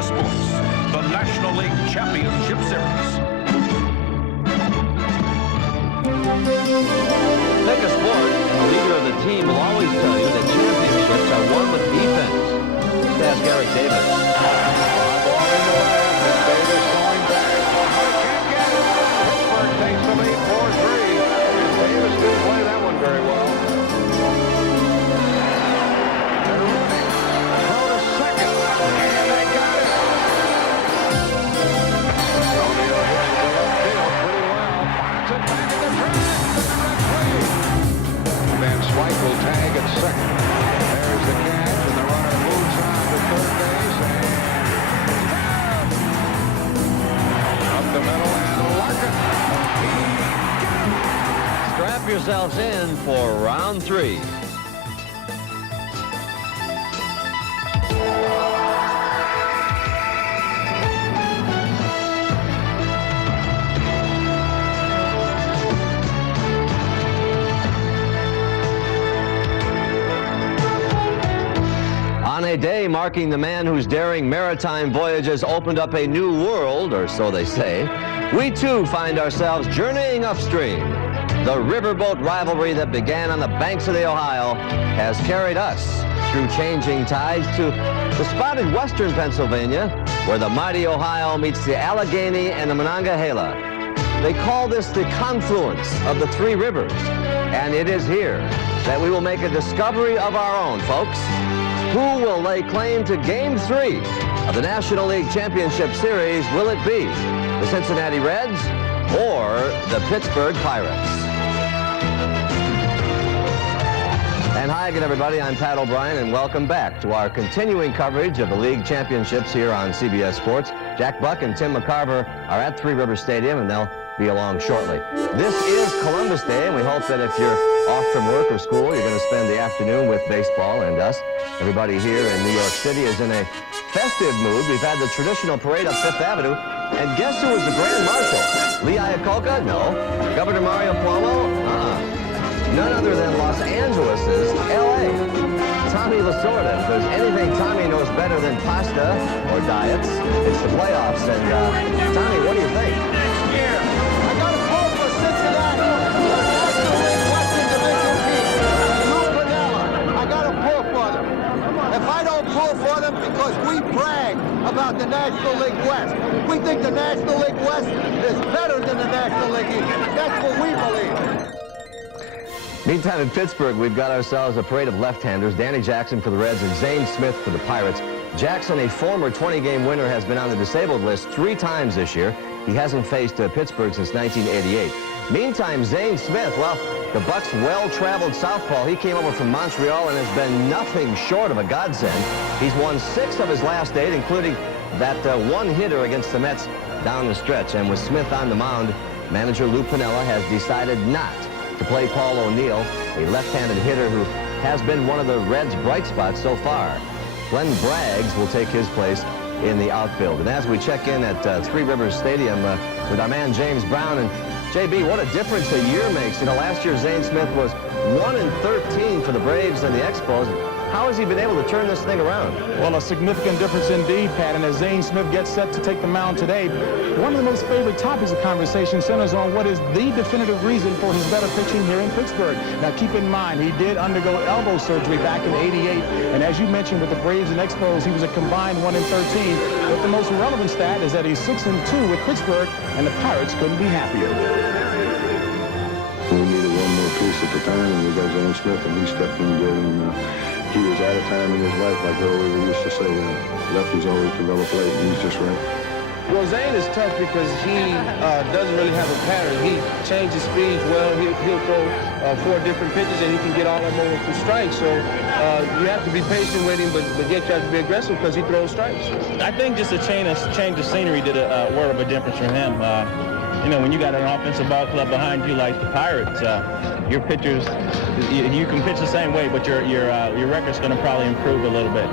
CBS Sports, the National League Championship Series. Pick a sport, and the leader of the team will always tell you that championships are won with defense. Let's ask Eric Davis. Davis going back. Can't get it. Pittsburgh takes the lead 4-3. Davis didn't play that one very well. They're running. Throw to second. And they got it. Romeo hits the upfield pretty well. Fires it back in the track. Van Swyk will tag at second. There's the catch, and the runner moves on to third base. And up the middle, and Larkin. Strap yourselves in for round 3. On a day marking the man whose daring maritime voyages opened up a new world, or so they say, we too find ourselves journeying upstream. The riverboat rivalry that began on the banks of the Ohio has carried us through changing tides to the spotted western Pennsylvania, where the mighty Ohio meets the Allegheny and the Monongahela. They call this the confluence of the 3 rivers, and it is here that we will make a discovery of our own, folks. Who will lay claim to Game 3 of the National League Championship Series? Will it be the Cincinnati Reds or the Pittsburgh Pirates? And hi again, everybody. I'm Pat O'Brien, and welcome back to our continuing coverage of the league championships here on CBS Sports. Jack Buck and Tim McCarver are at Three Rivers Stadium, and they'll be along shortly. This is Columbus Day, and we hope that if you're off from work or school, you're going to spend the afternoon with baseball and us. Everybody here in New York City is in a festive mood. We've had the traditional parade up Fifth Avenue, and guess who was the Grand Marshal? Lee Iacocca? No. Governor Mario Cuomo? None other than Los Angeles' L.A. Tommy Lasorda. If there's anything Tommy knows better than pasta or diets, it's the playoffs. And Tommy, what do you think? Next year, I got a call for Cincinnati. National League Western Division team. Lou Piniella. I got to pull for them. If I don't pull for them, because we brag about the National League West. We think the National League West is better than the National League East. That's what we believe. Meantime, in Pittsburgh, we've got ourselves a parade of left-handers. Danny Jackson for the Reds and Zane Smith for the Pirates. Jackson, a former 20-game winner, has been on the disabled list 3 times this year. He hasn't faced Pittsburgh since 1988. Meantime, Zane Smith, well, the Bucks' well-traveled southpaw, he came over from Montreal and has been nothing short of a godsend. He's won 6 of his last 8, including that one hitter against the Mets down the stretch. And with Smith on the mound, manager Lou Piniella has decided not to play Paul O'Neill, a left-handed hitter who has been one of the Reds' bright spots so far. Glenn Braggs will take his place in the outfield. And as we check in at Three Rivers Stadium with our man James Brown, and JB, what a difference a year makes. You know, last year Zane Smith was 1-13 for the Braves and the Expos. How has he been able to turn this thing around? Well, a significant difference indeed, Pat. And as Zane Smith gets set to take the mound today, one of the most favorite topics of conversation centers on what is the definitive reason for his better pitching here in Pittsburgh. Now, keep in mind, he did undergo elbow surgery back in '88. And as you mentioned, with the Braves and Expos, he was a combined 1-13. But the most relevant stat is that he's 6-2 with Pittsburgh, and the Pirates couldn't be happier. We needed one more piece at the time, and we got Zane Smith, and he stepped in good. And he was at a time in his life, like Earl used to say, lefties always develop late, and he's just right. Well, Zane is tough because he doesn't really have a pattern. He changes speeds well. He'll throw 4 different pitches, and he can get all of them over for strikes. So you have to be patient with him, but yet you have to be aggressive because he throws strikes. I think just a change of scenery did a world of a difference for him. You know, when you got an offensive ball club behind you like the Pirates, your pitchers, you can pitch the same way, but your record's going to probably improve a little bit.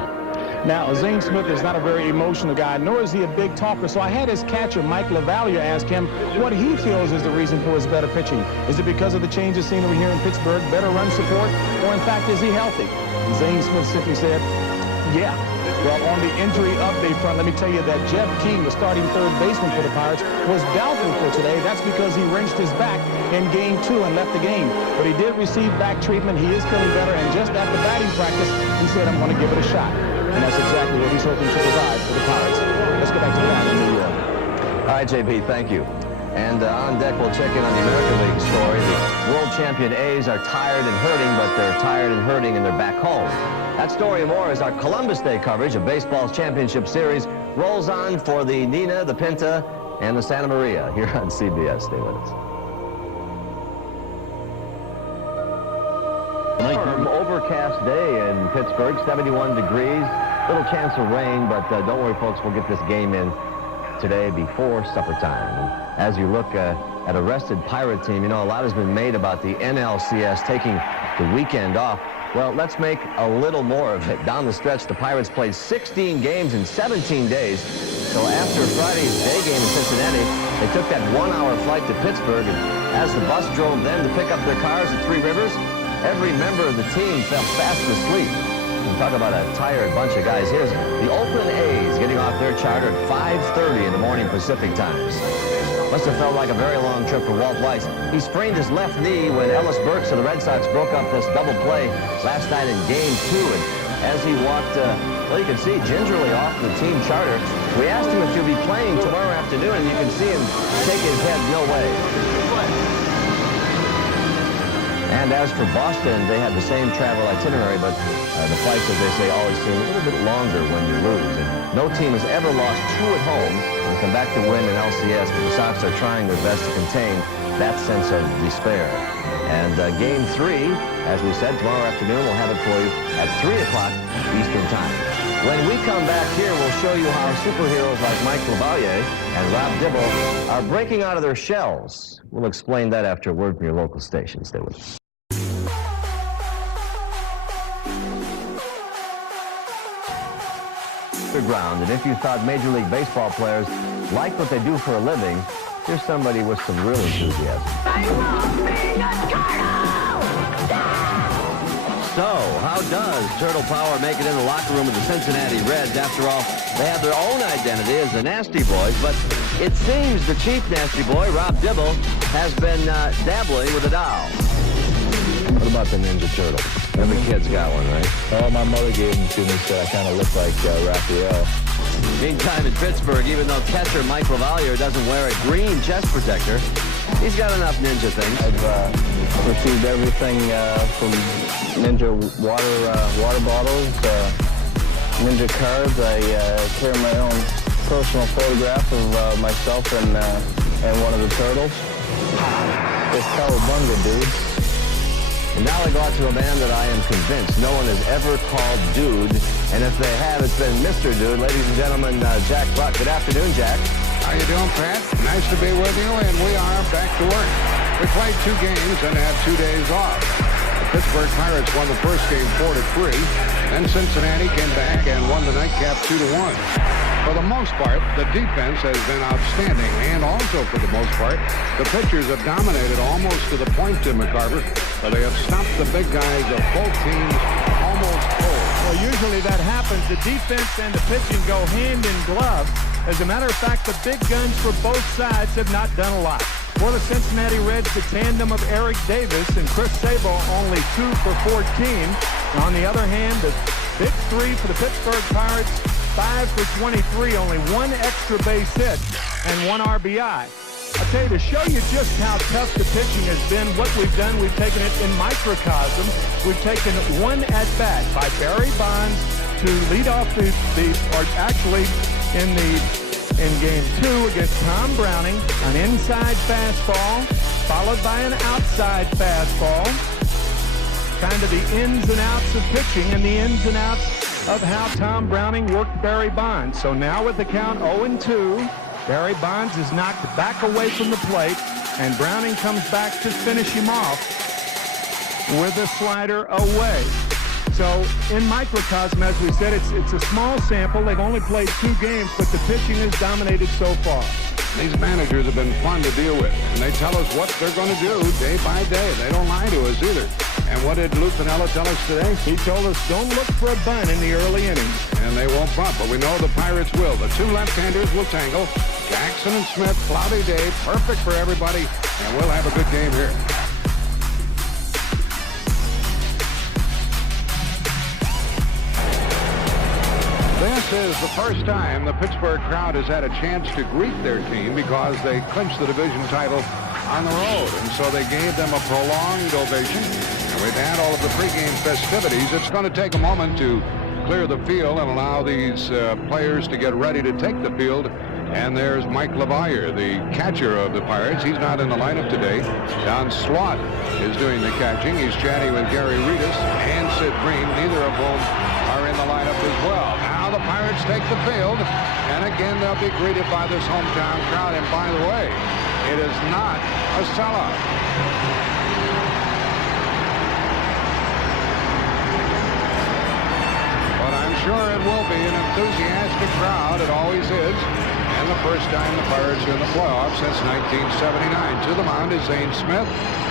Now, Zane Smith is not a very emotional guy, nor is he a big talker. So I had his catcher, Mike LaVallere, ask him what he feels is the reason for his better pitching. Is it because of the change of scenery here in Pittsburgh, better run support, or in fact, is he healthy? And Zane Smith simply said, Yeah. Well, on the injury update front, let me tell you that Jeff King, the starting third baseman for the Pirates, was doubtful for today. That's because he wrenched his back in Game 2 and left the game. But he did receive back treatment. He is feeling better. And just after batting practice, he said, I'm going to give it a shot. And that's exactly what he's hoping to provide for the Pirates. Let's go back to the line in New York. All right, JB, thank you. And on deck, we'll check in on the American League story. The world champion A's are tired and hurting, but they're tired and hurting and they're back home. That story and more as our Columbus Day coverage of baseball's championship series rolls on for the Nina, the Pinta, and the Santa Maria here on CBS. Stay with us. Overcast day in Pittsburgh, 71 degrees. Little chance of rain, but don't worry, folks, we'll get this game in today before supper time. And as you look at a rested Pirate team, you know, a lot has been made about the NLCS taking the weekend off. Well, let's make a little more of it. Down the stretch, the Pirates played 16 games in 17 days. So after Friday's day game in Cincinnati, they took that 1-hour flight to Pittsburgh, and as the bus drove them to pick up their cars at Three Rivers, every member of the team fell fast asleep. Talk about a tired bunch of guys. Here's the Oakland A's getting off their charter at 5:30 in the morning Pacific times. Must have felt like a very long trip for Walt Weiss. He sprained his left knee when Ellis Burks of the Red Sox broke up this double play last night in Game 2. And as he walked, well, you can see gingerly off the team charter. We asked him if he'll be playing tomorrow afternoon, and you can see him shake his head, no way. And as for Boston, they had the same travel itinerary, but the flights, as they say, always seem a little bit longer when you lose. And no team has ever lost 2 at home and come back to win an LCS, but the Sox are trying their best to contain that sense of despair. And Game 3, as we said, tomorrow afternoon, we'll have it for you at 3 o'clock Eastern Time. When we come back here, we'll show you how superheroes like Mike LaVallere and Rob Dibble are breaking out of their shells. We'll explain that after a word from your local station. Stay with us. Ground, and if you thought Major League Baseball players like what they do for a living, here's somebody with some real enthusiasm. So, how does Turtle Power make it in the locker room of the Cincinnati Reds? After all, they have their own identity as the Nasty Boys, but it seems the chief Nasty Boy, Rob Dibble, has been dabbling with a doll. What about the Ninja Turtle? Every kid's got one, right? Oh, my mother gave them to me, so I kind of look like Raphael. Meantime, in Pittsburgh, even though catcher Mike LaVallere doesn't wear a green chest protector, he's got enough ninja things. I've received everything from Ninja water bottles, Ninja cards. I carry my own personal photograph of myself and one of the turtles. It's Cowabunga, dude. And now I go out to a man that I am convinced no one has ever called Dude. And if they have, it's been Mr. Dude. Ladies and gentlemen, Jack Buck. Good afternoon, Jack. How you doing, Pat? Nice to be with you, and we are back to work. We played 2 games and had 2 days off. The Pittsburgh Pirates won the first game 4-3. Then Cincinnati came back and won the nightcap 2-1. For the most part, the defense has been outstanding, and also for the most part, the pitchers have dominated almost to the point, Tim McCarver. They have stopped the big guys of both teams almost cold. Well, usually that happens. The defense and the pitching go hand in glove. As a matter of fact, the big guns for both sides have not done a lot. For the Cincinnati Reds, the tandem of Eric Davis and Chris Sable, only 2 for 14. On the other hand, the big 3 for the Pittsburgh Pirates, 5 for 23, only 1 extra base hit and 1 RBI. I'll tell you, to show you just how tough the pitching has been, what we've done, we've taken it in microcosm. We've taken 1 at-bat by Barry Bonds to lead off in Game 2 against Tom Browning, an inside fastball, followed by an outside fastball. Kind of the ins and outs of pitching and the ins and outs of how Tom Browning worked Barry Bonds. So now with the count 0-2, Barry Bonds is knocked back away from the plate, and Browning comes back to finish him off with a slider away. So in microcosm, as we said, it's a small sample. They've only played 2 games, but the pitching has dominated so far. These managers have been fun to deal with, and they tell us what they're going to do day by day. They don't lie to us either. And what did Lou Piniella tell us today? He told us don't look for a bunt in the early innings. And they won't bunt, but we know the Pirates will. The two left-handers will tangle. Jackson and Smith, cloudy day, perfect for everybody, and we'll have a good game here. This is the first time the Pittsburgh crowd has had a chance to greet their team because they clinched the division title on the road, and so they gave them a prolonged ovation. And we've had all of the pregame festivities. It's going to take a moment to clear the field and allow these players to get ready to take the field. And there's Mike LaVallere, the catcher of the Pirates. He's not in the lineup today. Don Slaught is doing the catching. He's chatting with Gary Reedus and Sid Green, neither of whom are in the lineup as well. Now the Pirates take the field, and again they'll be greeted by this hometown crowd. And by the way, it is not a sellout. But I'm sure it will be an enthusiastic crowd. It always is. And the first time the Pirates are in the playoffs since 1979. To the mound is Zane Smith,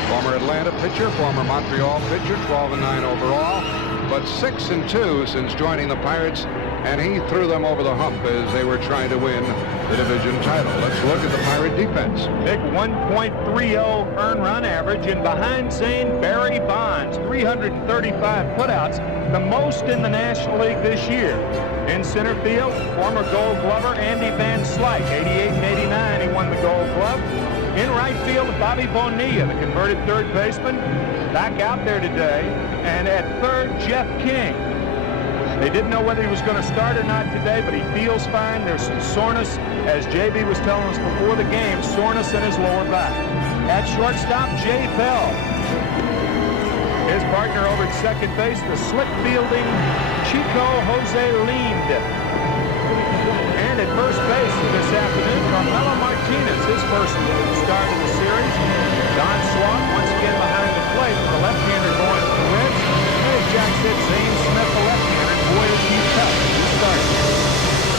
former Atlanta pitcher, former Montreal pitcher, 12-9 overall, but 6-2 since joining the Pirates, and he threw them over the hump as they were trying to win the division title. Let's look at the Pirate defense. Big 1.30 earned run average, and behind Zane, Barry Bonds, 335 putouts, the most in the National League this year. In center field, former Gold Glover Andy Van Slyke, 88 and 89, he won the Gold Glove. In right field, Bobby Bonilla, the converted third baseman, back out there today. And at third, Jeff King. They didn't know whether he was going to start or not today, but he feels fine. There's some soreness, as JB was telling us before the game, soreness in his lower back. At shortstop, Jay Bell. His partner over at second base, the slick fielding Chico Jose Lind. And at first base this afternoon, Carmelo Martinez, his first start of the series. Don Slaught once again behind the plate, the left-hander going to the Reds. And as Jack said, Zane Smith, the left-hander. Boy, is he tough. He starts.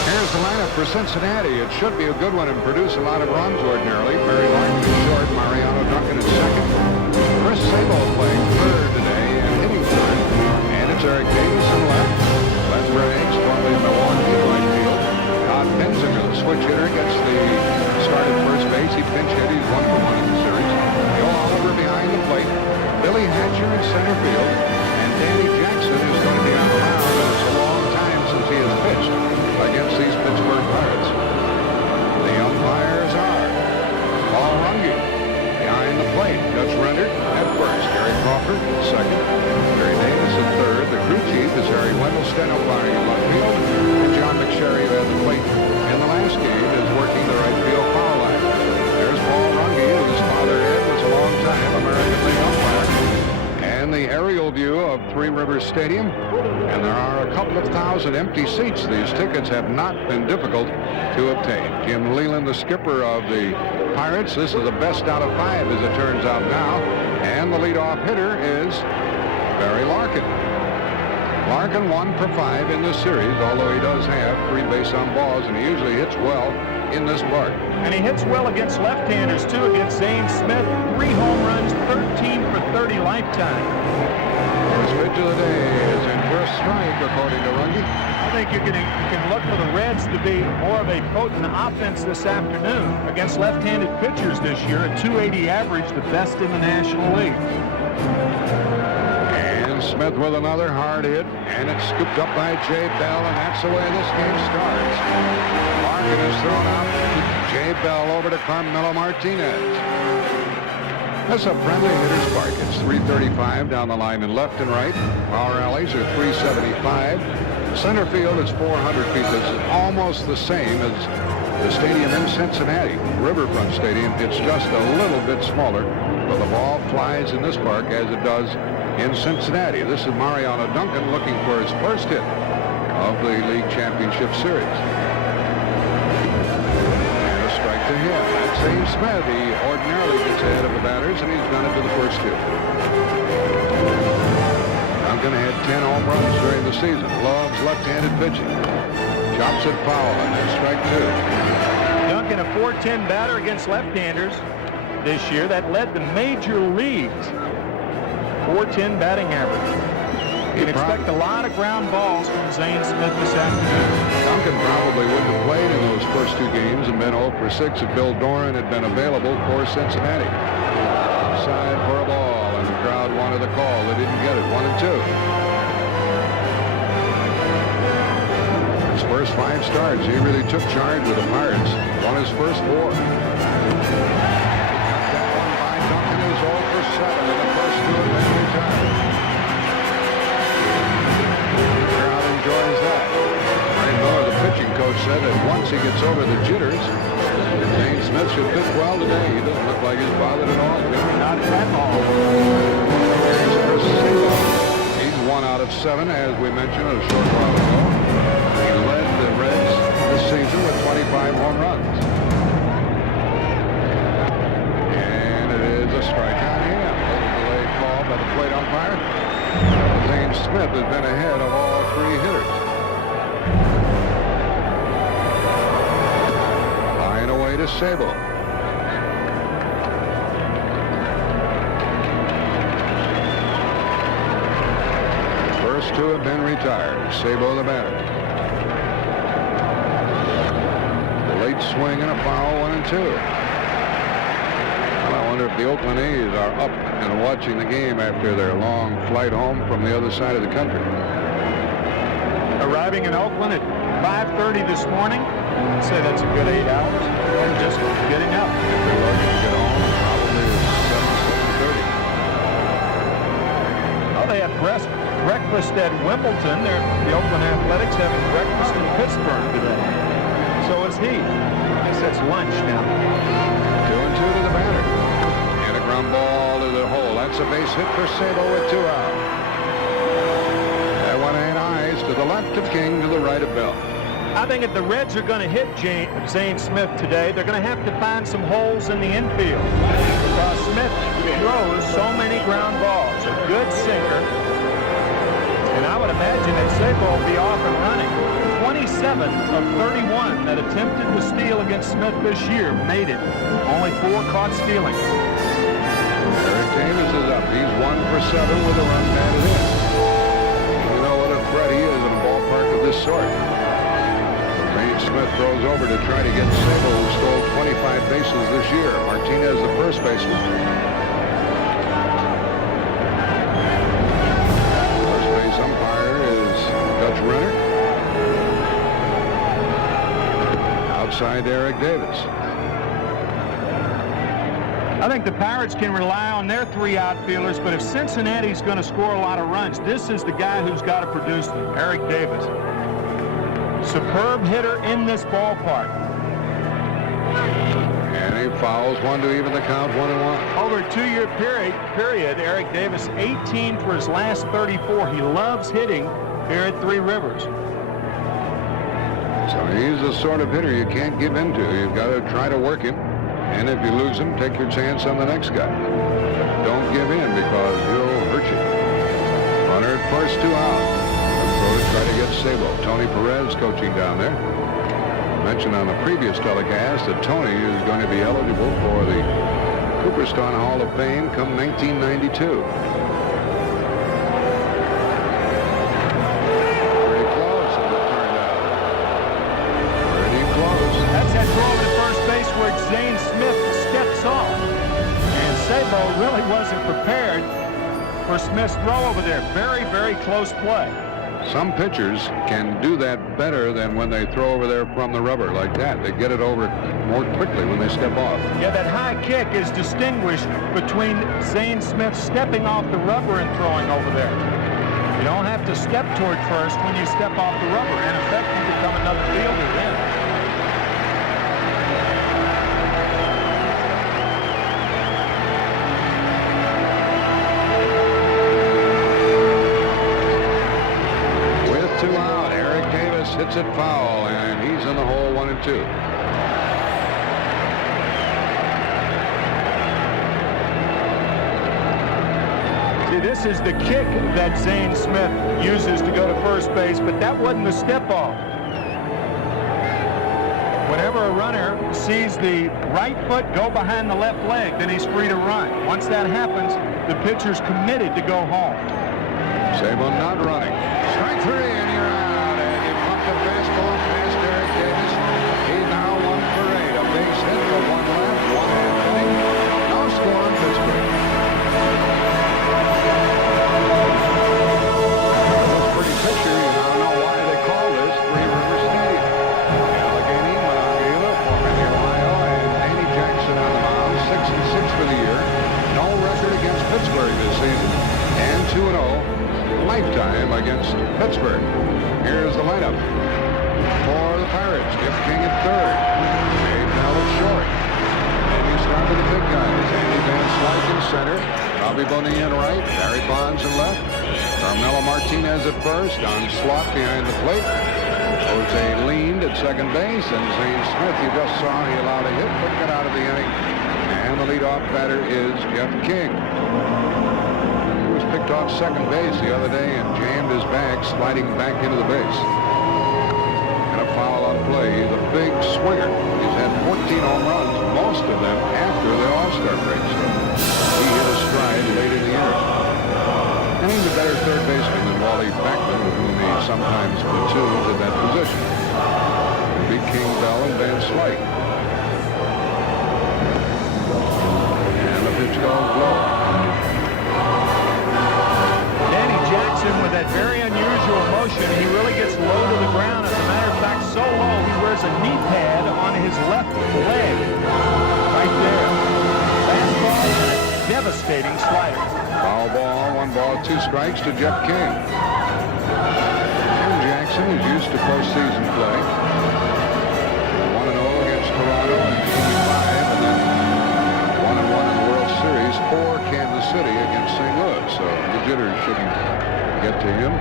Here's the lineup for Cincinnati. It should be a good one and produce a lot of runs ordinarily. Barry Larkin is short, Mariano Duncan is second. Chris Sabo playing third today and hitting third. And it's Eric Davis in left. Les Briggs, formerly of Milwaukee, right field. Todd Penzinger, the switch hitter, gets the start at first base. He pinch hit. He's 1-for-1 in the series. Joe Oliver behind the plate. Billy Hatcher in center field. And Danny Jackson is going to be on the mound. And it's a long time since he has pitched against these Pittsburgh Pirates. The umpires are Paul Runge behind the plate. Dutch Rendert at first. Gary Crawford second. Gary Davis at third. The crew chief is Harry Wendell, Steno firing in left field. And John McSherry, who had the plate in the last game, is working the right field foul line. There's Paul Runge, whose father Ed was a long-time American League umpire. And the aerial view of Three Rivers Stadium. And there are a couple of thousand empty seats. These tickets have not been difficult to obtain. Jim Leland, the skipper of the Pirates. This is the best out of 5, as it turns out now. And the leadoff hitter is Barry Larkin. Larkin 1 for 5 in this series, although he does have 3 base on balls, and he usually hits well in this park. And he hits well against left-handers, too, against Zane Smith. 3 home runs, 13 for 30 lifetime. First pitch of the day is in for a strike, according to Runge. I think you can look for the Reds to be more of a potent offense this afternoon against left-handed pitchers this year. A 280 average, the best in the National League. And Smith with another hard hit, and it's scooped up by Jay Bell, and that's the way this game starts. Larkin is thrown out. Jay Bell over to Carmelo Martinez. That's a friendly hitter's park. It's 335 down the line in left and right. Power alleys are 375. Center field is 400 feet. It's almost the same as the stadium in Cincinnati, Riverfront Stadium. It's just a little bit smaller, but the ball flies in this park as it does in Cincinnati. This is Mariano Duncan looking for his first hit of the league championship series. And a strike to him. That's Zane Smith. He ordinarily gets ahead of the batters, and he's done it to the first 2. Duncan had 10 home runs during the season. Loves left-handed pitching. Chops it foul, and that's strike 2. Duncan, a .410 batter against left-handers this year. That led the major leagues .410 batting average. You can expect a lot of ground balls from Zane Smith this afternoon. Duncan probably wouldn't have played in those first two games and been 0 for 6 if Bill Doran had been available for Cincinnati. Side for a ball, and the crowd wanted the call. They didn't get it. 1-2. His first 5 starts, he really took charge with the Pirates. Won his first 4. That one by Duncan is 0 for 7 in the first 2 of that retired. Enjoys that. Ray Miller, the pitching coach, said that once he gets over the jitters, Zane Smith should pitch well today. He doesn't look like he's bothered at all. Not at all. He's 1 out of 7, as we mentioned a short while ago. He led the Reds this season with 25 home runs. And it is a strikeout here. A little delayed call by the plate umpire. Zane Smith has been ahead of all 3 hitters. Flying away to Sabo. First 2 have been retired. Sabo the batter. Late swing and a foul, 1-2. I wonder if the Oakland A's are up and watching the game after their long flight home from the other side of the country. Arriving in Oakland at 5:30 this morning. I'd say that's a good 8 hours. And just getting up. If they're lucky to get home, probably 7:30. Oh, they have breakfast at Wimbledon. The Oakland Athletics having breakfast in Pittsburgh today. So is he. I guess that's lunch now. 2-2 to the batter. And a ground ball to the hole. That's a base hit for Sabo with 2 out. That one ain't eyes to the left of King, to the right of Bell. I think if the Reds are going to hit Zane Smith today, they're going to have to find some holes in the infield. Because Smith throws so many ground balls. A good sinker. And I would imagine that Sabo will be off and running. 27 of 31 that attempted to steal against Smith this year made it. Only 4 caught stealing. Eric Davis is up. He's 1 for 7 with a run batted in. You know what a threat he is in a ballpark of this sort. Zane Smith throws over to try to get Sabo, who stole 25 bases this year. Martinez, the first baseman. First base umpire is Dutch Renner. Outside Eric Davis. I think the Pirates can rely on their 3 outfielders, but if Cincinnati's going to score a lot of runs, this is the guy who's got to produce them, Eric Davis. Superb hitter in this ballpark. And he fouls 1 to even the count, 1-1. Over a 2-year period, Eric Davis 18 for his last 34. He loves hitting here at 3 Rivers. So he's the sort of hitter you can't give in to. You've got to try to work him. And if you lose him, take your chance on the next guy. Don't give in because he'll hurt you. Runner at first, 2 out. Try to get Sabo. Tony Perez coaching down there. I mentioned on the previous telecast that Tony is going to be eligible for the Cooperstown Hall of Fame come 1992. Pretty close as it turned out. Pretty close. That's that throw to first base where Zane Smith steps off. And Sabo really wasn't prepared for Smith's throw over there. Very, very close play. Some pitchers can do that better than when they throw over there from the rubber like that. They get it over more quickly when they step off. Yeah, that high kick is distinguished between Zane Smith stepping off the rubber and throwing over there. You don't have to step toward first when you step off the rubber. In effect, you become another fielder then. Hits it foul, and he's in the hole, 1-2. See, this is the kick that Zane Smith uses to go to first base, but that wasn't the step off. Whenever a runner sees the right foot go behind the left leg, then he's free to run. Once that happens, the pitcher's committed to go home. Sable not running. Strike 3 and you're out. And he pumped the fastball past Derek Davis. He's now 1 for 8. A base hit for 1 left, 1 inning. No score in Pittsburgh. This pretty picture, you now know why they call this Three River Stadium. Allegheny, Monongahela, formerly Ohio, and Danny Jackson on the mound, 6-6 for the year. No record against Pittsburgh this season, and 2-0 lifetime against Pittsburgh. Here's the lineup for the Pirates. Jeff King at third. Dave Bell at short. And you start with the big guys. Andy Van Slyke in center. Bobby Bonilla in right. Barry Bonds in left. Carmelo Martinez at first. Don Slot behind the plate. Jose leaned at second base. And Zane Smith, you just saw, he allowed a hit, but got out of the inning. And the leadoff batter is Jeff King. Picked off second base the other day and jammed his back, sliding back into the base. And a foul out of play. He's a big swinger. He's had 14 home runs, most of them after the All-Star break. So he hit a stride late in the year. And he's a better third baseman than Wally Backman, with whom he sometimes platoons at that position. It'll be King, Bell, and Van Slyke. And the pitch goes low. With that very unusual motion, he really gets low to the ground. As a matter of fact, so low he wears a knee pad on his left leg. Right there. Fastball and a devastating slider. Foul ball, 1 ball, 2 strikes to Jeff King. Ken Jackson is used to postseason play. 1-0 against Toronto in 85, and then 1-1 in the World Series for Kansas City against St. Louis. So the jitters shouldn't get to him.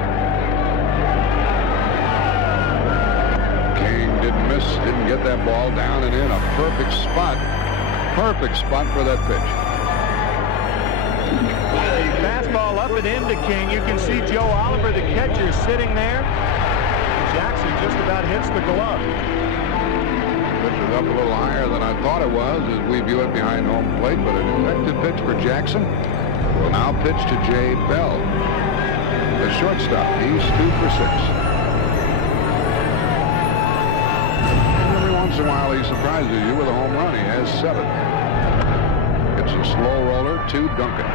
King didn't get that ball down and in. A perfect spot for that pitch. The fastball up and into King. You can see Joe Oliver, the catcher, sitting there. Jackson just about hits the glove. Pitch it up a little higher than I thought it was as we view it behind home plate, but an effective pitch for Jackson. Will now pitch to Jay Bell. The shortstop, he's 2 for 6. And every once in a while he surprises you with a home run. He has 7. It's a slow roller to Duncan.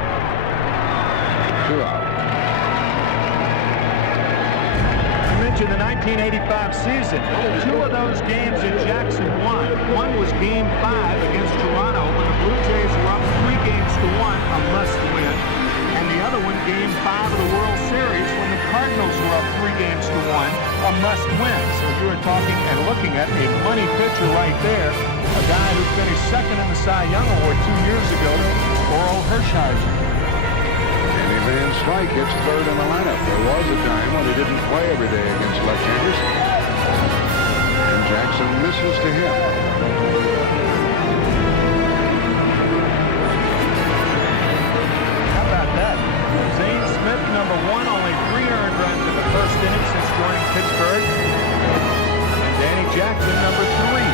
2 out. You mentioned the 1985 season. 2 of those games in Jackson won. One was Game 5 against Toronto when the Blue Jays were up 3 games to 1, a must-win. And the other one, Game 5 of the World Series, when the Cardinals were up 3 games to 1, a must-win. So you were talking and looking at a money pitcher right there, a guy who finished second in the Cy Young Award 2 years ago to Oral Hershiser. Danny Van Slyke hits third in the lineup. There was a time when he didn't play every day against left-handers. And Jackson misses to him. Zane Smith, number 1, only 3 earned runs in the first inning since joining Pittsburgh. And Danny Jackson, number 3.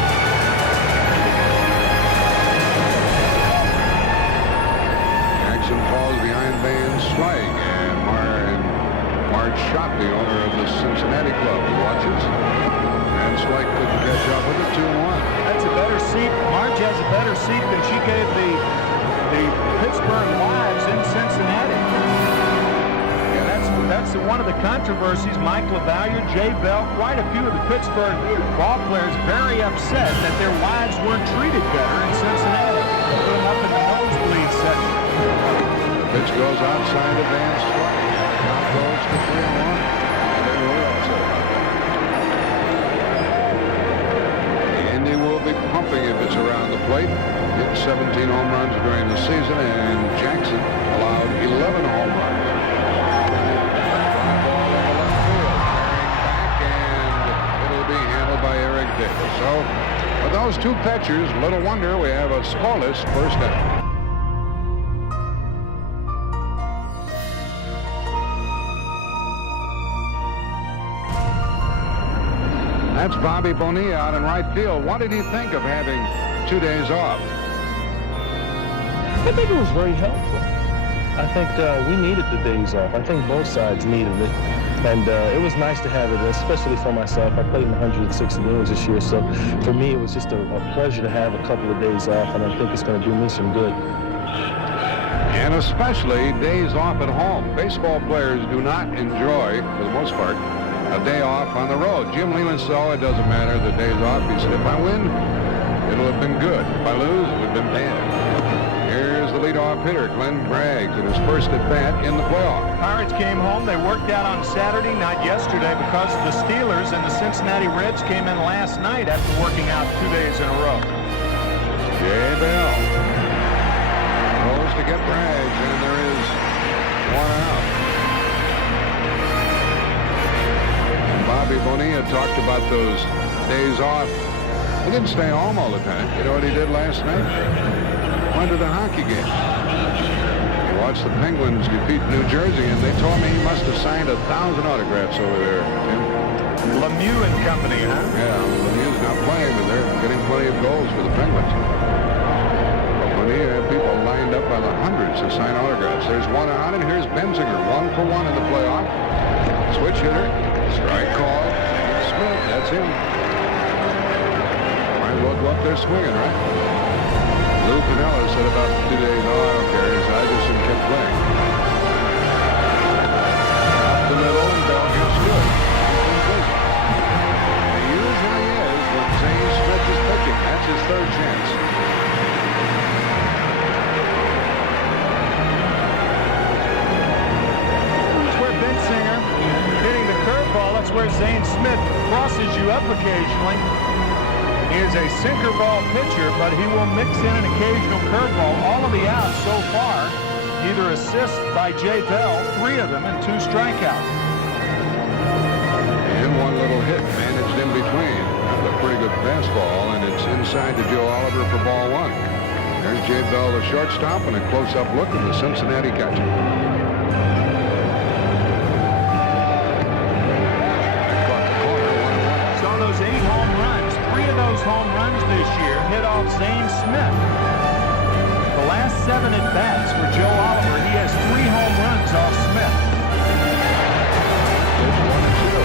Jackson falls behind Van Slyke, and Marge Schott, the owner of the Cincinnati club, watches. And Slyke couldn't catch up with it, 2-1. That's a better seat. Marge has a better seat than she gave the Pittsburgh Wives in Cincinnati. That's one of the controversies. Mike LaVallere, Jay Bell, quite a few of the Pittsburgh ball players very upset that their wives weren't treated better in Cincinnati. Put them up in the nosebleed section. The pitch goes outside of Van Slyke. Count goes to 3-1. They were upset about that. Andy will be pumping if it's around the plate. Hit 17 home runs during the season, and Jackson allowed 11 home runs. By Eric Dibble. So, with those 2 pitchers, little wonder we have a scoreless first inning. That's Bobby Bonilla out in right field. What did he think of having 2 days off? I think it was very helpful. I think we needed the days off. I think both sides needed it. And it was nice to have it, especially for myself. I played in 160 games this year, so for me it was just a pleasure to have a couple of days off, and I think it's going to do me some good. And especially days off at home. Baseball players do not enjoy, for the most part, a day off on the road. Jim Lehman said, oh, it doesn't matter, the days off. He said, if I win, it'll have been good. If I lose, it would have been bad. Here's the leadoff hitter, Glenn Braggs, in his first at-bat in the playoff. Pirates came home. They worked out on Saturday, not yesterday, because the Steelers and the Cincinnati Reds came in last night after working out 2 days in a row. Jay Bell goes to get Braggs, and there is one out. And Bobby Bonilla talked about those days off. He didn't stay home all the time. You know what he did last night? Went to the hockey game. He watched the Penguins defeat New Jersey, and they told me he must have signed 1,000 autographs over there, Tim. Lemieux and company, huh? Yeah, Lemieux's not playing, but they're getting plenty of goals for the Penguins. But when he had people lined up by the hundreds to sign autographs, there's one out, and here's Benzinger, 1 for 1 in the playoff. Switch hitter, strike call, Smith, that's him. Might as well go up there swinging, right? Lou Piniella said about 2 days, oh, I don't care, I just kept playing. Up the middle, and Bell gets good. He usually is when Zane Smith is pitching. That's his third chance. That's where Benzinger hitting the curveball. That's where Zane Smith crosses you up occasionally. He is a sinker ball pitcher, but he will mix in an occasional curveball. All of the outs so far, either assists by Jay Bell, 3 of them, and 2 strikeouts. And one little hit managed in between. That's a pretty good fastball, and it's inside to Joe Oliver for ball 1. There's Jay Bell, the shortstop, and a close-up look at the Cincinnati catcher. So those 8 home runs, 3 of those home runs this year hit off Zane Smith. The last 7 at-bats for Joe Oliver, he has 3 home runs off Smith. There's 1 and 2.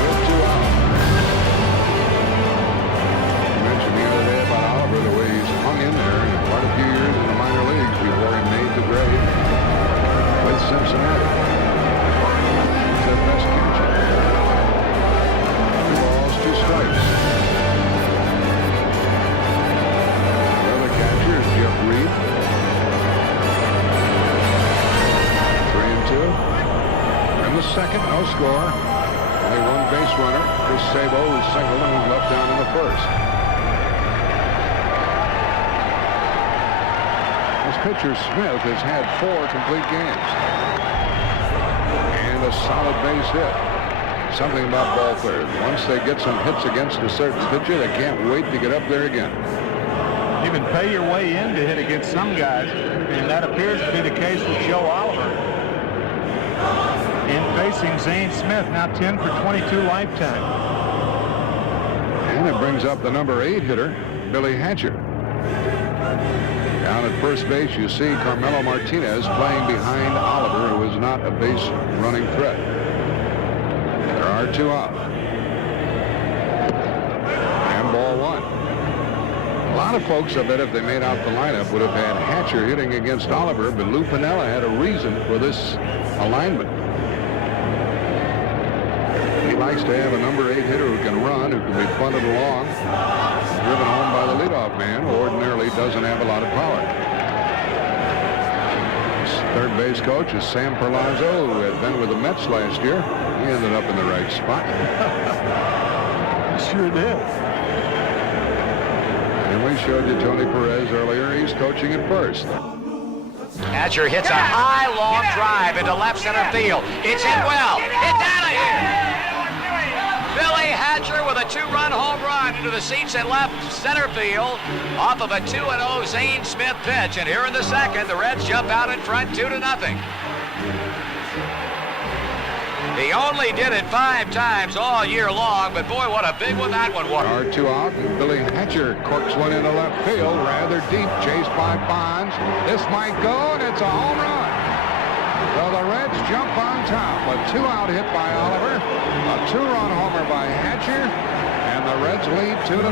With 2 out. You mentioned the other day about Oliver, the way he's hung in there in quite a few years in the minor leagues before he made the grade with Cincinnati. He's their best catcher. 2 balls, 2 strikes. The other catcher is Jeff Reed. 3 and 2. In the second, no score. Only 1 base runner. Chris Sabo, who's singled and was left down in the first. This pitcher, Smith, has had 4 complete games. And a solid base hit. Something about ball third. Once they get some hits against a certain pitcher, they can't wait to get up there again. You can pay your way in to hit against some guys, and that appears to be the case with Joe Oliver. In facing Zane Smith, now 10 for 22 lifetime. And it brings up the number 8 hitter, Billy Hatcher. Down at first base, you see Carmelo Martinez playing behind Oliver, who is not a base running threat. There are 2 out. And ball 1. A lot of folks, I bet, if they made out the lineup, would have had Hatcher hitting against Oliver, but Lou Piniella had a reason for this alignment. He likes to have a number 8 hitter who can run, who can be bunted along, driven home by the leadoff man, who ordinarily doesn't have a lot of power. His third base coach is Sam Perlazzo, who had been with the Mets last year. He ended up in the right spot. Sure did. And we showed you Tony Perez earlier. He's coaching at first. Hatcher hits a high, long drive into left center field. It's in well. It's out of here. Billy Hatcher with a 2-run home run into the seats in left center field off of a 2-0 Zane Smith pitch. And here in the second, the Reds jump out in front 2-0. He only did it 5 times all year long, but boy, what a big one that one was. Are 2 out, and Billy Hatcher corks one into left field, rather deep, chased by Bonds. This might go, and it's a home run. So the Reds jump on top. A 2-out hit by Oliver, a 2-run homer by Hatcher, and the Reds lead 2-0.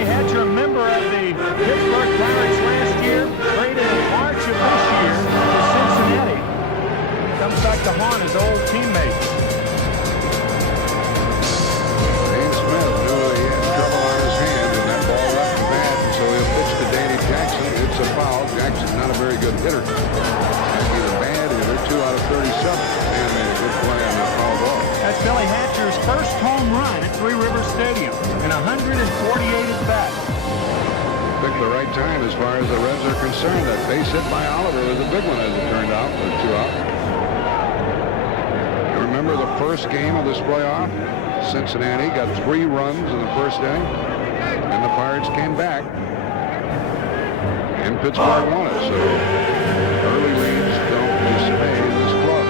Hatcher, a member of the Pittsburgh Pirates last year, traded in March of this year to Cincinnati. Comes back to haunt his old teammate. Zane Smith knew he had trouble on his hand, and that ball left the bat, and so he'll pitch to Danny Jackson. It's a foul. Jackson's not a very good hitter. He's a bad hitter, 2 out of 37. And made a good play on that foul ball. That's Billy Hatcher's first home run at Three Rivers Stadium in 148 at bat. Picked the right time as far as the Reds are concerned. That base hit by Oliver was a big one as it turned out, with 2 out. You remember the first game of this playoff? Cincinnati got 3 runs in the first inning, and the Pirates came back, and Pittsburgh won it. So early leads don't dismay this club.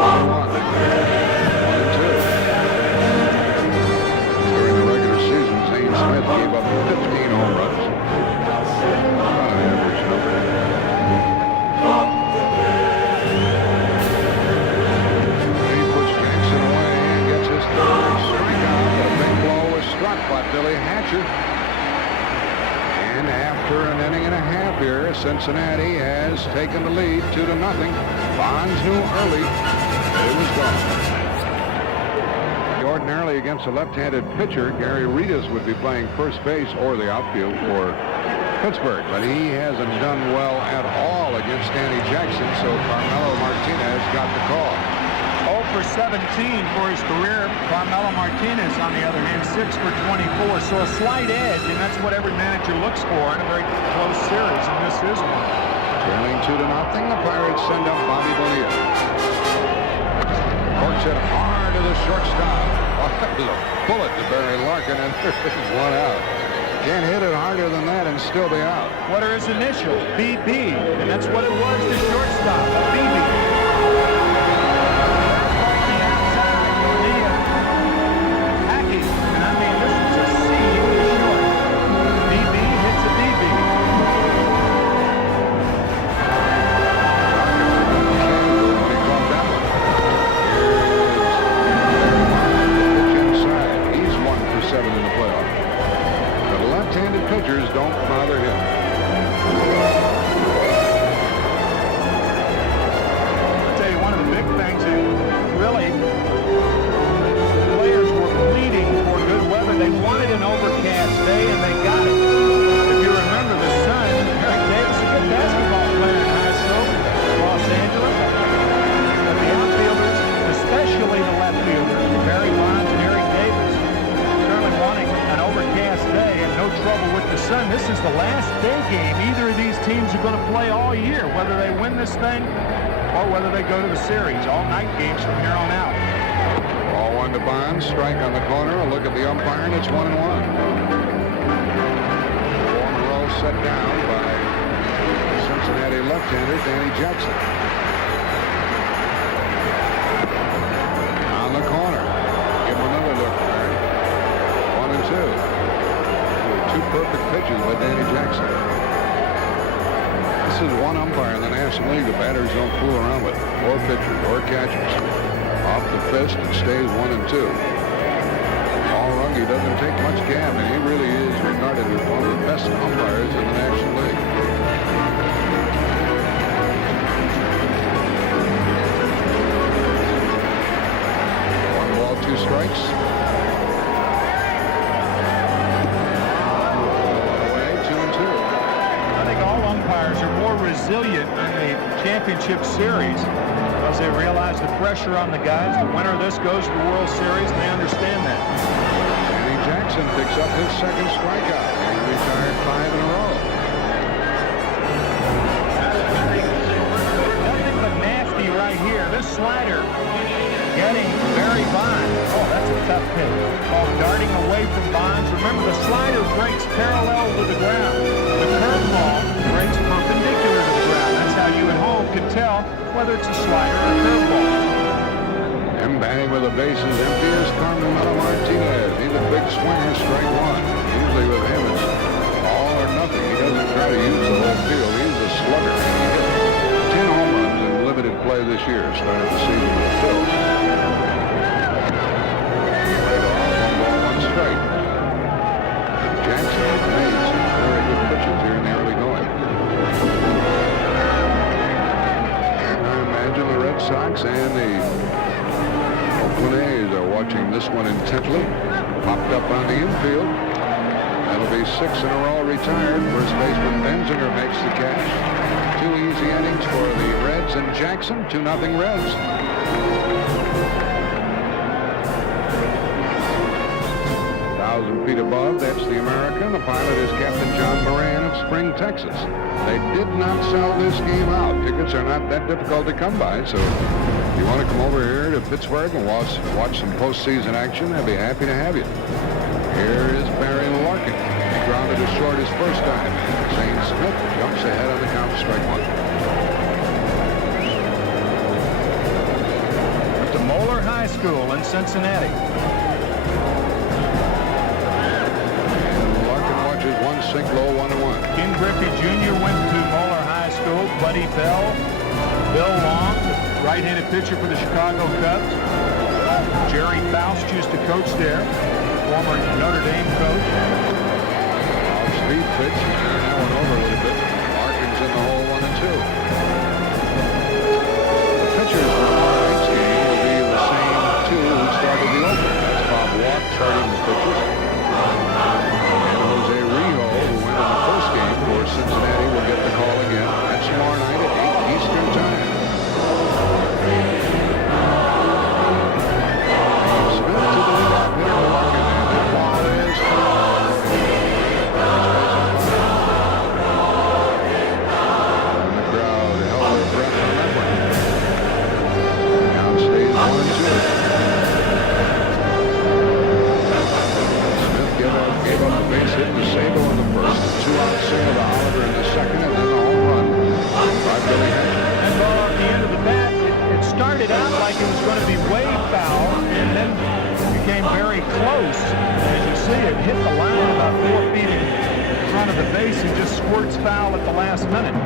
1-1. 1-2. During the regular season, Zane Smith gave up 15 home runs. Not an average number. He puts Jackson away and gets his third strikeout. A big blow was struck by Billy Hatcher. And after an inning and a half here, Cincinnati has taken the lead 2-0. Bonds knew early it was gone. Ordinarily against a left-handed pitcher, Gary Ritas would be playing first base or the outfield for Pittsburgh, but he hasn't done well at all against Danny Jackson, so Carmelo Martinez got the call. 0 for 17 for his career. Carmelo Martinez, on the other hand, 6 for 24. So a slight edge, and that's what every manager looks for in a very close series, and this is one. Trailing 2-0, the Pirates send up Bobby Bonilla. Corks it hard to the shortstop. Oh, that was a bullet to Barry Larkin, and there's 1 out. Can't hit it harder than that and still be out. What are his initials? BB, and that's what it was, the shortstop, a BB. Pitchers don't bother him. I'll tell you, one of the big things that really players were pleading for good weather. They wanted an overcast day, and they got it. If you remember the sun, Eric Davis, a good basketball player in high school, Los Angeles. But the outfielders, especially the left fielders, Barry Bonds and Eric Davis, certainly wanting an overcast day and no trouble with the sun. This is the last day game either of these teams are going to play all year, whether they win this thing or whether they go to the series. All night games from here on out. Ball 1 to Bonds, strike on the corner. A look at the umpire, and it's 1-1. 4 in a row set down by Cincinnati left-hander Danny Jackson. On the corner. Give him another look. 1-2. 2 perfect pitches by Danny Jackson. This is one umpire in the National League the batters don't fool around with, or pitchers, or catchers. Off the fist, it stays 1-2. Paul Runge doesn't take much gab, and he really is regarded as one of the best umpires in the National League. One ball, 2 strikes. Umpires are more resilient in the championship series. because they realize the pressure on the guys. The winner of this goes to the World Series, and they understand that. Danny Jackson picks up his second strikeout. He retired 5 in a row. Nothing but nasty right here. This slider getting Barry Bonds. Oh, that's a tough pitch. Ball darting away from Bonds. Remember, the slider breaks parallel to the ground. The curveball breaks perpendicular to the ground. That's how you at home can tell whether it's a slider or a curveball. And batting with the bases empty is Carmelo Martinez. He's a big swinger, strike one. Usually with him it's all or nothing. He doesn't try to use the whole field. He's a slugger. He hit 10 home runs in limited play this year. Started the season with the Phils. Played off, 1 ball, 1 strike. Jackson has made some very good pitches here in the early going. I imagine the Red Sox and the Oakland A's are watching this one intently. Popped up on the infield. That'll be 6 in a row retired. First baseman Benzinger makes the catch. 2 easy innings for the Reds and Jackson. 2-0 Reds. 1,000 feet above, that's the American. The pilot is Captain John Moran of Spring, Texas. They did not sell this game out. Tickets are not that difficult to come by, so if you want to come over here to Pittsburgh and watch some postseason action, I'd be happy to have you. Here is Barry Larkin. He grounded as short his first time. Zane Smith jumps ahead on the count, strike one. At the Moeller High School in Cincinnati. One sink low, 1-1. Ken Griffey Jr. went to Moeller High School. Buddy Bell, Bill Long, right-handed pitcher for the Chicago Cubs. Jerry Faust used to coach there, former Notre Dame coach. Speed pitch, turn that one over a little bit. Larkin's in the hole, 1-2. The pitchers for tonight's game will be the same 2 who started the opener. That's Bob Watt starting the pitchers. Cincinnati will get the call again. That's tomorrow night at 8 Eastern Time. Smith to the leadoff hitter, Larkin, and the ball is and the crowd held their breath on that one. Now it stays 1-2. Smith gave up a base hit to Sabo in the first. 2-out single to Oliver in the second, and then the home run by Billy Hatcher. And ball at the end of the bat, it started out like it was going to be way foul, and then became very close. As you see, it hit the line about 4 feet in front of the base and just squirts foul at the last minute.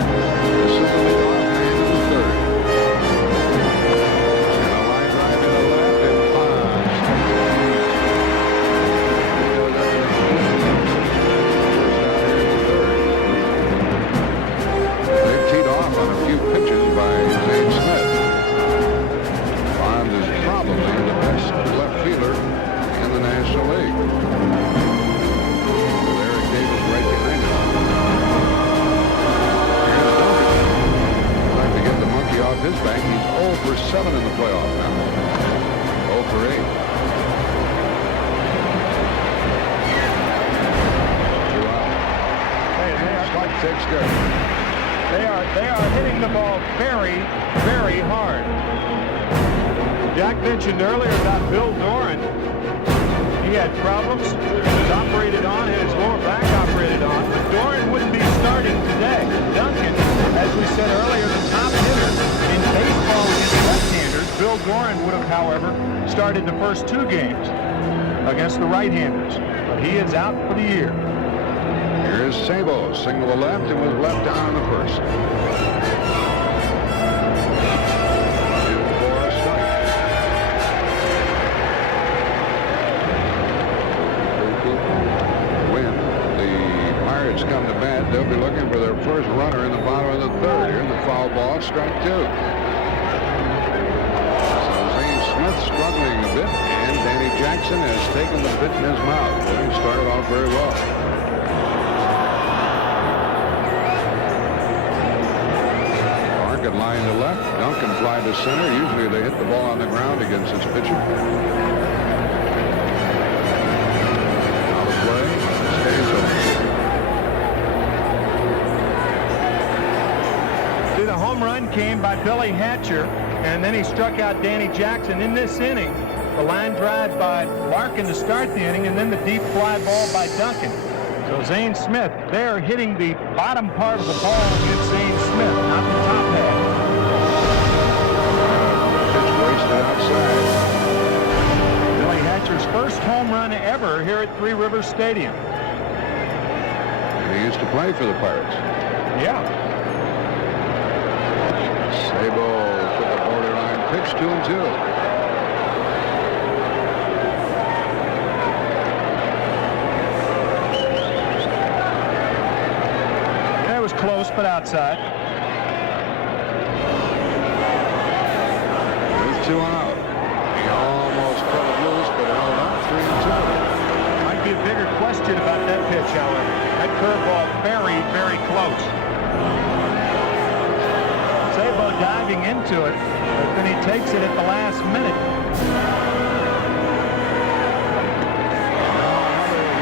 This is the leadoff man in the third. And a line drive in the left, and Bonds. On a few pitches by Zane Smith. Bonds is probably the best left fielder in the National League. With Eric Davis right behind him. Here's Duncan. Trying to get the monkey off his back. He's 0 for 7 in the playoff now. 0 for 8. 2 out. Strike 6 good. They are hitting the ball very, very hard. Jack mentioned earlier about Bill Doran. He had problems. He was operated on, had his lower back operated on, but Doran wouldn't be starting today. Duncan, as we said earlier, the top hitter in baseball against left-handers. Bill Doran would have, however, started the first 2 games against the right-handers. But he is out for the year. Here's Sabo, single to left, and was left down in the first. In for a strike. When the Pirates come to bat, they'll be looking for their first runner in the bottom of the third. Here's the foul ball, strike 2. So Zane Smith struggling a bit, and Danny Jackson has taken the pitch in his mouth. He started off very well. Puckett line to left. Duncan fly to center. Usually they hit the ball on the ground against his pitcher. Now the play stays over. See, the home run came by Billy Hatcher, and then he struck out Danny Jackson in this inning. The line drive by Larkin to start the inning, and then the deep fly ball by Duncan. So Zane Smith there hitting the bottom part of the ball against Zane Smith, not the top half. Pitch wasted outside. Billy Hatcher's first home run ever here at Three Rivers Stadium. And he used to play for the Pirates. Yeah. Sabo to the borderline pitch, 2-2. Close, but outside. With 2 out. He almost cut it loose, but held up 3-2. Might be a bigger question about that pitch, however. That curveball very, very close. Sabo diving into it, but then he takes it at the last minute.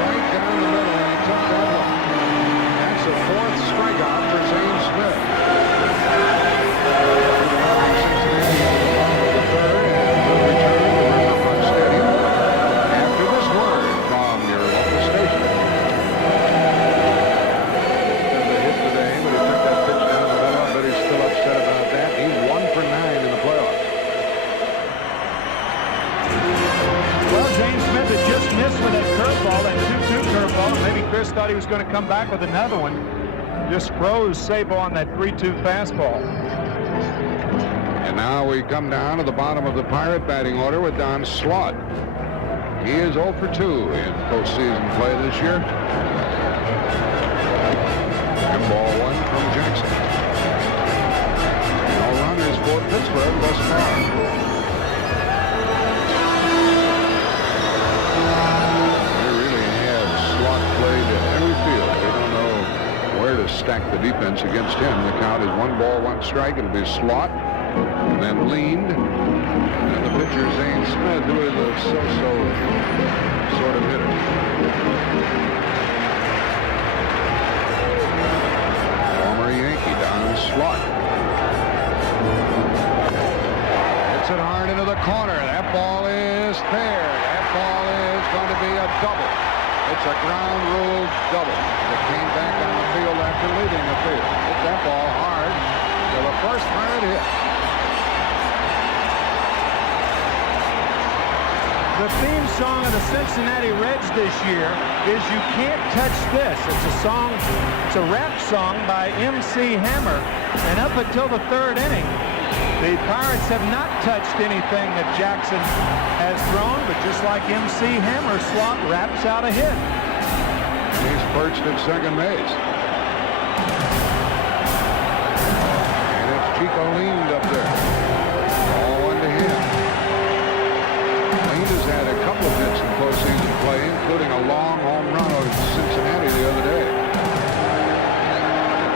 Right down the middle, and he took that one. That's the 4th strikeout for Zane Smith. The 3rd, and will return to Riverfront Stadium after this word from your local station. There's a hit today, but he took that pitch down the middle, but he's still upset about that. He's 1 for 9 in the playoffs. Well, Zane Smith had just missed with that curveball, that 2-2 curveball. Maybe Chris thought he was going to come back with another one. Just froze Sabo on that 3-2 fastball. And now we come down to the bottom of the Pirate batting order with Don Slaught. He is 0 for 2 in postseason play this year. And ball 1 from Jackson. No runners for Pittsburgh thus far. They really have Slaught played every field. They don't know where to stack the defense against him. The count is 1 ball, 1 strike. It'll be Slaught, then leaned, and the pitcher Zane Smith, who is a so-so sort of hitter. Former Yankee Don Slaught. Hits it hard into the corner. That ball is fair. That ball is going to be a double. It's a ground rule double. It came back on the field after leaving the field. Hit that ball hard to the first Pirate hit. The theme song of the Cincinnati Reds this year is You Can't Touch This. It's a song, it's a rap song by MC Hammer. And up until the 3rd inning, the Pirates have not touched anything that Jackson has thrown, but just like MC Hammer, Slaught raps out a hit. He's perched at second base. And it's Chico leaned up there. All 1 to him. Leaned has had a couple of hits in postseason play, including a long home run over Cincinnati the other day.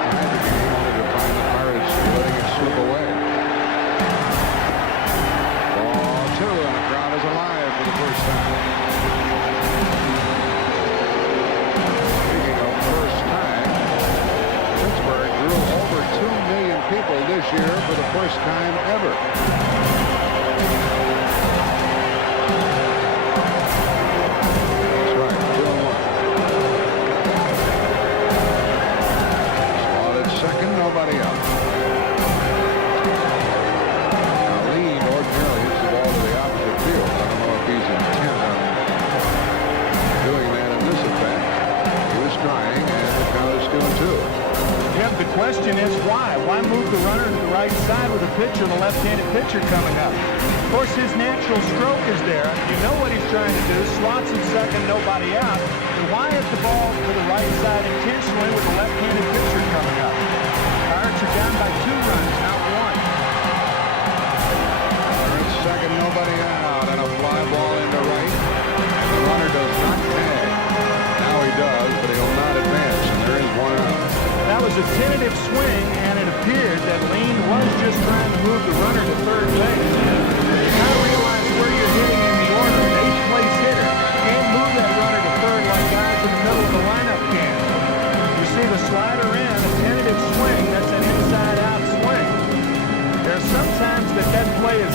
Tied the game, only to find the Pirates letting it slip away. Ball 2, and the crowd is alive for the first time. Speaking of first time, Pittsburgh drew over 2 million people this year for the first time ever. That's right, 2-1. Slaught at second, nobody out. Now Lee ordinarily hits the ball to the opposite field. I don't know if he's intent on doing that in this effect. He was trying, and the count is 2-2. Jim, the question is why? Why move the runner to the right side with a pitcher, the left-handed pitcher coming up? Of course, his natural stroke is there. You know what he's trying to do. Slots in second, nobody out. And why hit the ball to the right side intentionally with the left-handed pitcher coming up? Pirates are down by 2 runs, not 1. Pirates second, nobody out, and a fly ball into right. And the runner does not tag. Now he does, but he'll not advance, and there is 1 out. That was a tentative swing, and it appeared that Lean was just trying to move the runner to third base. You kind of realize where you're hitting in the order. An eighth-place hitter can't move that runner to third like guys in the middle of the lineup can. You see the slider in, a tentative swing. That's an inside-out swing. There's sometimes that play is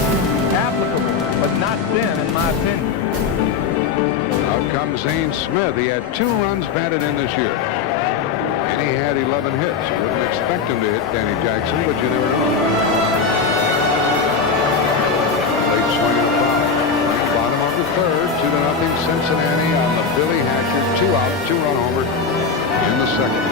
applicable, but not then, in my opinion. Out comes Zane Smith. He had 2 runs batted in this year. And he had 11 hits. You wouldn't expect him to hit Danny Jackson, but you never know. Late swing and a foul. Bottom of the third, 2-0 Cincinnati on the Billy Hatcher 2-out, 2-run homer in the second.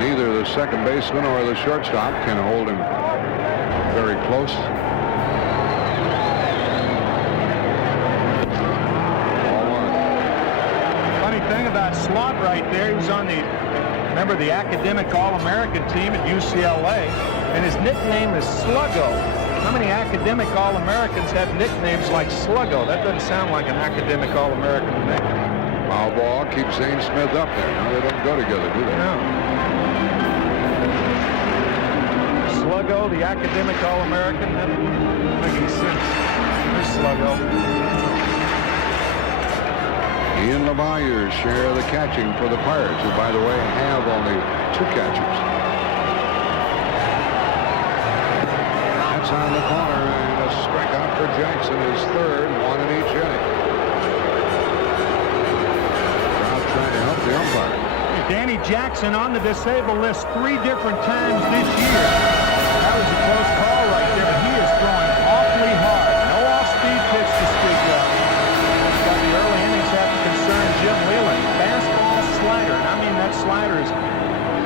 Neither the second baseman or the shortstop can hold him very close. Ball 1. Funny thing about Slot right there, he was on the, remember, the academic All-American team at UCLA, and his nickname is Sluggo. How many academic All-Americans have nicknames like Sluggo? That doesn't sound like an academic All-American to me. Foul ball keeps Zane Smith up there. Now they don't go together, do they? No. Sluggo, the academic All-American, that doesn't make any sense. There's Sluggo. He and LaVallere share the catching for the Pirates, who, by the way, have only 2 catchers. That's on the corner, and a strikeout for Jackson, his third, 1 in each inning. Trying to help the umpire. Danny Jackson on the disabled list 3 different times this year. That was a close call right there, but he is throwing awfully hard. No off-speed pitch to speak of. Got the early innings have to concern Jim Leland. Fastball, slider, and I mean that slider is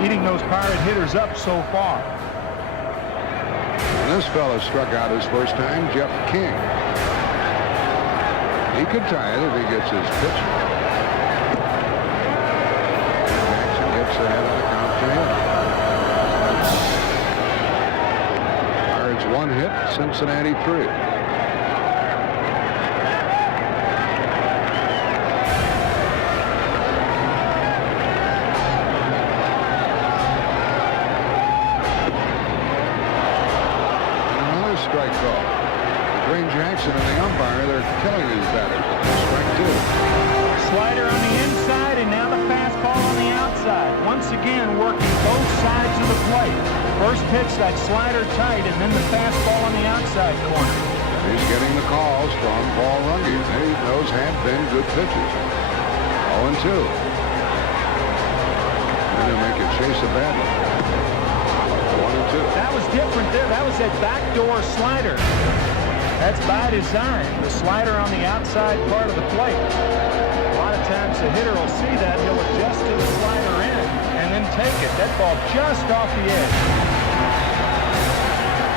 eating those Pirate hitters up so far. And this fella struck out his first time, Jeff King. He could tie it if he gets his pitch. Ahead on the count to him. Pirates 1 hit, Cincinnati 3. Another strike call. Dwayne Jackson and the umpire, they're killing these batters. Strike 2. Slider on the inside, and now the fastball on the outside. Once again, working both sides of the plate. First pitch, that slider tight, and then the fastball on the outside corner. He's getting the calls from Paul Runge. Those have been good pitches. 0-2. And they'll make it chase a bad one. 1-2. That was different there. That was that backdoor slider. That's by design. The slider on the outside part of the plate. A lot of times the hitter will see that. He'll adjust to the slider in and then take it. That ball just off the edge.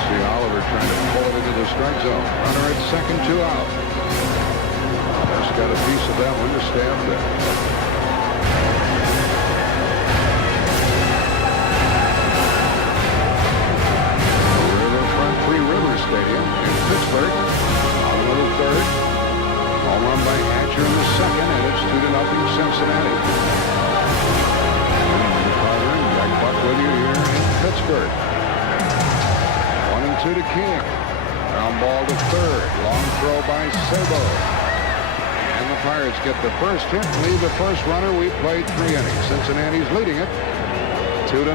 See Oliver trying to pull it into the strike zone. Runner at second, 2 out. Just got a piece of that one to stay up there. Riverfront Three River Stadium in Pittsburgh. Bottom of the third. Home run by Hatcher in the second, and it's 2-0 Cincinnati. McCarver and Jack Buck with you here in Pittsburgh. 1-2 to King. Ground ball to third. Long throw by Sabo. And the Pirates get the first hit, lead the first runner. We played 3 innings. Cincinnati's leading it 2-0.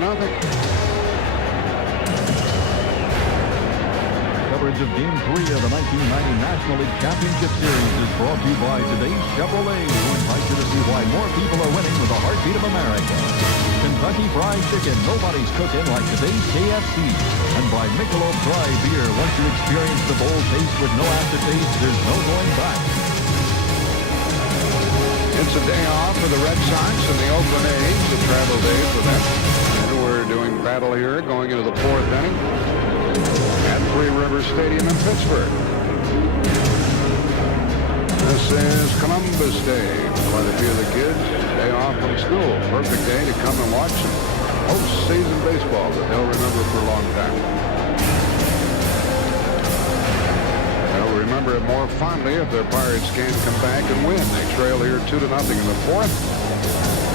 Coverage of Game 3 of the 1990 National League Championship Series is brought to you by today's Chevrolet, who invites you to see why more people are winning with the heartbeat of America. Kentucky Fried Chicken, nobody's cooking like today's KFC. And by Michelob Dry Beer, once you experience the bold taste with no aftertaste, there's no going back. It's a day off for the Red Sox and the Oakland A's, a travel day for them. Edward doing battle here going into the 4th inning at Three Rivers Stadium in Pittsburgh. This is Columbus Day. Quite a few of the kids, day off from school. Perfect day to come and watch some postseason baseball that they'll remember for a long time. They'll remember it more fondly if their Pirates can come back and win. They trail here 2-0 in the 4th.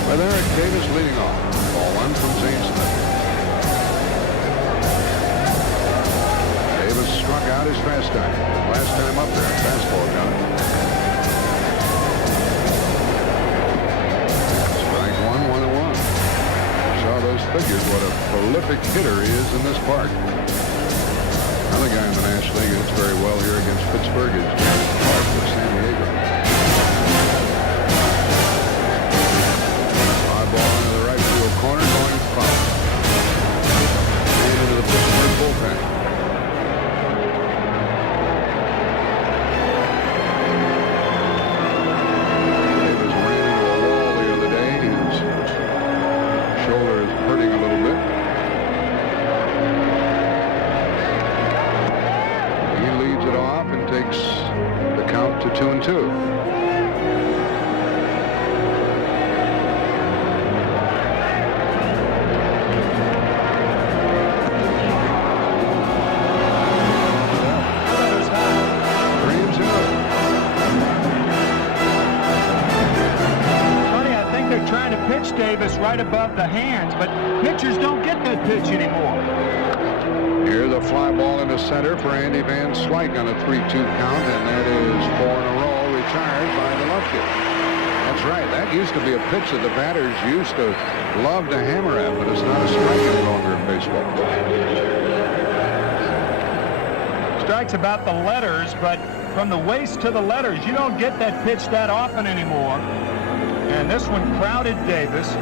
With Eric Davis leading off. Ball 1 from Zane Smith. Davis struck out his last time up there. Fastball got it. Strike 1, 1-1. Saw those figures, what a prolific hitter he is in this park. Another guy in the National League hits very well here against Pittsburgh is James Clark of San Diego. High ball into the right field corner, going foul. And into the Pittsburgh bullpen. Davis ran into a wall the other day. His shoulder is hurting a little bit. Takes the count to 2-2. Tony, I think they're trying to pitch Davis right above the hands, but pitchers don't get that pitch anymore. Here the fly ball into center for Andy Van Slyke on a 3-2 count, and that is 4 in a row, retired by the lefty. That's right. That used to be a pitch that the batters used to love to hammer at, but it's not a strike any longer in baseball. Strike's about the letters, but from the waist to the letters, you don't get that pitch that often anymore. And this one crowded Davis.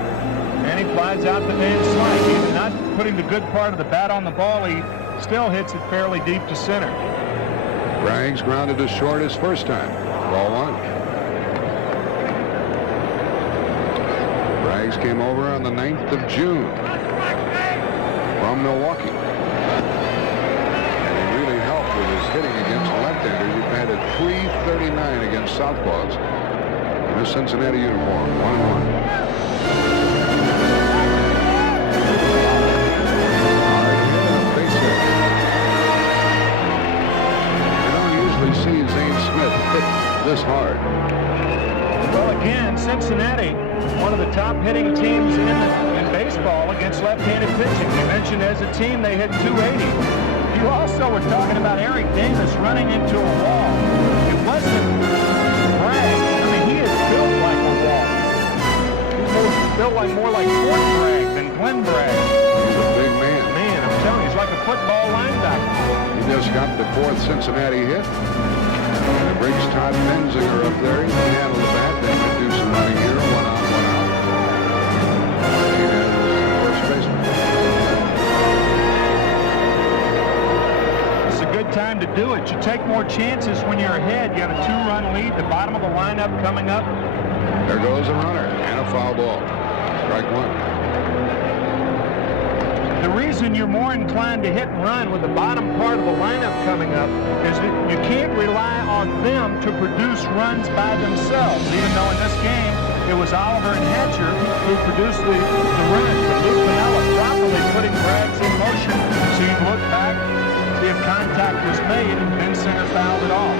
And he flies out the Van Slyke. He's not putting the good part of the bat on the ball. He still hits it fairly deep to center. Braggs grounded to short his first time. Ball 1. Braggs came over on the 9th of June from Milwaukee. And he really helped with his hitting against left-handers. He batted .339 against southpaws in his Cincinnati uniform. 1-1. See Zane Smith hit this hard. Well, again, Cincinnati, one of the top hitting teams in baseball against left-handed pitching. You mentioned as a team they hit .280. You also were talking about Eric Davis running into a wall. It wasn't Bragg. I mean, he is built like a wall. He's built like more like Fort Bragg than Glenn Bragg. He's a big man. Man, I'm telling you, he's like a football linebacker. He just got the 4th Cincinnati hit. And it brings Todd Benzinger up there. He can handle the bat. They can do some running here. 1 out, 1 out. He is first baseman. It's a good time to do it. You take more chances when you're ahead. You have a 2-run lead. The bottom of the lineup coming up. There goes a runner and a foul ball. Strike 1. The reason you're more inclined to hit and run with the bottom part of the lineup coming up is that you can't rely on them to produce runs by themselves, even though in this game it was Oliver and Hatcher who produced the runs. But Luke Piniella properly putting Braggs in motion. So you look back, see if contact was made, and then center fouled it off.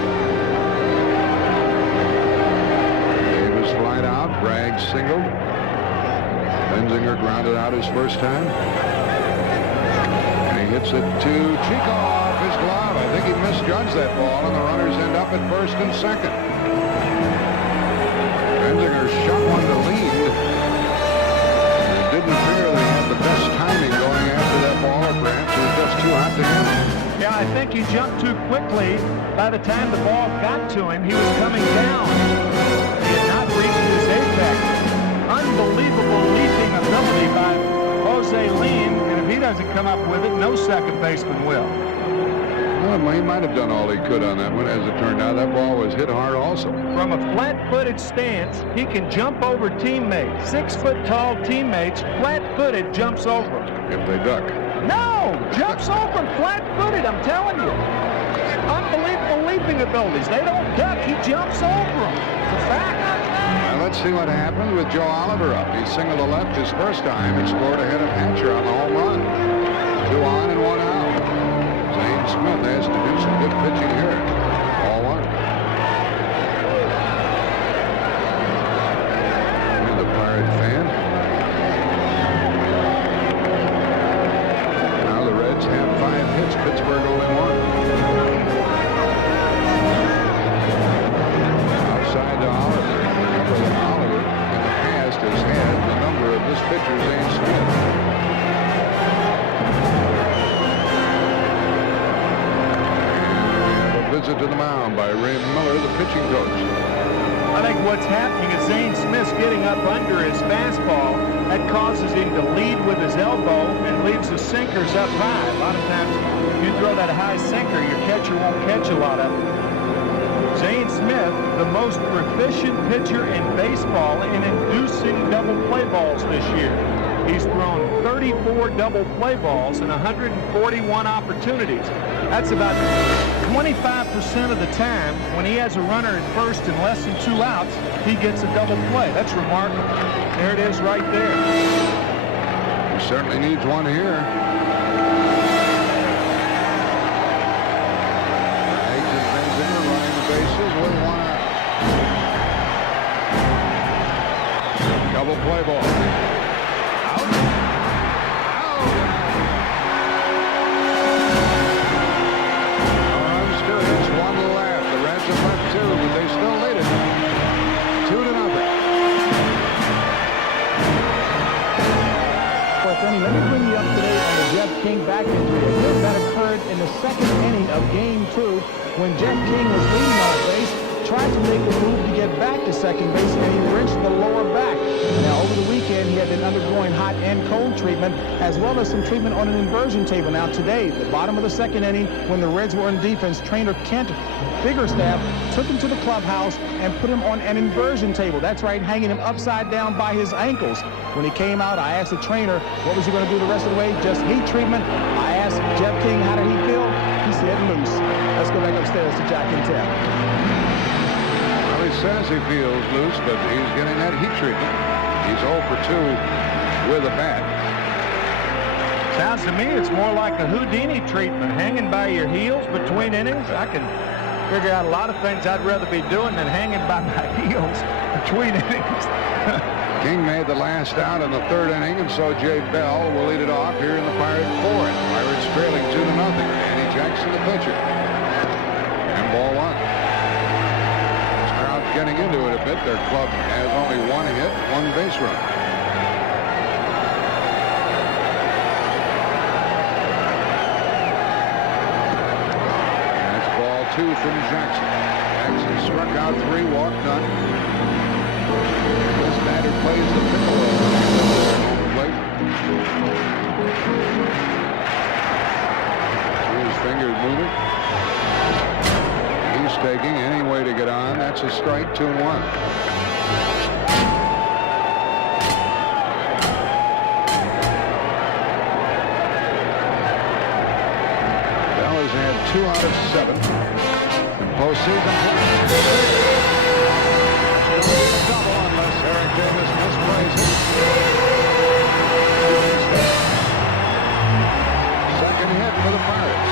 Davis flied out. Braggs singled. Benzinger grounded out his first time. Hits it to Chico off his glove. I think he misjudged that ball, and the runners end up at first and second. Benzinger shot one to lead. It didn't appear they had the best timing going after that ball, or perhaps it was just too hot to him. Yeah, I think he jumped too quickly. By the time the ball got to him, he was coming down. He had not reached his apex. Unbelievable leaping ability by Jose Lean, and if he doesn't come up with it, no second baseman will. Well, he might have done all he could on that one. As it turned out, that ball was hit hard also. From a flat-footed stance, he can jump over teammates. 6-foot-tall teammates, flat-footed, jumps over. If they duck. No! Jumps over flat-footed, I'm telling you. Unbelievable leaping abilities. They don't duck, he jumps over them. It's a fact. Now let's see what happened with Joe Oliver up. He singled to left his first time and scored ahead of Hatcher on the home run. 2 on and 1 out. Zane Smith has to do some good pitching here. Ball 1. Here's the Pirate fan. Now the Reds have 5 hits. Pittsburgh only 1. Outside to Oliver. Oliver in the past has had the number of this pitcher, Zane Smith. Visit to the mound by Ray Miller, the pitching coach. I think what's happening is Zane Smith's getting up under his fastball. That causes him to lead with his elbow and leaves the sinkers up high. A lot of times, if you throw that high sinker, your catcher won't catch a lot of it. Zane Smith, the most proficient pitcher in baseball in inducing double play balls this year. He's thrown 34 double play balls in 141 opportunities. That's about 25% of the time when he has a runner at first and less than 2 outs, he gets a double play. That's remarkable. There it is right there. He certainly needs one here. Exit Benzinger running the bases with 1 out. Double play ball. Let me bring you up to date on the Jeff King back injury. That occurred in the 2nd inning of Game 2 when Jeff King was leading on base, tried to make a move to get back to second base, and he wrenched the lower back. Now, over the weekend, he had been undergoing hot and cold treatment, as well as some treatment on an inversion table. Now, today, the bottom of the 2nd inning, when the Reds were in defense, trainer Kent Biggerstaff took him to the clubhouse and put him on an inversion table. That's right, hanging him upside down by his ankles. When he came out, I asked the trainer what was he going to do the rest of the way. Just heat treatment. I asked Jeff King how did he feel. He said loose. Let's go back upstairs to Jack and Tim. Well, he says he feels loose, but he's getting that heat treatment. He's 0 for 2 with a bat. Sounds to me it's more like a Houdini treatment, hanging by your heels between innings. I can figure out a lot of things I'd rather be doing than hanging by my heels between innings. King made the last out in the 3rd inning, and so Jay Bell will lead it off here in the Pirate 4th. Pirates trailing 2-0. Danny Jackson, the pitcher. And ball 1. This crowd's getting into it a bit. Their club has only 1 hit, 1 base run. And it's ball 2 from Jackson. Jackson struck out 3, walked none. This batter plays the piccolo home plate. See his fingers moving. He's taking any way to get on. That's a strike, 2-1. Bell has had 2 out of 7 in postseason play. Double unless Eric Davis misplays it. 2nd hit for the Pirates.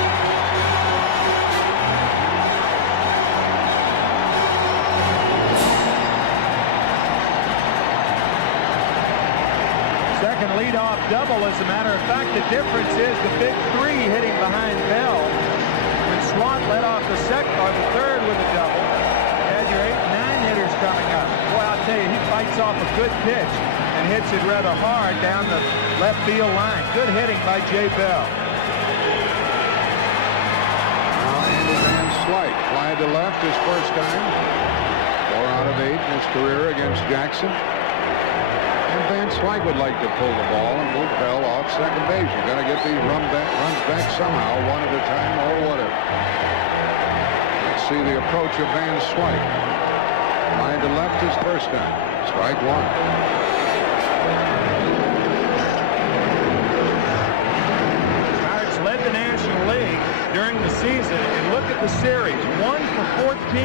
Second leadoff double, as a matter of fact. The difference is the big 3 hitting behind Bell. When Swant led off the 3rd with a double, you had your 8 and 9 hitters coming up. Boy, I'll tell you, he fights off a good pitch and hits it rather hard down the left field line. Good hitting by Jay Bell. Now Andy Van Slyke fly to left his first time. 4 out of 8 in his career against Jackson. And Van Slyke would like to pull the ball and move Bell off second base. You got to get these runs back somehow, one at a time or whatever. Let's see the approach of Van Slyke. Line to left is first down. Strike one. Pirates led the National League during the season, and look at the series, 1 for 14.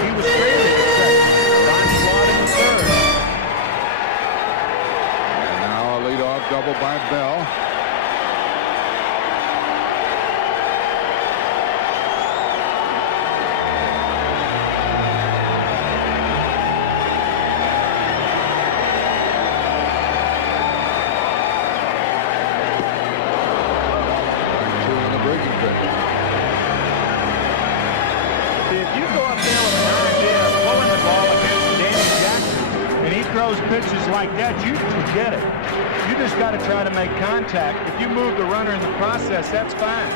He was stranded at second. Ron Swat in the third. And now a leadoff double by Bell. Pitches like that, you forget it. You just got to try to make contact. If you move the runner in the process, that's fine.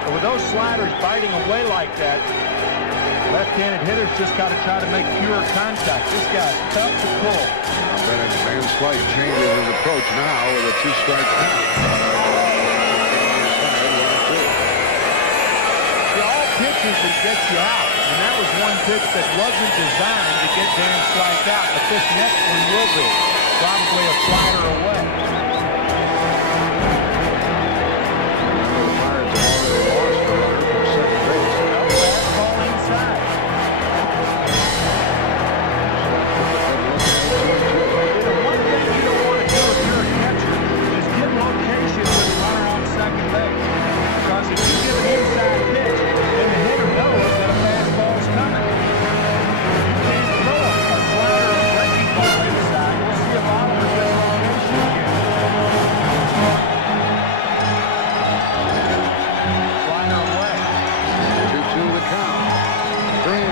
But with those sliders biting away like that, left-handed hitters just got to try to make pure contact. This guy's tough to pull. Van Slyke changes his approach now with a 2-strike count. All pitches that get you out. And that was one pitch that wasn't designed to get Van Slyke out, but this next one will be. Probably a slider away. The Pirates have already lost the runner from second base. Fastball inside. The one thing you don't want to do if you're a catcher is get location with the runner on second base. Because if you give an inside pitch, then the hitter knows that a fastball's coming. You can't throw a slider or breaking ball inside. We'll see if Oliver gets location again. Slider away. 2-2 the count. 3-2.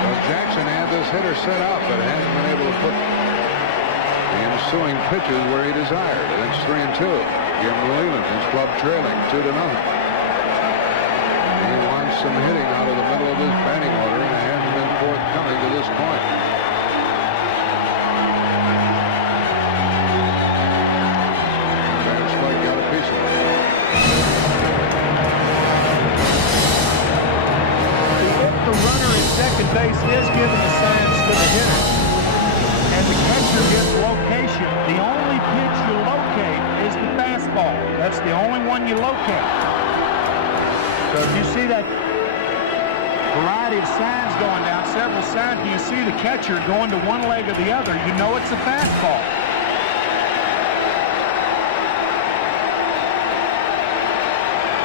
Well, Jackson had this hitter set up, but hasn't been able to put the ensuing pitches where he desired. And it's 3-2. Jim Leland, his club trailing 2-0. He wants some hitting out of the middle of his batting order, and it hasn't been forthcoming to this point. Van Slyke got a piece of it. If the runner at second base is giving the signs to the hitter, and the catcher gets location, the only pitch you locate is the fastball. That's the only one you locate. So if you see that variety of signs going down, several signs, you see the catcher going to one leg or the other, you know it's a fastball.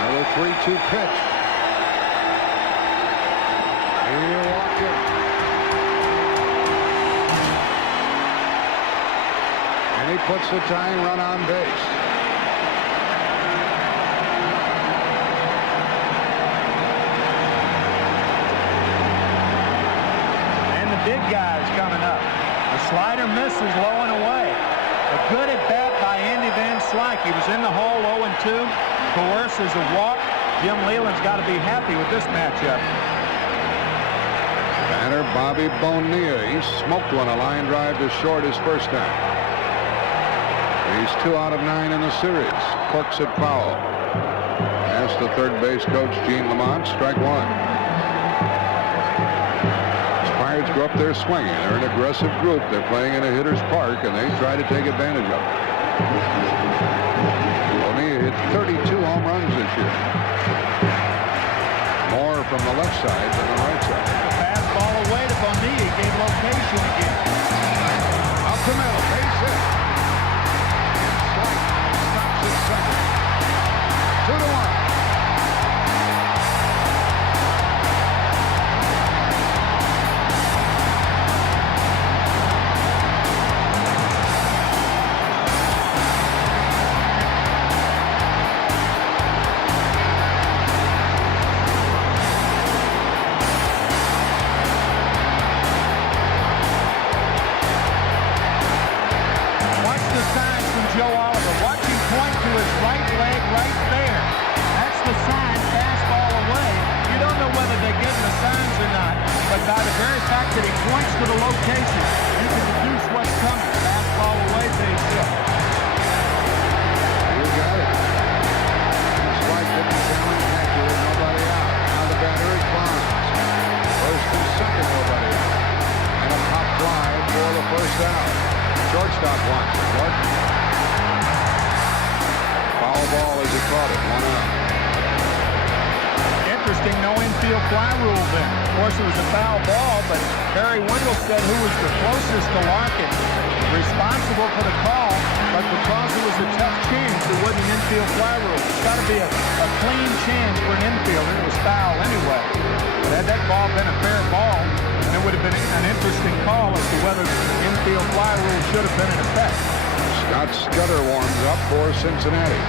Another 3-2 pitch. He'll walk in. And he puts the tying run on base. And the big guy's coming up. The slider misses low and away. A good at bat by Andy Van Slyke. He was in the hole 0-2. Coerces a walk. Jim Leland's got to be happy with this matchup. Batter Bobby Bonilla. He smoked one, a line drive to short his first time. He's 2 out of 9 in the series. Corks it foul. Asked the third base coach, Gene Lamont, strike one. Pirates go up there swinging. They're an aggressive group. They're playing in a hitter's park, and they try to take advantage of it. Bonilla hit 32 home runs this year. More from the left side than the right side. The fastball away to Bonilla. Gave location again. Up the middle. Base hit. Stops at second. 2-1. but by the very fact that he points to the location, you can deduce what's coming. Fastball away, base hit. You got it. Strike didn't challenge Hector, nobody out. Now the batter is Bonds. First and second, nobody out. And a pop fly for the first out. Shortstop wants it. Martin. Foul ball as he caught it. 1 out. Interesting, no infield fly rule then. Of course, it was a foul ball, but Barry Wendell said who was the closest to Larkin, responsible for the call, but because it was a tough chance, there wasn't an infield fly rule. It's got to be a clean chance for an infielder. It was foul anyway. But had that ball been a fair ball, then it would have been an interesting call as to whether the infield fly rule should have been in effect. Scott Scudder warms up for Cincinnati.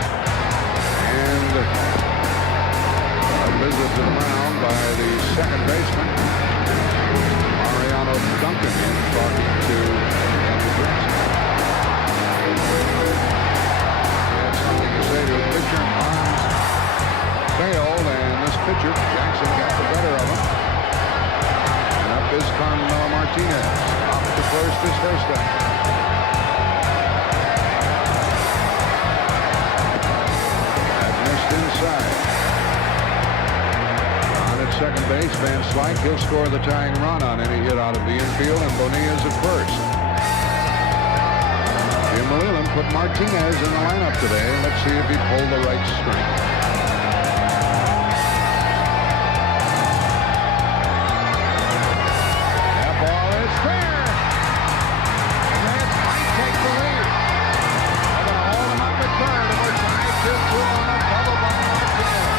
And a visit to the mound by the second baseman, Mariano Duncan, talking to Andrew Jackson. He had something to say to his pitcher, and Bonds failed, and this pitcher, Jackson, got the better of him. And up is Carmelo Martinez. Off to first is first out. Inside. On at second base, Van Slyke, he'll score the tying run on any hit out of the infield, and Bonilla's at first. Jim Leland put Martinez in the lineup today. Let's see if he pulled the right string. That ball is fair. And that might take the lead. They're going to hold him up at third, and we're tied 2-2 on a double by Martinez.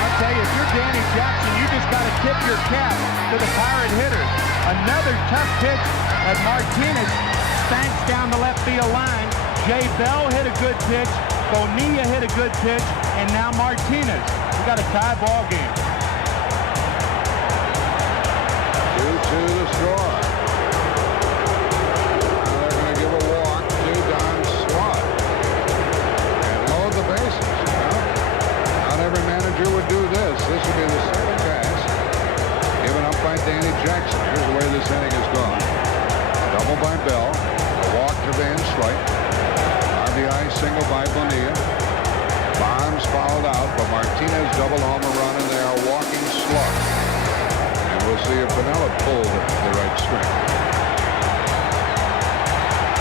I'll tell you, if you're Danny Jackson, you just got to tip your cap to the Pirate hitter. Another tough pitch at Martinez spanks down the left field line. Jay Bell hit a good pitch, Bonilla hit a good pitch, and now Martinez. We got a tie ball game. 2-2 the score. Now they're going to give a walk to Don Swat and load the bases. Well, not every manager would do this. This would be the second pass given up by Danny Jackson. Here's the way this inning has gone. Double by Bell, a walk to Van Slyke. RBI single by Bonilla. Bonds fouled out, but Martinez double home run, and they are walking slug. And we'll see if Pinella pulled the right string.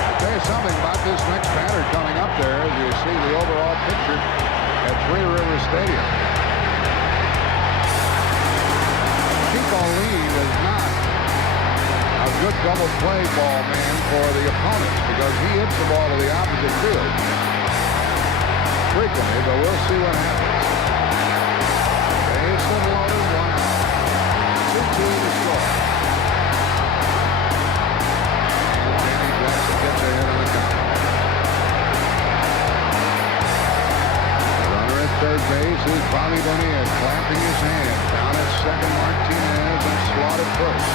I'll tell you something about this next batter coming up there as you see the overall picture at Three Rivers Stadium. Chico Lean is not a good double play ball man for the opponents because he hits the ball to the opposite field frequently, but we'll see what happens. Base and loaded, 1 out. 2-2 to score. And Danny Jackson gets ahead of the count. Runner at third base is Bobby Bonilla, clapping his hands. Down at second, Martinez, and Slaughter first.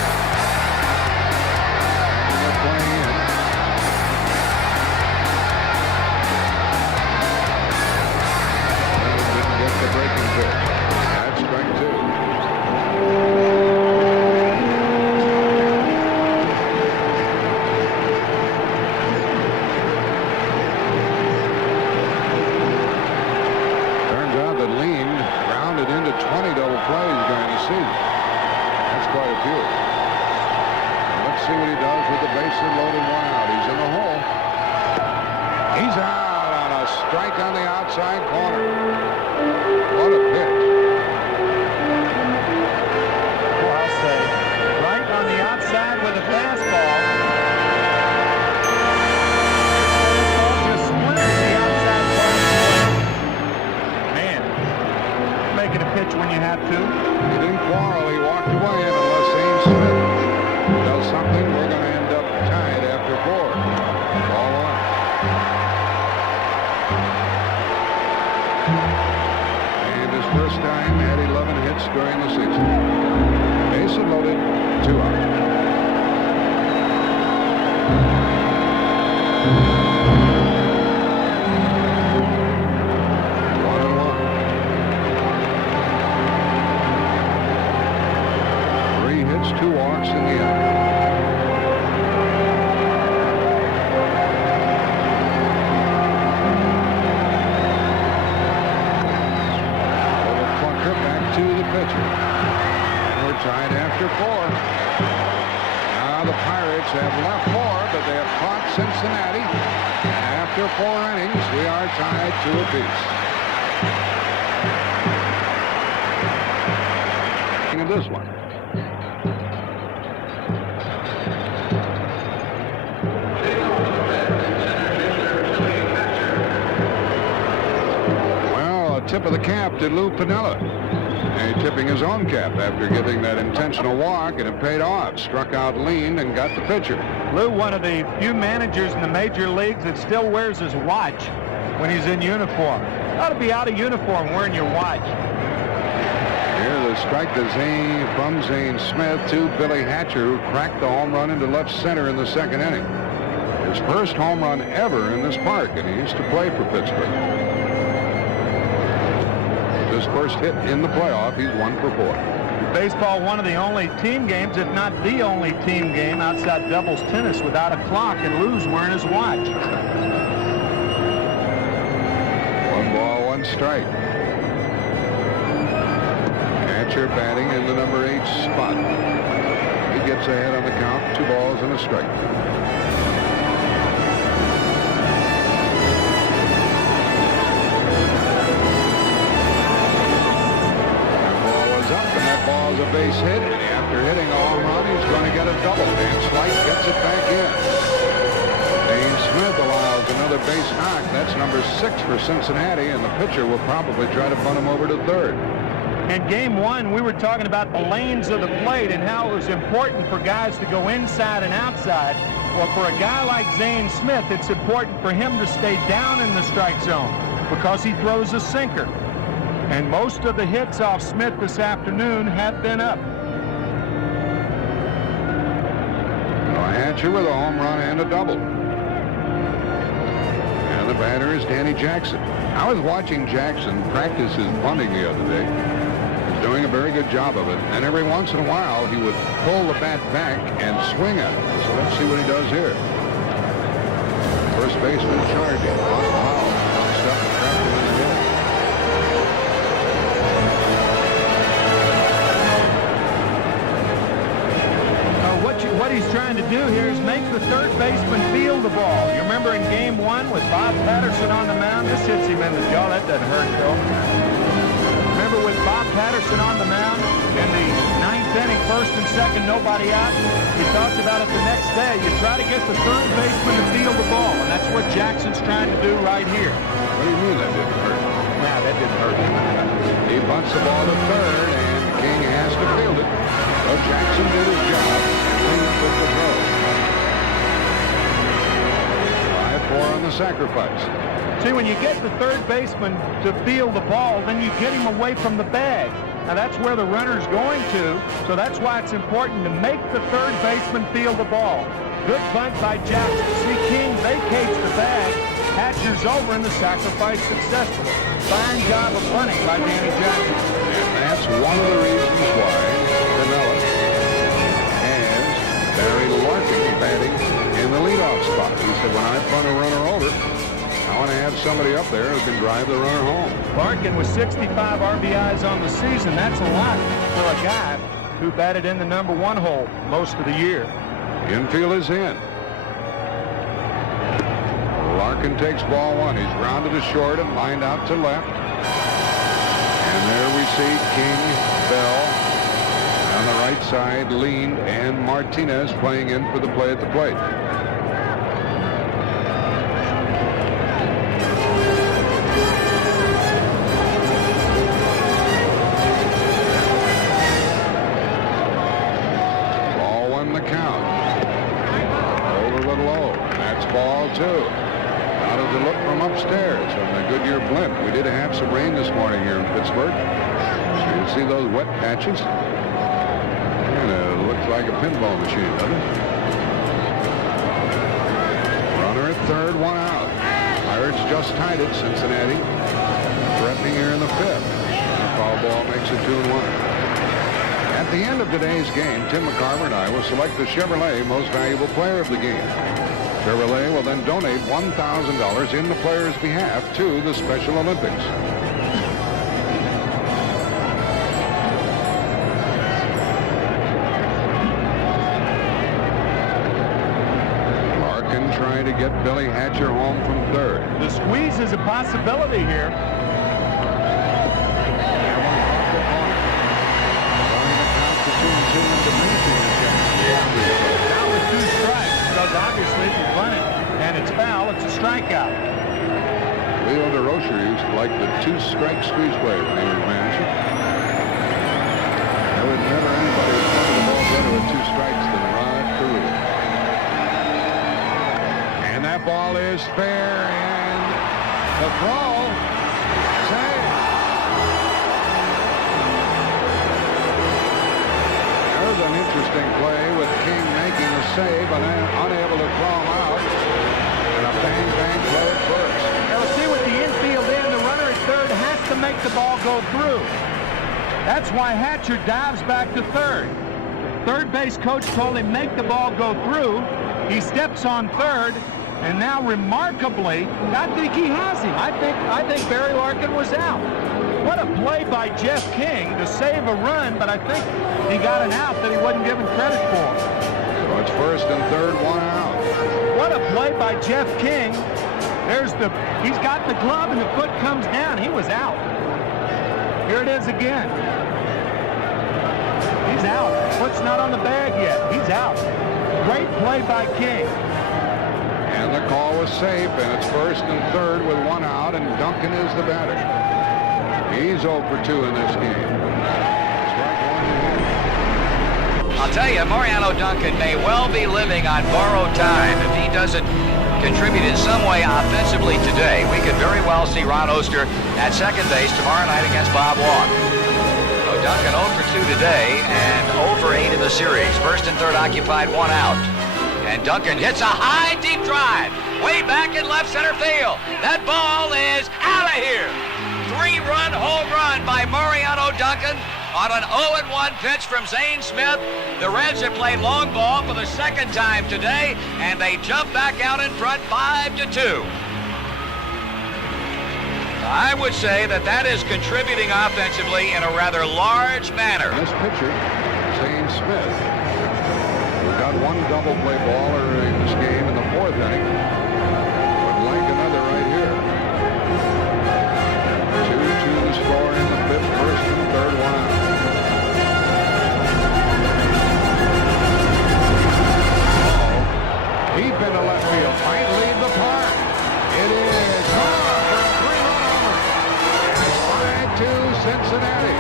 And they're playing in. The breaking pitch. That's strike 2. Turns out that Lean rounded into 20 double plays during the season. That's quite a few. Now let's see what he does with the bases loaded, 1 out. He's in the hole. He's out on a strike on the outside corner. What a pitch. Well, I'll say, right on the outside with a fastball. Fastball just splinters the outside corner. Man, making a pitch when you have to. He didn't quarrel. He walked away, and unless Zane Smith does something, we're going to end up tied after 4. Ball 1. First time had 11 hits during the season. Base loaded, 2 out. Two walks in the inning. Little clunker back to the pitcher. And we're tied after 4. Now the Pirates have left 4, but they have caught Cincinnati. And after 4 innings, we are tied 2 apiece. In this one. Tip of the cap to Lou Piniella. And tipping his own cap after giving that intentional walk, and it paid off. Struck out lean and got the pitcher. Lou, one of the few managers in the major leagues that still wears his watch when he's in uniform. You ought to be out of uniform wearing your watch. Here the strike to Zane, from Zane Smith to Billy Hatcher, who cracked the home run into left center in the 2nd inning. His first home run ever in this park, and he used to play for Pittsburgh. His first hit in the playoff, he's 1 for 4. Baseball, one of the only team games, if not the only team game outside doubles tennis without a clock, and Lou's wearing his watch. 1 ball, 1 strike. Hatcher batting in the number 8 spot. He gets ahead on the count, 2 balls and a strike. Ball's a base hit, and after hitting a home run, he's going to get a double. Dan Slight gets it back in. Dane Smith allows another base knock. That's number 6 for Cincinnati, and the pitcher will probably try to bunt him over to 3rd. In game 1, we were talking about the lanes of the plate and how it was important for guys to go inside and outside. Well, for a guy like Zane Smith, it's important for him to stay down in the strike zone because he throws a sinker. And most of the hits off Smith this afternoon have been up. Hatcher with a home run and a double. And the batter is Danny Jackson. I was watching Jackson practice his bunting the other day. He's doing a very good job of it. And every once in a while, he would pull the bat back and swing at it. So let's see what he does here. First baseman charging. Wow. Bounced up and trapped him in the middle. What he's trying to do here is make the 3rd baseman feel the ball. You remember in game 1 with Bob Patterson on the mound? This hits him in the jaw. That doesn't hurt, though. Remember with Bob Patterson on the mound in the 9th inning, 1st and 2nd, nobody out? He talked about it the next day. You try to get the 3rd baseman to feel the ball, and that's what Jackson's trying to do right here. What do you mean that didn't hurt? Nah, that didn't hurt. He bunts the ball to 3rd, and King has to field it. So Jackson did his job. Took the throw. 5-4 on the sacrifice. See, when you get the 3rd baseman to field the ball, then you get him away from the bag. Now, that's where the runner's going to, so that's why it's important to make the 3rd baseman field the ball. Good bunt by Jackson. See, King vacates the bag. Hatcher's over, and the sacrifice successful. Fine job of running by Danny Jackson. And that's one of the reasons why Piniella Barry Larkin batting in the leadoff spot. He said, when I bunt a runner over, I want to have somebody up there who can drive the runner home. Larkin with 65 RBIs on the season. That's a lot for a guy who batted in the number 1 hole most of the year. Infield is in. Larkin takes ball 1. He's grounded to short and lined out to left. And there we see King, Bell, on the right side, leaned, and Martinez playing in for the play at the plate. Ball 1 the count. Over the low. That's ball 2. How does it look from upstairs? stairs on the Goodyear blimp. We did have some rain this morning here in Pittsburgh. So you see those wet patches. And it looks like a pinball machine, doesn't it? Runner at third, one out. Pirates just tied it. Cincinnati threatening here in the fifth. The foul ball makes it 2-1. At the end of today's game, Tim McCarver and I will select the Chevrolet Most Valuable Player of the game. Chevrolet will then donate $1,000 in the player's behalf to the Special Olympics. Larkin trying to get Billy Hatcher home from third. The squeeze is a possibility here. Now with 2 strikes, because obviously if you run it and it's foul, it's a strikeout. Leo DeRocher used to like the 2-strike squeeze play when he was manager. There was never anybody who wanted the ball better with 2 strikes than Rod Carew. And that ball is fair, and the throw, Zane. There's an interesting play with King making a save and then unable to throw him out. And a bang-bang play at first. Now see with the infield in, the runner at third has to make the ball go through. That's why Hatcher dives back to third. Third base coach told him make the ball go through. He steps on third, and now remarkably, I think he has him. I think Barry Larkin was out. What a play by Jeff King to save a run, but I think he got an out that he wasn't given credit for. So it's first and third, one out. What a play by Jeff King. He's got the glove and the foot comes down. He was out. Here it is again. He's out. Foot's not on the bag yet. He's out. Great play by King. And the call was safe, and it's first and third with one out, and Duncan is the batter. He's 0 for 2 in this game. I'll tell you, Mariano Duncan may well be living on borrowed time. If he doesn't contribute in some way offensively today, we could very well see Ron Oster at second base tomorrow night against Bob Long. So Duncan 0 for 2 today and 0 for 8 in the series. First and third occupied, one out. And Duncan hits a high, deep drive way back in left center field. That ball is out of here. 3-run home run by Mariano Duncan on an 0-1 pitch from Zane Smith. The Reds have played long ball for the second time today, and they jump back out in front 5-2. I would say that is contributing offensively in a rather large manner. This pitcher, Zane Smith, we've got one double play ball early in this game in the fourth inning. Would like another right here. 2-2 the score in the fifth, first and third, one out. Deep into left field, might lead the park. It is hard for a 3-run homer. And it's 5-2 Cincinnati.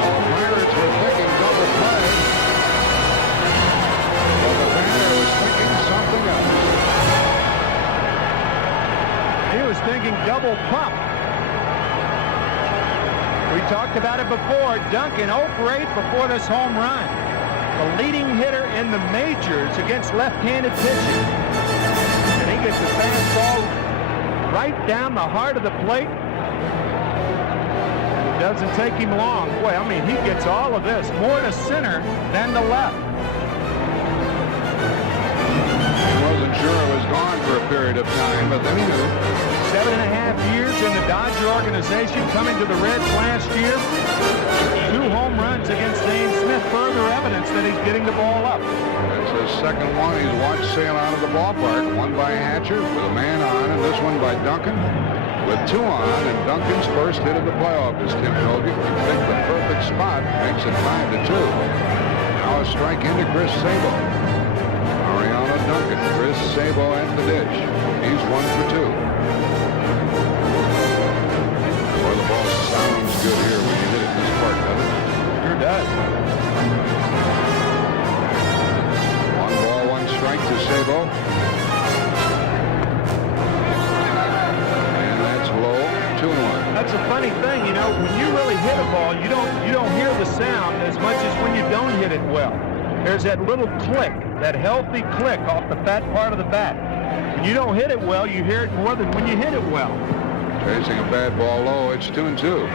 Well, the Pirates were thinking double play. Well, the batter was thinking something else. He was thinking double pump. We talked about it before. Duncan 0 for 8 before this home run. The leading hitter in the majors against left-handed pitching. And he gets a fastball right down the heart of the plate. It doesn't take him long. Boy, I mean, he gets all of this. More to center than to left. He wasn't sure it was gone for a period of time, but then he knew. 7.5 years in the Dodger organization, coming to the Reds last year. 2 home runs against Zane Smith, further evidence that he's getting the ball up. It's his second one he's watched sail out of the ballpark. One by Hatcher with a man on, and this one by Duncan with 2 on, and Duncan's first hit of the playoff, as Tim told you. He picked the perfect spot, makes it 5-2. Now a strike into Chris Sabo. Mariano Duncan, Chris Sabo at the ditch. He's 1 for 2. Boy, the ball sounds good here when you hit it in this park, doesn't it? Sure does. 1 ball, 1 strike to Sabo. it's a funny thing, you know, when you really hit a ball, you don't hear the sound as much as when you don't hit it well. There's that little click, that healthy click off the fat part of the bat. When you don't hit it well, you hear it more than when you hit it well. Chasing a bad ball low, it's 2-2.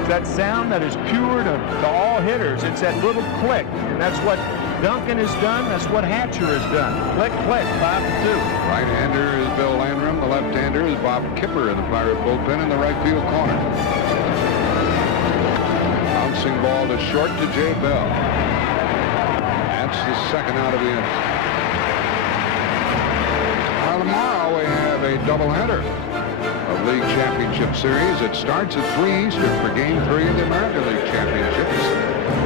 It's that sound that is pure to all hitters. It's that little click, and that's what Duncan has done. That's what Hatcher has done. Click, click, 5-2. Right-hander is Bill Landrum. The left-hander is Bob Kipper in the Pirate bullpen in the right field corner. Bouncing ball to short to Jay Bell. That's the second out of the inning. Now tomorrow we have a doubleheader of League Championship Series. It starts at 3 Eastern for Game 3 of the American League Championships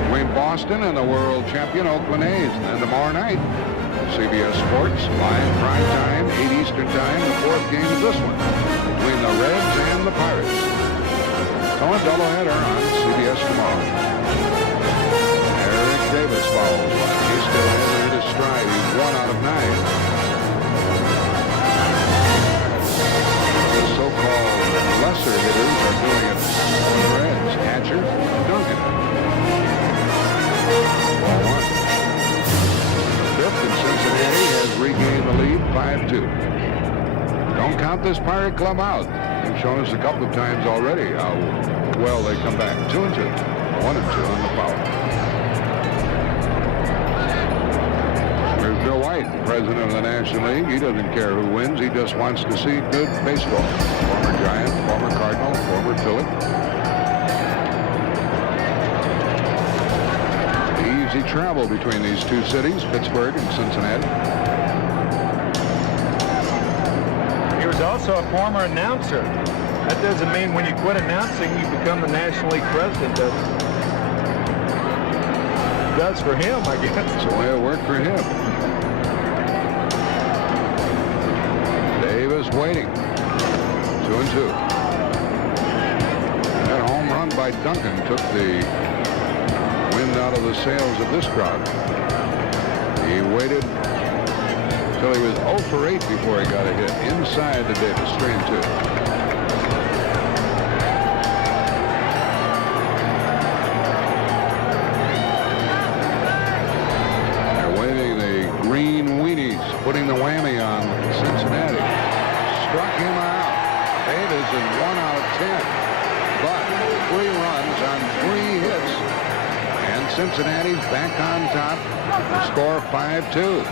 between Boston and the world champion Oakland A's. And tomorrow night, CBS Sports, live prime time, 8 Eastern time, the fourth game of this one between the Reds and the Pirates. So a doubleheader on CBS tomorrow. Eric Davis follows one. He still hasn't hit his stride. He's 1 out of 9. The so-called lesser hitters are doing it for the Reds. Hatcher, Duncan. Ball 1. Fifth, and Cincinnati has regained the lead, 5-2. Don't count this Pirate Club out. They've shown us a couple of times already how well they come back. 2-2. 1-2 on the foul. There's Bill White, president of the National League. He doesn't care who wins. He just wants to see good baseball. Former Giant, former Cardinal, former Philly. Easy travel between these two cities, Pittsburgh and Cincinnati. He was also a former announcer. That doesn't mean when you quit announcing, you become the National League president. It does for him, I guess. That's the way it worked for him. Davis waiting. 2-2. That home run by Duncan took the wind out of the sails of this crowd. He waited until he was 0 for 8 before he got a hit inside the Davis. 3-2. Putting the whammy on Cincinnati. Struck him out. Davis is 1 out of 10. But 3 runs on 3 hits. And Cincinnati's back on top. The score 5-2.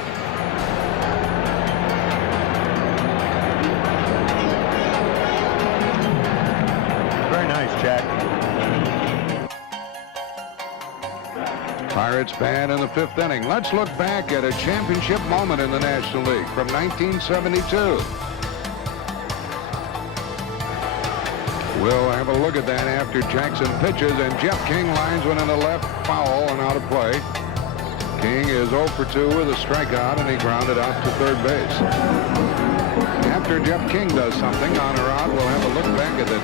Very nice, Jack. Pirates bad in the 5th inning. Let's look back at a championship moment in the National League from 1972. We'll have a look at that after Jackson pitches, and Jeff King lines one into left, foul and out of play. King is 0 for 2 with a strikeout, and he grounded out to third base. After Jeff King does something on or out, we'll have a look back at the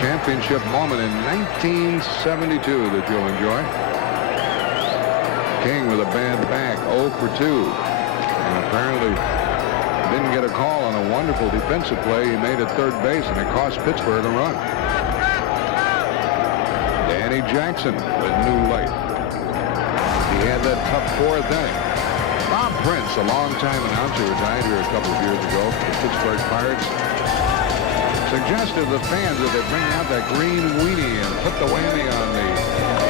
championship moment in 1972 that you'll enjoy. King with a bad back, 0 for 2. And apparently didn't get a call on a wonderful defensive play he made at third base, and it cost Pittsburgh a run. Danny Jackson with new life. He had that tough 4th inning. Bob Prince, a longtime announcer, retired here a couple of years ago for the Pittsburgh Pirates, suggested to the fans that they bring out that green weenie and put the whammy on the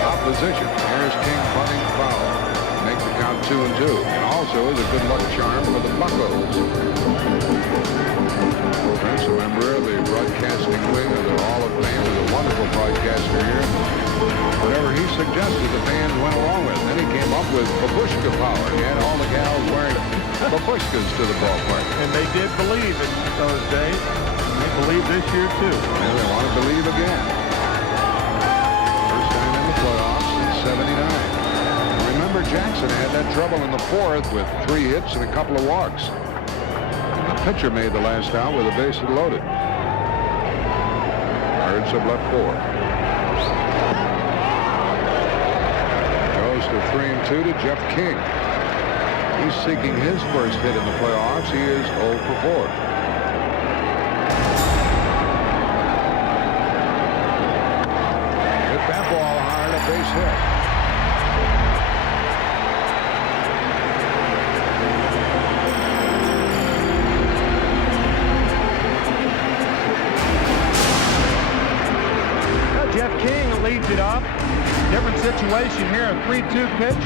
opposition. Here's King punting foul. Make the count 2-2. And also is a good luck charm for the Buccos. Prince, a member of the broadcasting wing of the Hall of Fame, was a wonderful broadcaster here. Whatever he suggested, the fans went along with. Then he came up with babushka power. He had all the gals wearing babushkas to the ballpark. And they did believe in those days. And they believe this year, too. And they want to believe again. First time in the playoffs in 79. Remember, Jackson had that trouble in the 4th with 3 hits and a couple of walks. And the pitcher made the last out with the bases loaded. Pirates have left 4. Goes to 3-2 to Jeff King. He's seeking his first hit in the playoffs. He is 0 for 4. base hit. Jeff King leads it off. Different situation here, a 3-2 pitch.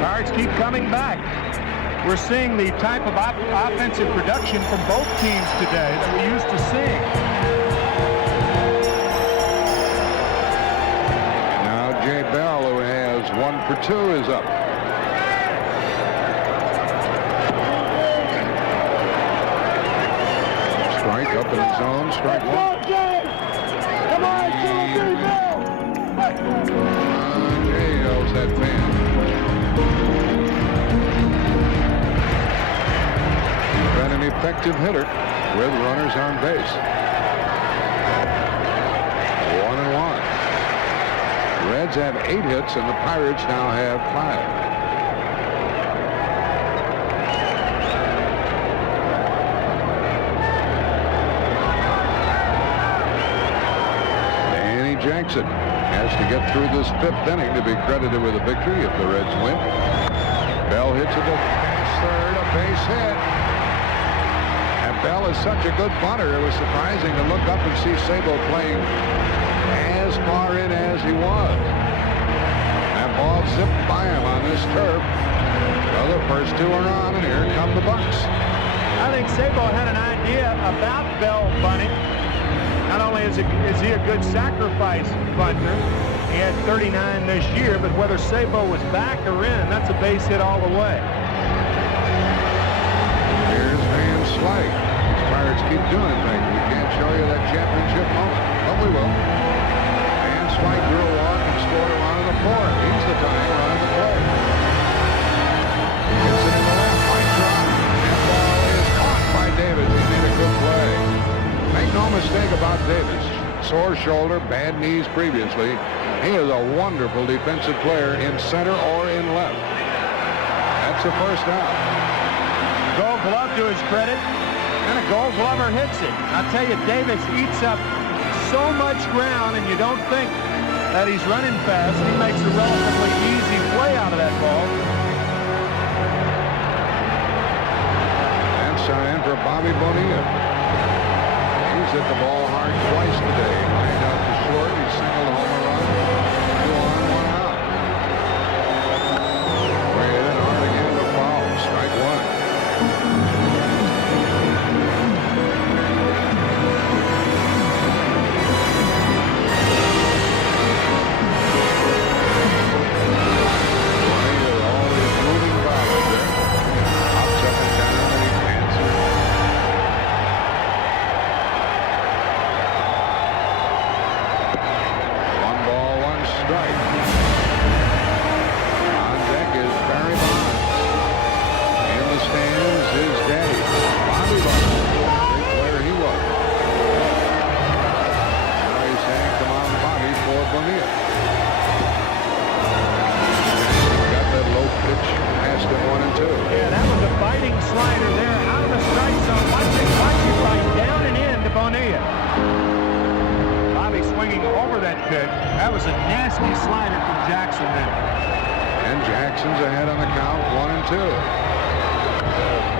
Pirates keep coming back. We're seeing the type of offensive production from both teams today that we used to seeing. Now Jay Bell, who has 1 for 2, is up. Strike up in the zone, strike 1. Come on, Jay yells that fan. Been an effective hitter with runners on base. 1-1. Reds have 8 hits and the Pirates now have 5. Jackson has to get through this 5th inning to be credited with a victory if the Reds win. Bell hits it to third, a base hit. And Bell is such a good bunter, it was surprising to look up and see Sabo playing as far in as he was. That ball zipped by him on this turf. Well, the first 2 are on, and here come the Bucks. I think Sabo had an idea about Bell bunting. Not only is he a good sacrifice bunter, he had 39 this year, but whether Sabo was back or in, that's a base hit all the way. Here's Van Slyke. These Pirates keep doing things. We can't show you that championship moment, but we will. Van Slyke drew a walk and scored a run in the 4th. He's the tying run in the play. Gets it in the left by Trot. That ball is caught by Davis. He made a good play. Make no mistake about Davis. Sore shoulder, bad knees previously. He is a wonderful defensive player in center or in left. That's the first out. Gold Glove to his credit, and a Gold Glover hits it. I tell you, Davis eats up so much ground, and you don't think that he's running fast. He makes a relatively easy play out of that ball. And sign for Bobby Bonilla. He's hit the ball hard twice today. Lined out to short. He singled home a run. 2 on, 1 out. Way in hard again to foul. Strike 1. Always moving ball there. Hops up and down and he pants it. That was a nasty slider from Jackson there. And Jackson's ahead on the count, 1-2.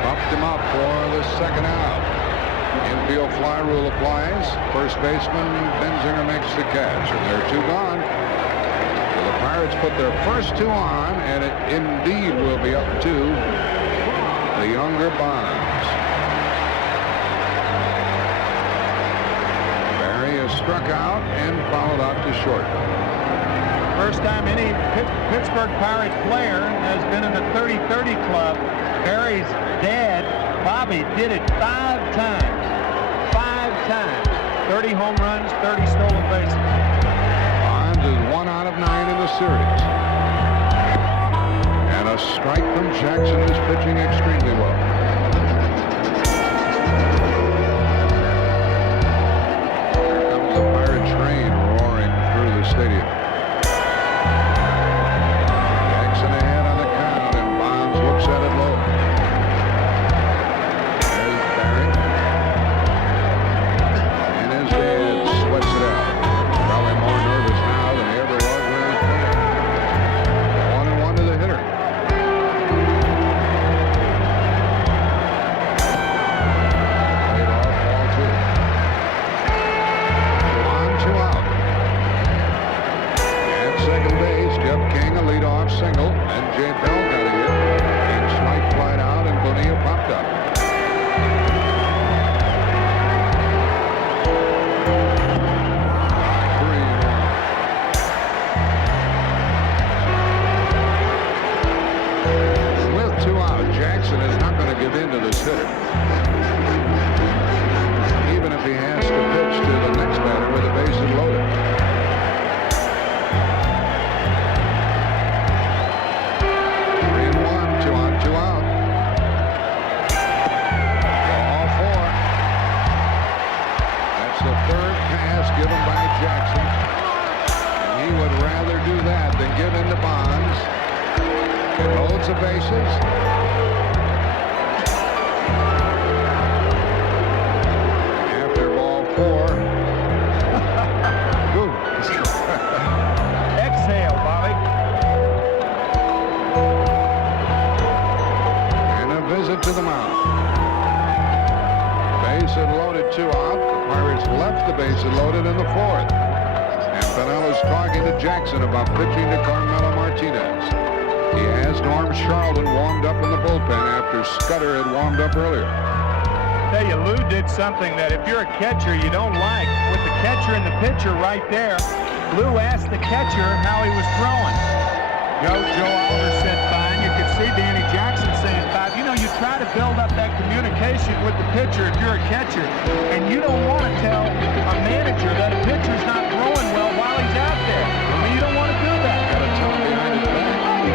Bumped him up for the second out. Infield fly rule applies. First baseman Benzinger makes the catch, and they're 2 gone. So the Pirates put their first 2 on, and it indeed will be up to the younger Bonds. Barry is struck out and fouled out to short. First time any Pittsburgh Pirates player has been in the 30-30 club. Barry's dad, Bobby, did it 5 times. 5 times. 30 home runs, 30 stolen bases. Bonds is 1 out of 9 in the series. And a strike from Jackson, who's pitching extremely well. Here comes the Pirate train roaring through the stadium. Jackson ahead on the count, and Bonds looks at it low. There's Barry. In his head, sweats it out. Probably more nervous now give in to this hitter. Even if he has to pitch to the next batter with the bases loaded. Given by Jackson. And he would rather do that than give in to Bonds. It loads the bases. After ball 4. Exhale, Bobby. And a visit to the mound. Base and loaded, 2 out. Pirates left the bases loaded in the 4th. And Pinella's talking to Jackson about pitching to Carmelo Martinez. He has Norm Charlton warmed up in the bullpen after Scudder had warmed up earlier. Tell you, Lou did something that if you're a catcher you don't like. With the catcher and the pitcher right there, Lou asked the catcher how he was throwing. Joe Oliver said fine. You could see Danny Jackson saying fine. You know, you try to build up that communication with the pitcher if you're a catcher, and you don't want to tell a manager that a pitcher's not throwing well while he's out there. I mean, you don't want to do that. Got to tell him behind his back. You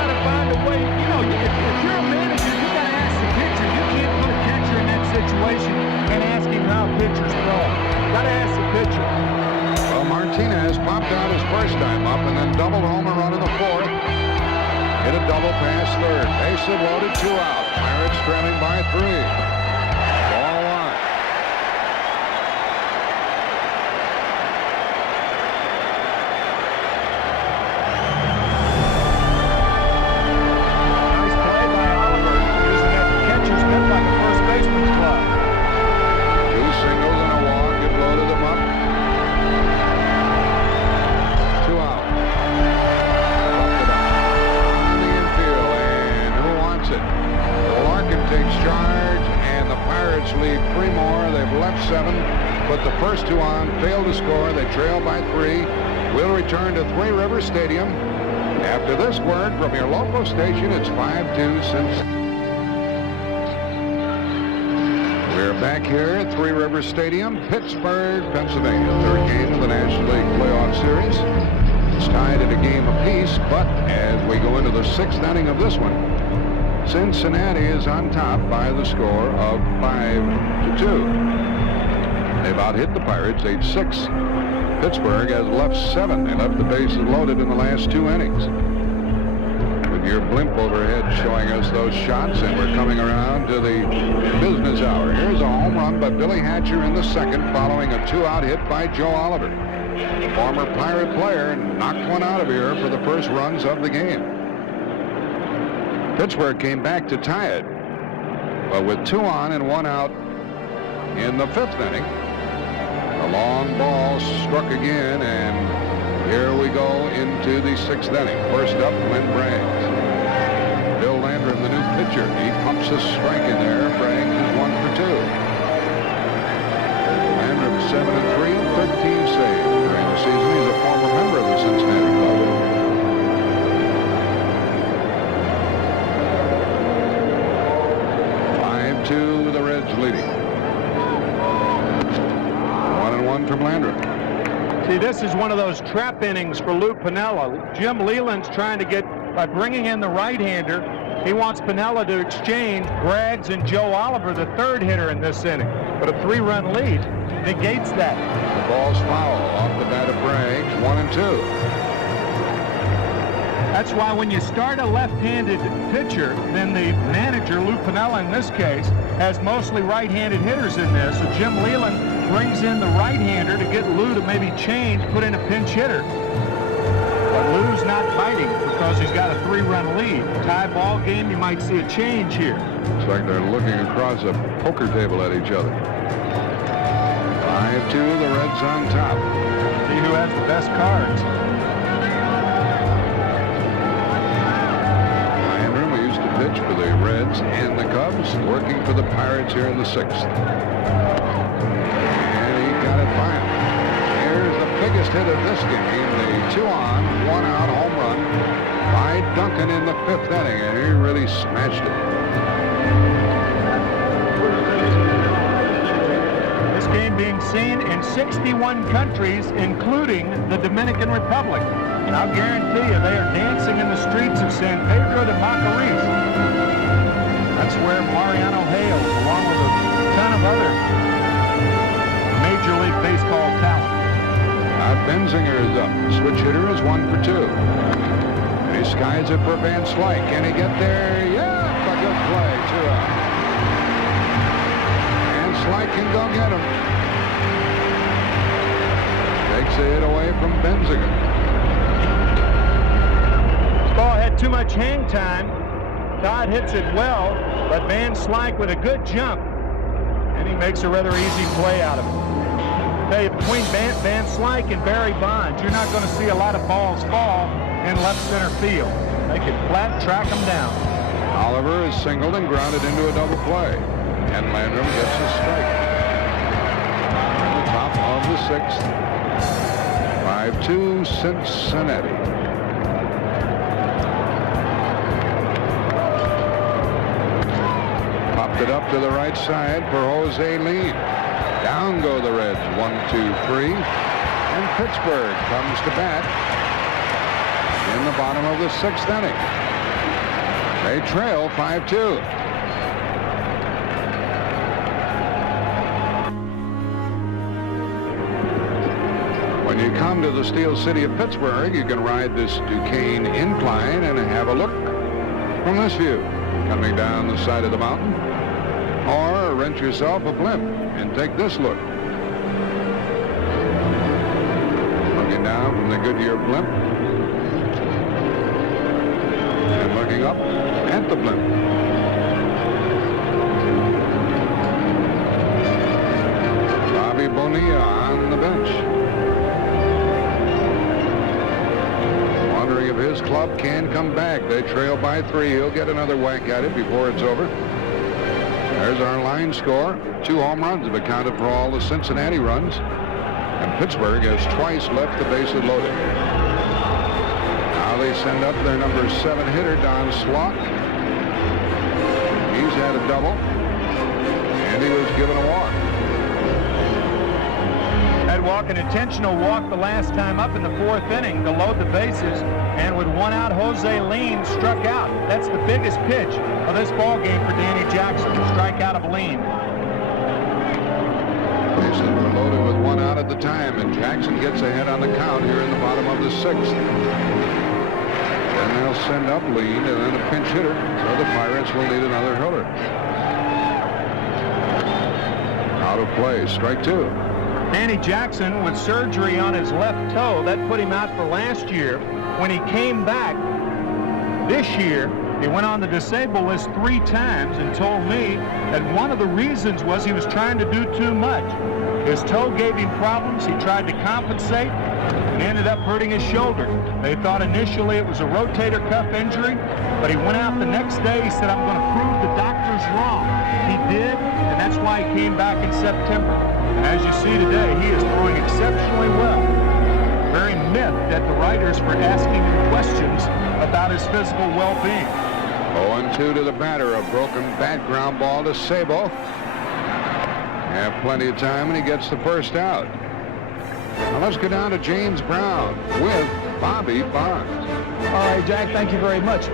got to find a way. You know, if you're a manager, you got to ask the pitcher. You can't put a catcher in that situation and ask him how a pitcher's throwing. Got to ask the pitcher. Well, Martinez popped out his first time up and then doubled home and run in the 4th. Hit a double past third. Base hit loaded, 2 out. Pirates trailing by 3. Ball 1. Nice play by Oliver, using that catcher's mitt like a first baseman's glove. 2 singles and a walk. It loaded them up. 2 out. Larkin takes charge, and the Pirates lead 3 more. They've left 7, put the first 2 on, failed to score. They trail by 3. We'll return to Three Rivers Stadium. After this word from your local station, it's 5-2 Cincinnati. We're back here at Three Rivers Stadium, Pittsburgh, Pennsylvania. 3rd game of the National League Playoff Series. It's tied at a game apiece, but as we go into the 6th inning of this one, Cincinnati is on top by the score of 5-2. They've out-hit the Pirates 8-6. Pittsburgh has left 7. They left the bases loaded in the last 2 innings. With your blimp overhead showing us those shots, and we're coming around to the business hour. Here's a home run by Billy Hatcher in the 2nd, following a 2-out hit by Joe Oliver. Former Pirate player knocked one out of here for the first runs of the game. Pittsburgh came back to tie it, but with 2 on and 1 out in the 5th inning, a long ball struck again, and here we go into the 6th inning. First up, Glenn Braggs. Bill Landrum, the new pitcher, he pumps a strike in there. Braggs is 1 for 2. Landrum 7-3 and 13 saves during the season. He's a former member of the Cincinnati Club. 5-2, the Reds leading. 1-1 from Landrum. See, this is one of those trap innings for Lou Piniella. Jim Leland's trying to get, by bringing in the right-hander, he wants Piniella to exchange Braggs and Joe Oliver, the 3rd hitter in this inning. But a 3-run lead negates that. The ball's foul off the bat of Braggs, 1-2. That's why when you start a left-handed pitcher, then the manager, Lou Piniella in this case, has mostly right-handed hitters in there. So Jim Leland brings in the right-hander to get Lou to maybe change, put in a pinch hitter. But Lou's not biting because he's got a 3-run lead. Tie ball game, you might see a change here. Looks like they're looking across a poker table at each other. 5-2, the Reds on top. See who has the best cards. Pitch for the Reds and the Cubs, working for the Pirates here in the 6th. And he got it finally. Here's the biggest hit of this game, the 2-on, 1-out home run by Duncan in the 5th inning, and he really smashed it. in 61 countries, including the Dominican Republic. And I'll guarantee you they are dancing in the streets of San Pedro de Macorís. That's where Mariano hails, along with a ton of other Major League Baseball talent. Benzinger is up. Switch hitter is 1 for 2. And he skies it for Van Slyke. Can he get there? Yeah, a good play. 2 out. Van Slyke can go get him. Takes a hit away from Benzinger. This ball had too much hang time. Todd hits it well, but Van Slyke with a good jump, and he makes a rather easy play out of it. Tell you, between Van Slyke and Barry Bonds, you're not going to see a lot of balls fall in left center field. They can flat track them down. Oliver is singled and grounded into a double play, and Landrum gets a strike. In the top of the 6th, 5-2 Cincinnati. Popped it up to the right side for Jose Lean. Down go the Reds, 1, 2, 3. And Pittsburgh comes to bat in the bottom of the 6th inning. They trail 5-2. When you come to the Steel City of Pittsburgh, you can ride this Duquesne incline and have a look from this view, coming down the side of the mountain. Or rent yourself a blimp and take this look. Looking down from the Goodyear blimp and looking up at the blimp. Bobby Bonilla on the bench. Wondering if his club can come back. They trail by 3. He'll get another whack at it before it's over. There's our line score. 2 home runs have accounted for all the Cincinnati runs. And Pittsburgh has twice left the bases loaded. Now they send up their number 7 hitter, Don Slaught. He's had a double. And he was given a walk. That walk, an intentional walk the last time up in the 4th inning to load the bases. And with 1 out, Jose Lean struck out. That's the biggest pitch of this ball game for Danny Jackson, the strikeout of Lean. Bases were loaded with 1 out at the time, and Jackson gets ahead on the count here in the bottom of the 6th. Then they'll send up Lean and then a pinch hitter, so the Pirates will need another hitter. Out of play, strike 2. Danny Jackson with surgery on his left toe, that put him out for last year. When he came back this year, he went on the disabled list 3 times and told me that one of the reasons was he was trying to do too much. His toe gave him problems. He tried to compensate and ended up hurting his shoulder. They thought initially it was a rotator cuff injury, but he went out the next day. He said, I'm going to prove the doctors wrong. He did, and that's why he came back in September. And as you see today, he is throwing exceptionally well. Very miffed at the writers for asking him questions about his physical well-being. 0-2 to the batter. A broken bat, ground ball to Sabo. Have plenty of time, and he gets the first out. Now let's go down to James Brown with Bobby Bonds. All right, Jack, thank you very much.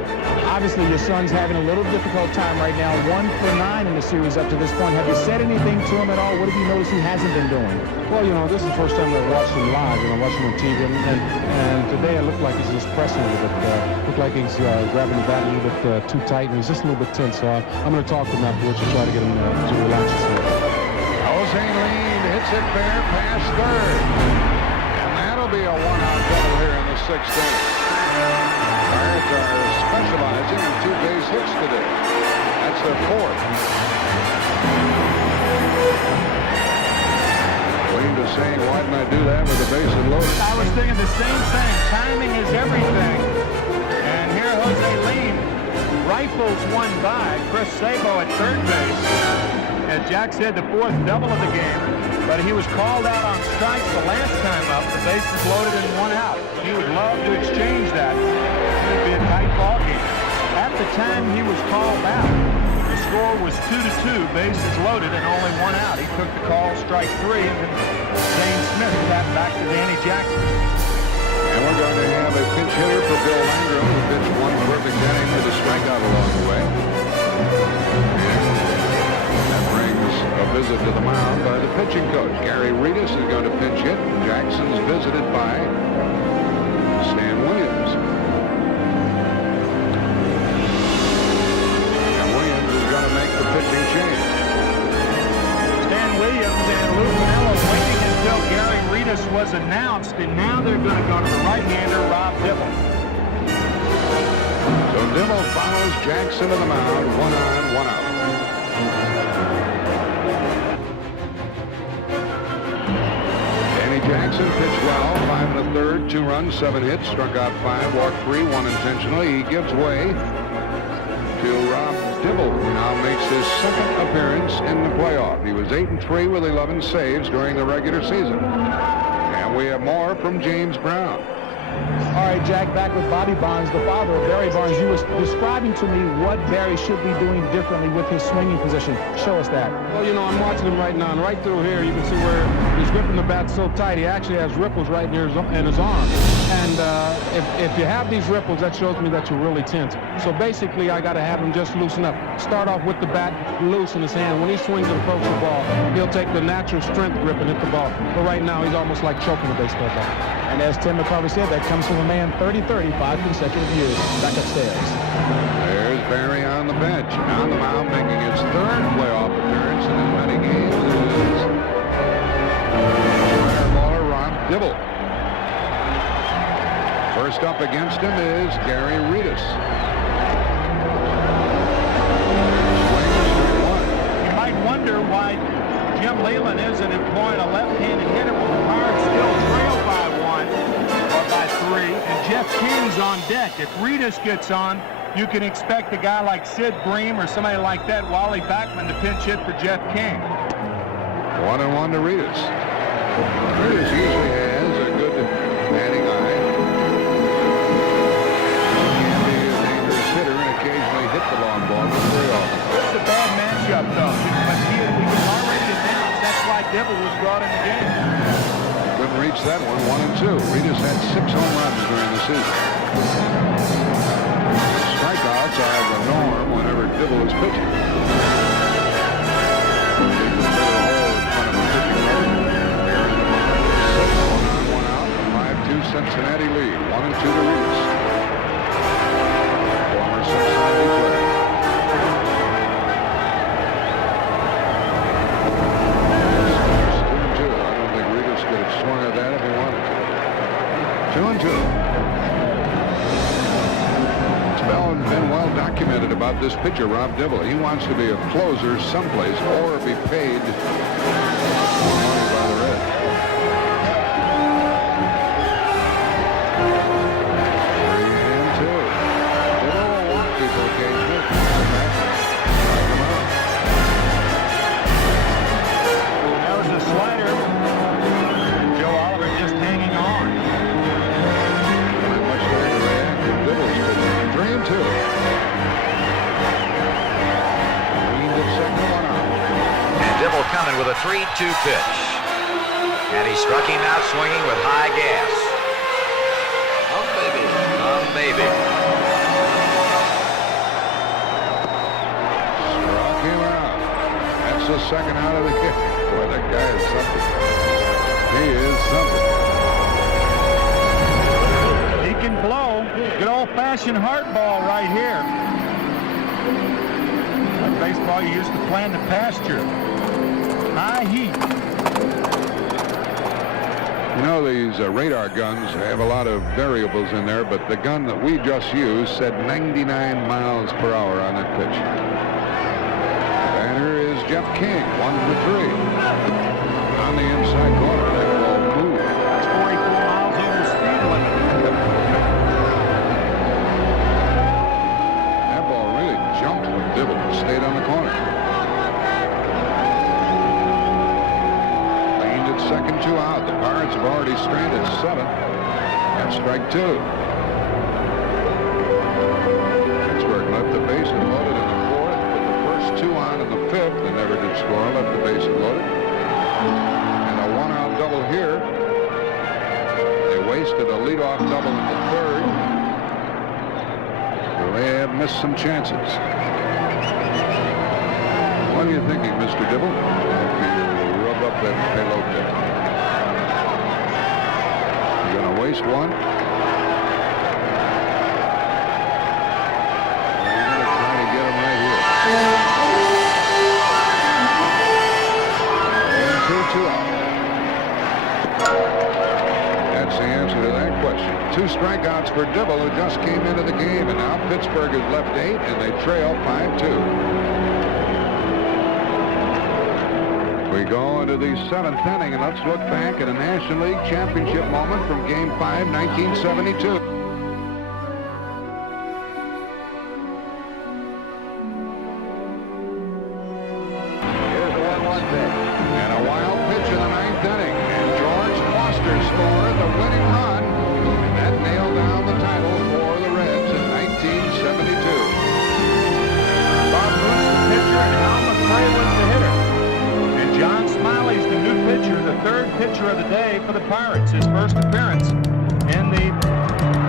Obviously, your son's having a little difficult time right now. 1 for 9 in the series up to this point. Have you said anything to him at all? What have you noticed he hasn't been doing? Well, you know, this is the first time I've watched him live. You know, watching him on TV, and today it looked like he's just pressing a little bit. Looked like he's grabbing the bat a little bit too tight, and he's just a little bit tense. So I'm going to talk to him afterwards and try to get him to relax himself. Jose Lean hits it fair past 3rd. And that'll be a 1-out double here in the 6th inning. Pirates are specializing in 2 base hits today. That's their 4th. Lean to saying, why didn't I do that with the bases loaded? I was thinking the same thing. Timing is everything. And here Jose Lean rifles one by Chris Sabo at 3rd base. As Jack said, the 4th double of the game, but he was called out on strikes the last time up. The bases loaded and 1 out. He would love to exchange that. It would be a tight ball game. At the time he was called out, the score score was 2-2, bases loaded, and only one out. He took the call, strike 3, and then Zane Smith tapped back to Danny Jackson. And we're going to have a pinch hitter for Bill Landrum, who pitched one perfect inning with a strikeout along the way. And that brings a visit to the mound by the pitching coach. Gary Reedus is going to pinch hit. Jackson's visited by Stan Williams. And Williams is going to make the pitching change. Stan Williams and Lou Piniella waiting until Gary Reedus was announced, and now they're going to go to the right-hander, Rob Dibble. So Dibble follows Jackson to the mound, 1 on, 1 out. Danny Jackson pitched well, 5 1/3, 2 runs, 7 hits, struck out 5, walked 3, 1 intentionally. He gives way to Rob Dibble, who now makes his second appearance in the playoff. He was 8-3 with 11 saves during the regular season. And we have more from James Brown. All right, Jack, back with Bobby Bonds, the father of Barry Bonds. You were describing to me what Barry should be doing differently with his swinging position. Show us that. Well, you know, I'm watching him right now, and right through here, you can see where he's gripping the bat so tight, he actually has ripples right near in his arm. And if you have these ripples, that shows me that you're really tense. So basically, I got to have him just loosen up. Start off with the bat loose in his hand. When he swings and approaches the ball, he'll take the natural strength grip and hit the ball. But right now, he's almost like choking a baseball ball. And as Tim McCarver said, that comes from a man 30-35 consecutive years. Back upstairs. There's Barry on the bench. On the mound, making his third playoff appearance in as many games is fireballer Rob Dibble. First up against him is Gary Reedus. You might wonder why Jim Leyland isn't employing a left-handed hitter when the Pirates still trail by 1 or by 3, and Jeff King's on deck. If Reedus gets on, you can expect a guy like Sid Bream or somebody like that, Wally Backman, to pinch hit for Jeff King. 1-1 to Reedus. Reedus usually has a good batting eye. He can be a dangerous hitter and occasionally hit the long ball, but very often. It's a bad matchup, though. But he was already announced. That's why Dibble was brought in the game. Couldn't reach that one, 1-2. Reedus had 6 home runs during the season. Strikeouts are the norm whenever Dibble is pitching. Cincinnati lead, 1-2 to Reedus. Former Cincinnati player. It's 2-2. I don't think Reedus could have swung at that if he wanted to. 2-2. It's been well documented about this pitcher, Rob Dibble. He wants to be a closer someplace or be paid money by the Reds. Coming with a 3-2 pitch. And he struck him out swinging with high gas. Baby. Struck him out. That's the second out of the game. Boy, that guy is something. He is something. He can blow. Good old-fashioned hardball right here. That baseball you used to play in the pasture. High heat. You know, these radar guns have a lot of variables in there, but the gun that we just used said 99 miles per hour on that pitch. And here is Jeff King, 1-3. On the inside corner, that ball moved. That's 44 miles over speed limit. That ball really jumped when Dibble stayed on the corner. Second, 2 out. The Pirates have already stranded 7. That's strike 2. Pittsburgh left the bases loaded in the 4th with the first 2 fifth and never did score. Left the bases loaded. And a one-out double here. They wasted a leadoff double in the third. So they have missed some chances. What are you thinking, Mr. Dibble? You rub up that payload there. You're going to waste one. That's the answer to that question. 2 strikeouts for Dibble, who just came into the game, and now Pittsburgh has left 8, and they trail 5-2. We go into the 7th inning, and let's look back at a National League Championship moment from Game 5, 1972. Pitcher of the day for the Pirates, his first appearance in the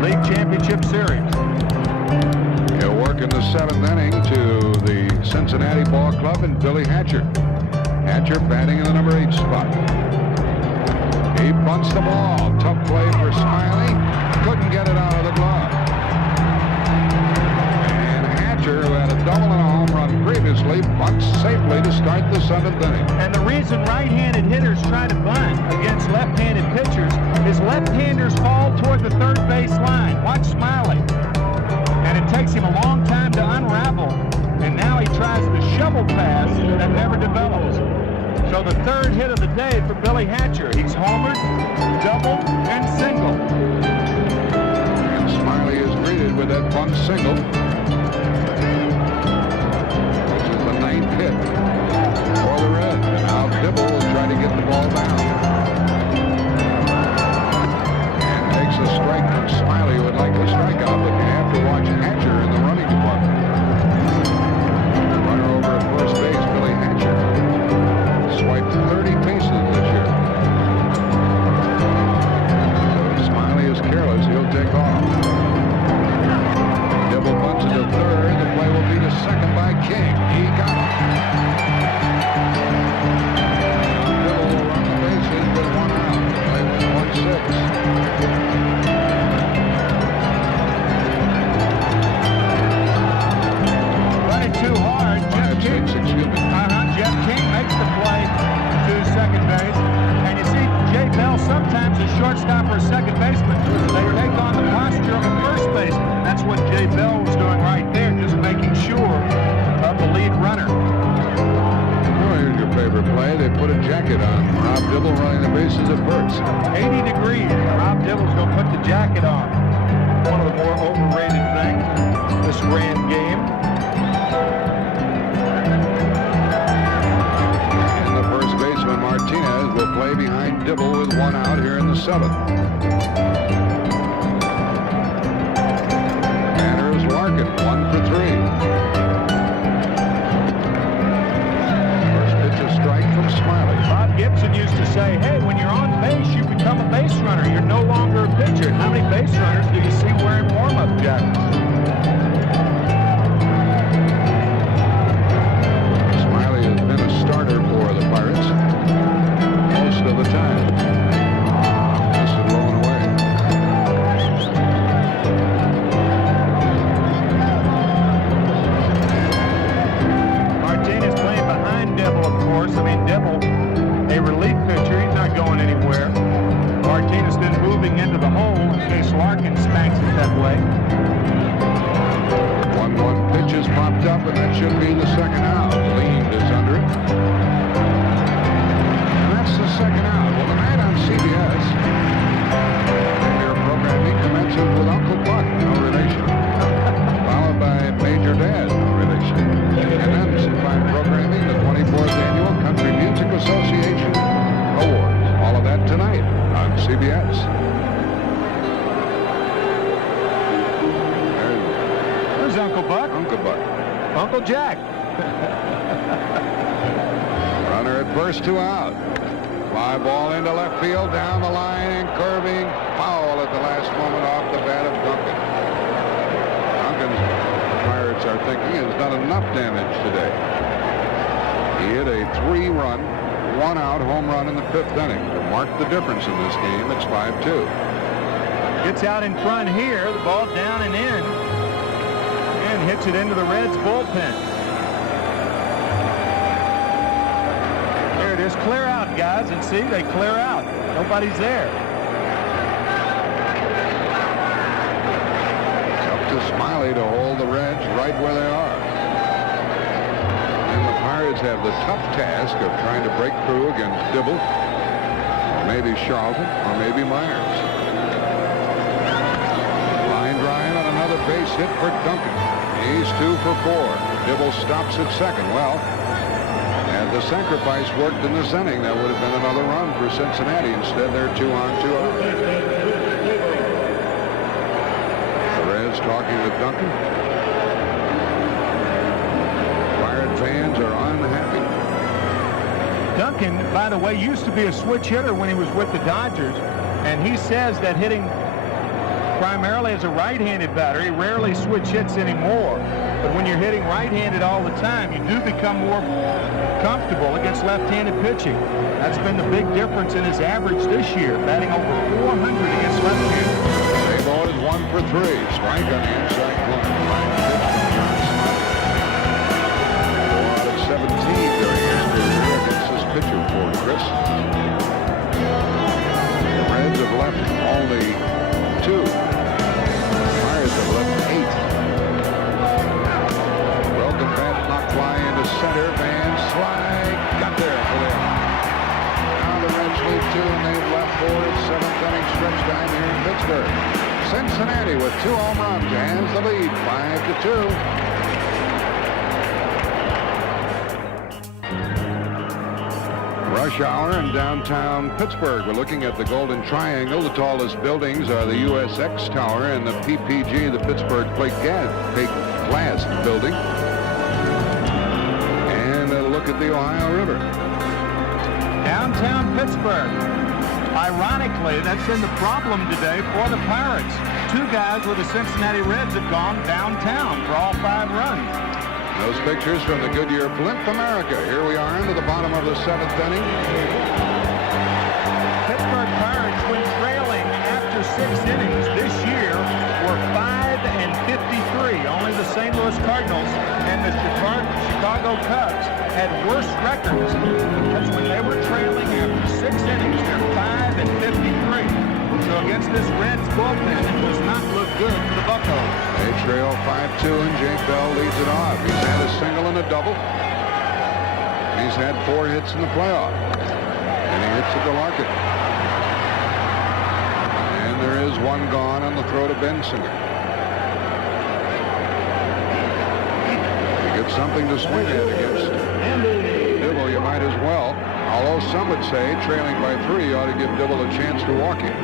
League Championship Series. He'll work in the 7th inning to the Cincinnati Ball Club and Billy Hatcher. Hatcher batting in the number 8 spot. He bunts the ball. Tough play for Smiley. Couldn't get it out of the glove. And Hatcher, who had a double and a home run previously, bunts safely to start the 7th inning. And the reason right-handed hitters try to bunt against left-handed pitchers is left-handers fall toward the third base line. Watch Smiley. And it takes him a long time to unravel. And now he tries the shovel pass that never develops. So the 3rd hit of the day for Billy Hatcher. He's homered, doubled, and single. And Smiley is greeted with that bunt single, which is the 9th hit for the Reds. And now Dibble will try to get the ball down. And takes a strike from Smiley, who would like to strike out, but you have to watch Hatcher in the running department. Runner over at first base, Billy Hatcher. Swiped 30 bases this year. So if Smiley is careless, he'll take off. Dibble bunts it to 3rd. The play will be to 2nd by King. He got it. Dibble will run the bases with 1 out. Play was 1-6. Running too hard. Jeff King makes the play to second base. And you see Jay Bell, sometimes a shortstop or a second baseman, they take on the posture of a first baseman. That's what Jay Bell was doing right there, just making sure of the lead runner. Oh, here's your favorite play. They put a jacket on Rob Dibble running the bases at first. 80 degrees. Rob Dibble's going to put the jacket on. One of the more overrated things in this grand game. Martinez will play behind Dibble with 1 out here in the 7th. And here's Larkin, 1 for 3. First pitch a strike from Smiley. Bob Gibson used to say, hey, when you're on base, you become a base runner. You're no longer a pitcher. And how many base runners do you see wearing warm-up jackets? Smiley has been a starter for the Pirates most of the time. This is blowing away. Martinez playing behind Dibble, of course. I mean, Dibble, a relief pitcher. He's not going anywhere. Martinez then moving into the hole in case Larkin spanks it that way. 1-1 pitch has popped up, and that should be the 2nd out. Leaned is under it. The 2nd out. Well, tonight on CBS, their programming commences with Uncle Buck, no relation, followed by Major Dad, no relation, and then supplied programming the 24th Annual Country Music Association Awards. All of that tonight on CBS. There's Uncle Buck. Uncle Buck. Uncle Jack. First 2 out. Fly ball into left field, down the line, and curving foul at the last moment off the bat of Duncan. Duncan, the Pirates are thinking, has done enough damage today. He hit a 3-run, 1-out home run in the 5th inning to mark the difference in this game. It's 5-2. Gets out in front here, the ball down and in, and hits it into the Reds bullpen. There it is. Clear out, guys, and see, they clear out. Nobody's there. Up to Smiley to hold the Reds right where they are. And the Pirates have the tough task of trying to break through against Dibble, or maybe Charlton, or maybe Myers. Line drive and another base hit for Duncan. He's 2 for 4. Dibble stops at second. Well, had the sacrifice worked in this inning, that would have been another run for Cincinnati. Instead, they're 2 on, 2 out. Perez talking with Duncan. Pirate fans are unhappy. Duncan, by the way, used to be a switch hitter when he was with the Dodgers, and he says that hitting primarily as a right-handed batter, he rarely switch hits anymore. But when you're hitting right-handed all the time, you do become more comfortable against left-handed pitching. That's been the big difference in his average this year, batting over 400 against left-handed. They ball is 1 for 3. Strike on the inside corner. Line pitch from John Smiley. 4 out of 17 during his career against this pitcher for Chris. The Reds have left only 2. Pirates have left 8. Broken bat knocked fly into center. Van Slyke got there for the out. Now the Reds lead 2, and they've left 4 at 7th inning stretch time here in Pittsburgh. Cincinnati with 2 home runs has the lead, 5-2. Rush hour in downtown Pittsburgh. We're looking at the Golden Triangle. The tallest buildings are the USX Tower and the PPG, the Pittsburgh Plate Glass Building. And a look at the Ohio River. Downtown Pittsburgh. Ironically, that's been the problem today for the Pirates. 2 guys with the Cincinnati Reds have gone downtown for all 5 runs. Those pictures from the Goodyear Blimp America. Here we are into the bottom of the 7th inning. Pittsburgh Pirates, when trailing after 6 innings this year, were 5-53. Only the St. Louis Cardinals and the Chicago Cubs had worse records. That's when they were trailing after 6 innings. They're 5-53. So against this Reds bullpen, it does not look good for the Buccos. They trail 5-2, and Jake Bell leads it off. He's had a single and a double. He's had 4 hits in the playoff. And he hits it to Larkin. And there is 1 gone on the throw to Bensinger. You get something to swing at against Dibble, you might as well. Although some would say trailing by 3 ought to give Dibble a chance to walk it.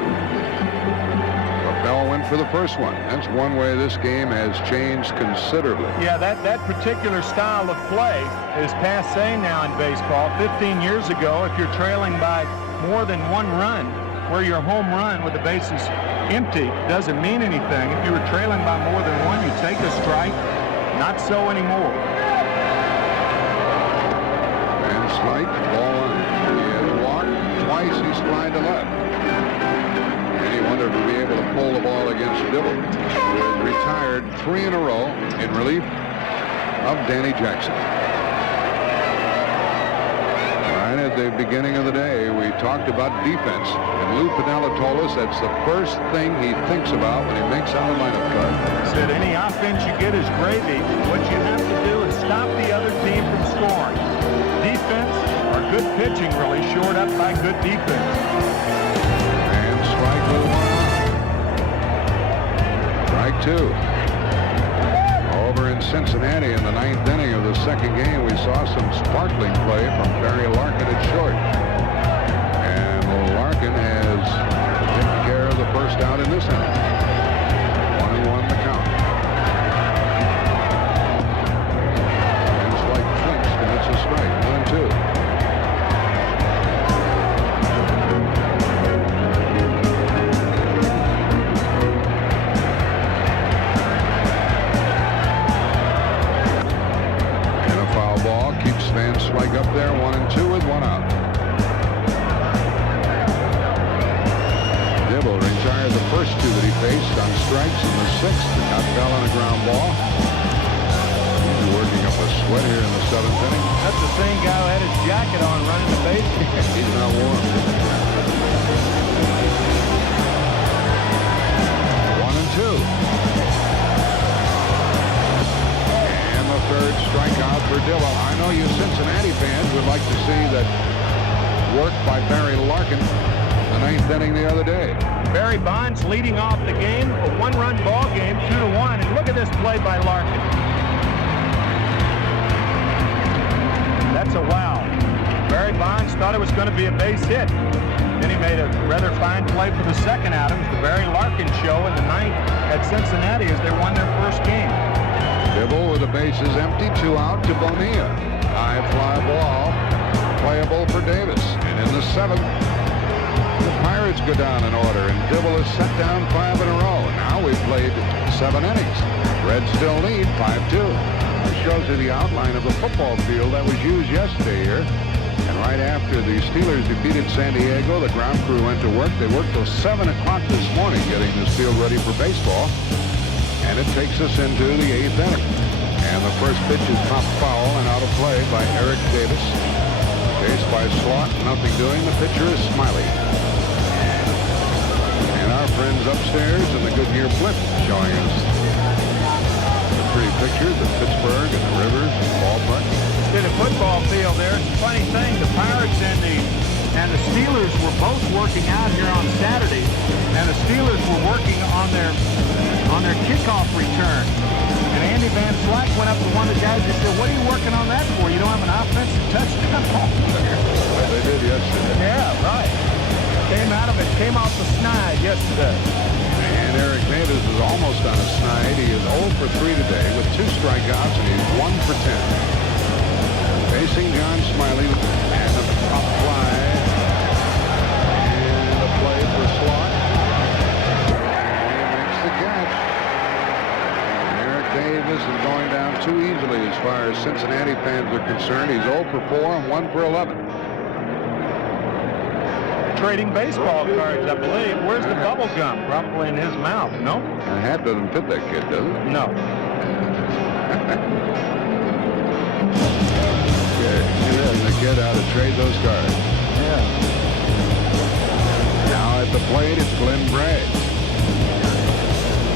Bell went for the first one. That's one way this game has changed considerably. Yeah, that particular style of play is passé now in baseball. 15 years ago, if you're trailing by more than 1 run, where your home run with the bases empty doesn't mean anything. If you were trailing by more than 1, you take a strike. Not so anymore. And Slyke, ball 1. He has walked twice. He's flied to left. He wanted to be able to pull the ball against Dibble, who has retired 3 in a row in relief of Danny Jackson. Right at the beginning of the day, we talked about defense, and Lou Piniella told us that's the first thing he thinks about when he makes out a lineup cut. Said any offense you get is gravy. What you have to do is stop the other team from scoring. Defense or good pitching really shored up by good defense. Strike 2. Over in Cincinnati in the 9th inning of the 2nd game, we saw some sparkling play from Barry Larkin at short. And Larkin has taken care of the first out in this inning. 1-1 the count. And Slyke clinks and it's a strike. 1-2. Van Slyke up there, 1-2 with 1 out. Dibble retired the first 2 that he faced on strikes in the 6th. Got fell on a ground ball. He's working up a sweat here in the 7th inning. That's the same guy who had his jacket on running the base. He's not warm. 1-2. And the 3rd strikeout for Dibble. I know you Cincinnati fans would like to see that work by Barry Larkin the 9th inning the other day. Barry Bonds leading off the game, a 1-run ball game, 2-1. And look at this play by Larkin. That's a wow. Barry Bonds thought it was going to be a base hit. Then he made a rather fine play for the 2nd out. It was the Barry Larkin show in the 9th at Cincinnati as they won their first game. Dibble with the bases empty, 2 out to Bonilla. High fly ball, playable for Davis. And in the 7th, the Pirates go down in order, and Dibble has set down 5 in a row. Now we've played 7 innings. Reds still lead 5-2. This shows you the outline of the football field that was used yesterday here. And right after the Steelers defeated San Diego, the ground crew went to work. They worked till 7 o'clock this morning getting this field ready for baseball. And it takes us into the 8th inning. And the first pitch is popped foul and out of play by Eric Davis. Chased by Slot, nothing doing. The pitcher is Smiley. And our friends upstairs in the Goodyear Blimp showing us the pretty pictures of Pittsburgh and the rivers and the ballpark. In the football field there, it's a funny thing. The Pirates and the Steelers were both working out here on Saturday, and the Steelers were working on their kickoff return. And Andy Van Slyke went up to one of the guys and said, "What are you working on that for? You don't have an offensive touchdown ball there." Well, they did yesterday. Yeah, right. Came off the snide yesterday. And Eric Davis is almost on a snide. He is 0 for 3 today with 2 strikeouts, and he's 1 for 10. Facing John Smiley, and the pop fly, and the play for Slot. And he makes the catch. And Eric Davis is going down too easily as far as Cincinnati fans are concerned. He's 0 for 4 and 1 for 11. Trading baseball cards, I believe. Where's the bubble gum? Probably in his mouth. No? The hat doesn't fit that kid, does it? No. The kid out to trade those cards. Yeah. Now at the plate, it's Glenn Bragg.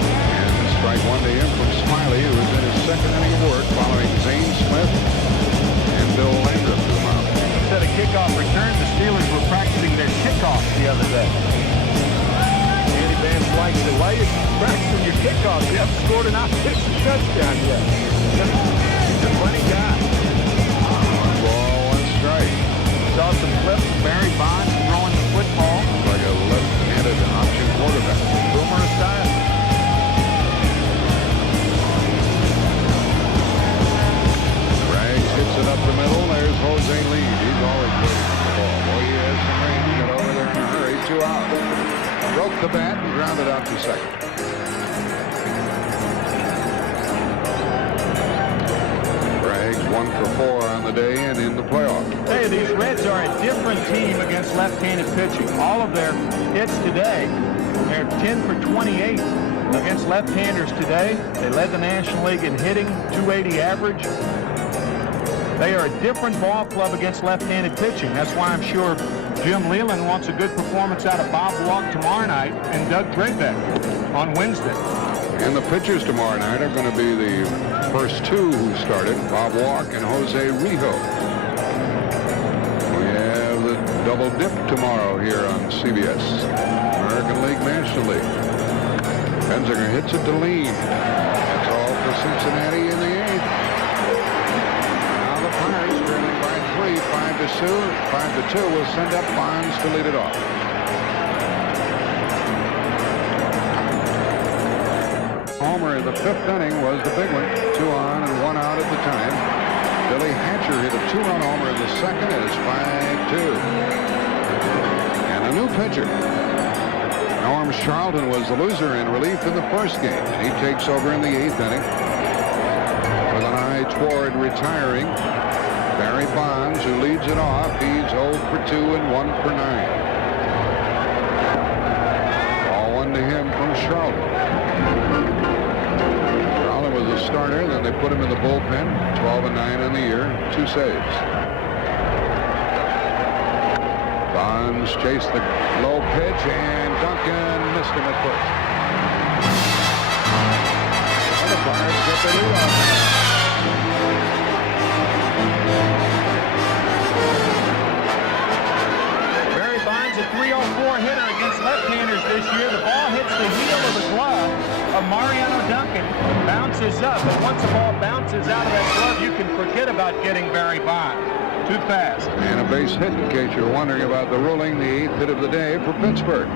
And strike 1 to him from Smiley, who was in his 2nd inning of work following Zane Smith and Bill Landrum to the mound. Instead of kickoff return, the Steelers were practicing their kickoff the other day. Andy Van Slyke said, "Why are you practicing your kickoff? You haven't scored an offensive touchdown yet." He's a funny guy. Ball, 1 strike. Saw some clips of Barry Bonds throwing the football. Like a left-handed option quarterback. Boomer style. Bragg hits it up the middle. There's Jose Lee. He's always waiting for the ball. Boy, he has some range. Got over there in a hurry. 2 out. Broke the bat and grounded out to 2nd. Bragg's 1 for 4 on the day and in the playoff. Hey, these Reds are a different team against left-handed pitching. All of their hits today, they're 10 for 28 against left-handers today. They led the National League in hitting, 280 average. They are a different ball club against left-handed pitching. That's why I'm sure Jim Leland wants a good performance out of Bob Walk tomorrow night and Doug Draybeck on Wednesday. And the pitchers tomorrow night are going to be the first 2 who started, Bob Walk and Jose Rijo. We have the double dip tomorrow here on CBS. American League, National League. Benzinger hits it to Lean. That's all for Cincinnati in the 8th. Now the Pirates trailing by 3, 5-2 will send up Bonds to lead it off. Homer in the 5th inning was the big one. 2 on and 1 out at the time. Billy Hatcher hit a 2-run homer in the 2nd. It's 5-2. And a new pitcher. Norm Charlton was the loser in relief in the 1st game. He takes over in the 8th inning with an eye toward retiring. Barry Bonds, who leads it off. He's 0 for 2 and 1 for 9. Ball 1 to him from Charlotte. Charlotte was a starter, then they put him in the bullpen. 12 and 9 on the year, 2 saves. Bonds chased the low pitch, and Duncan missed him at first. And the Pirates get the lead off. Barry Bonds, a .304 hitter against left-handers this year. The ball hits the heel of the glove of Mariano Duncan, bounces up, and once the ball bounces out of that glove, you can forget about getting Barry Bonds. Too fast. And a base hit, in case you're wondering about the ruling, the 8th hit of the day for Pittsburgh.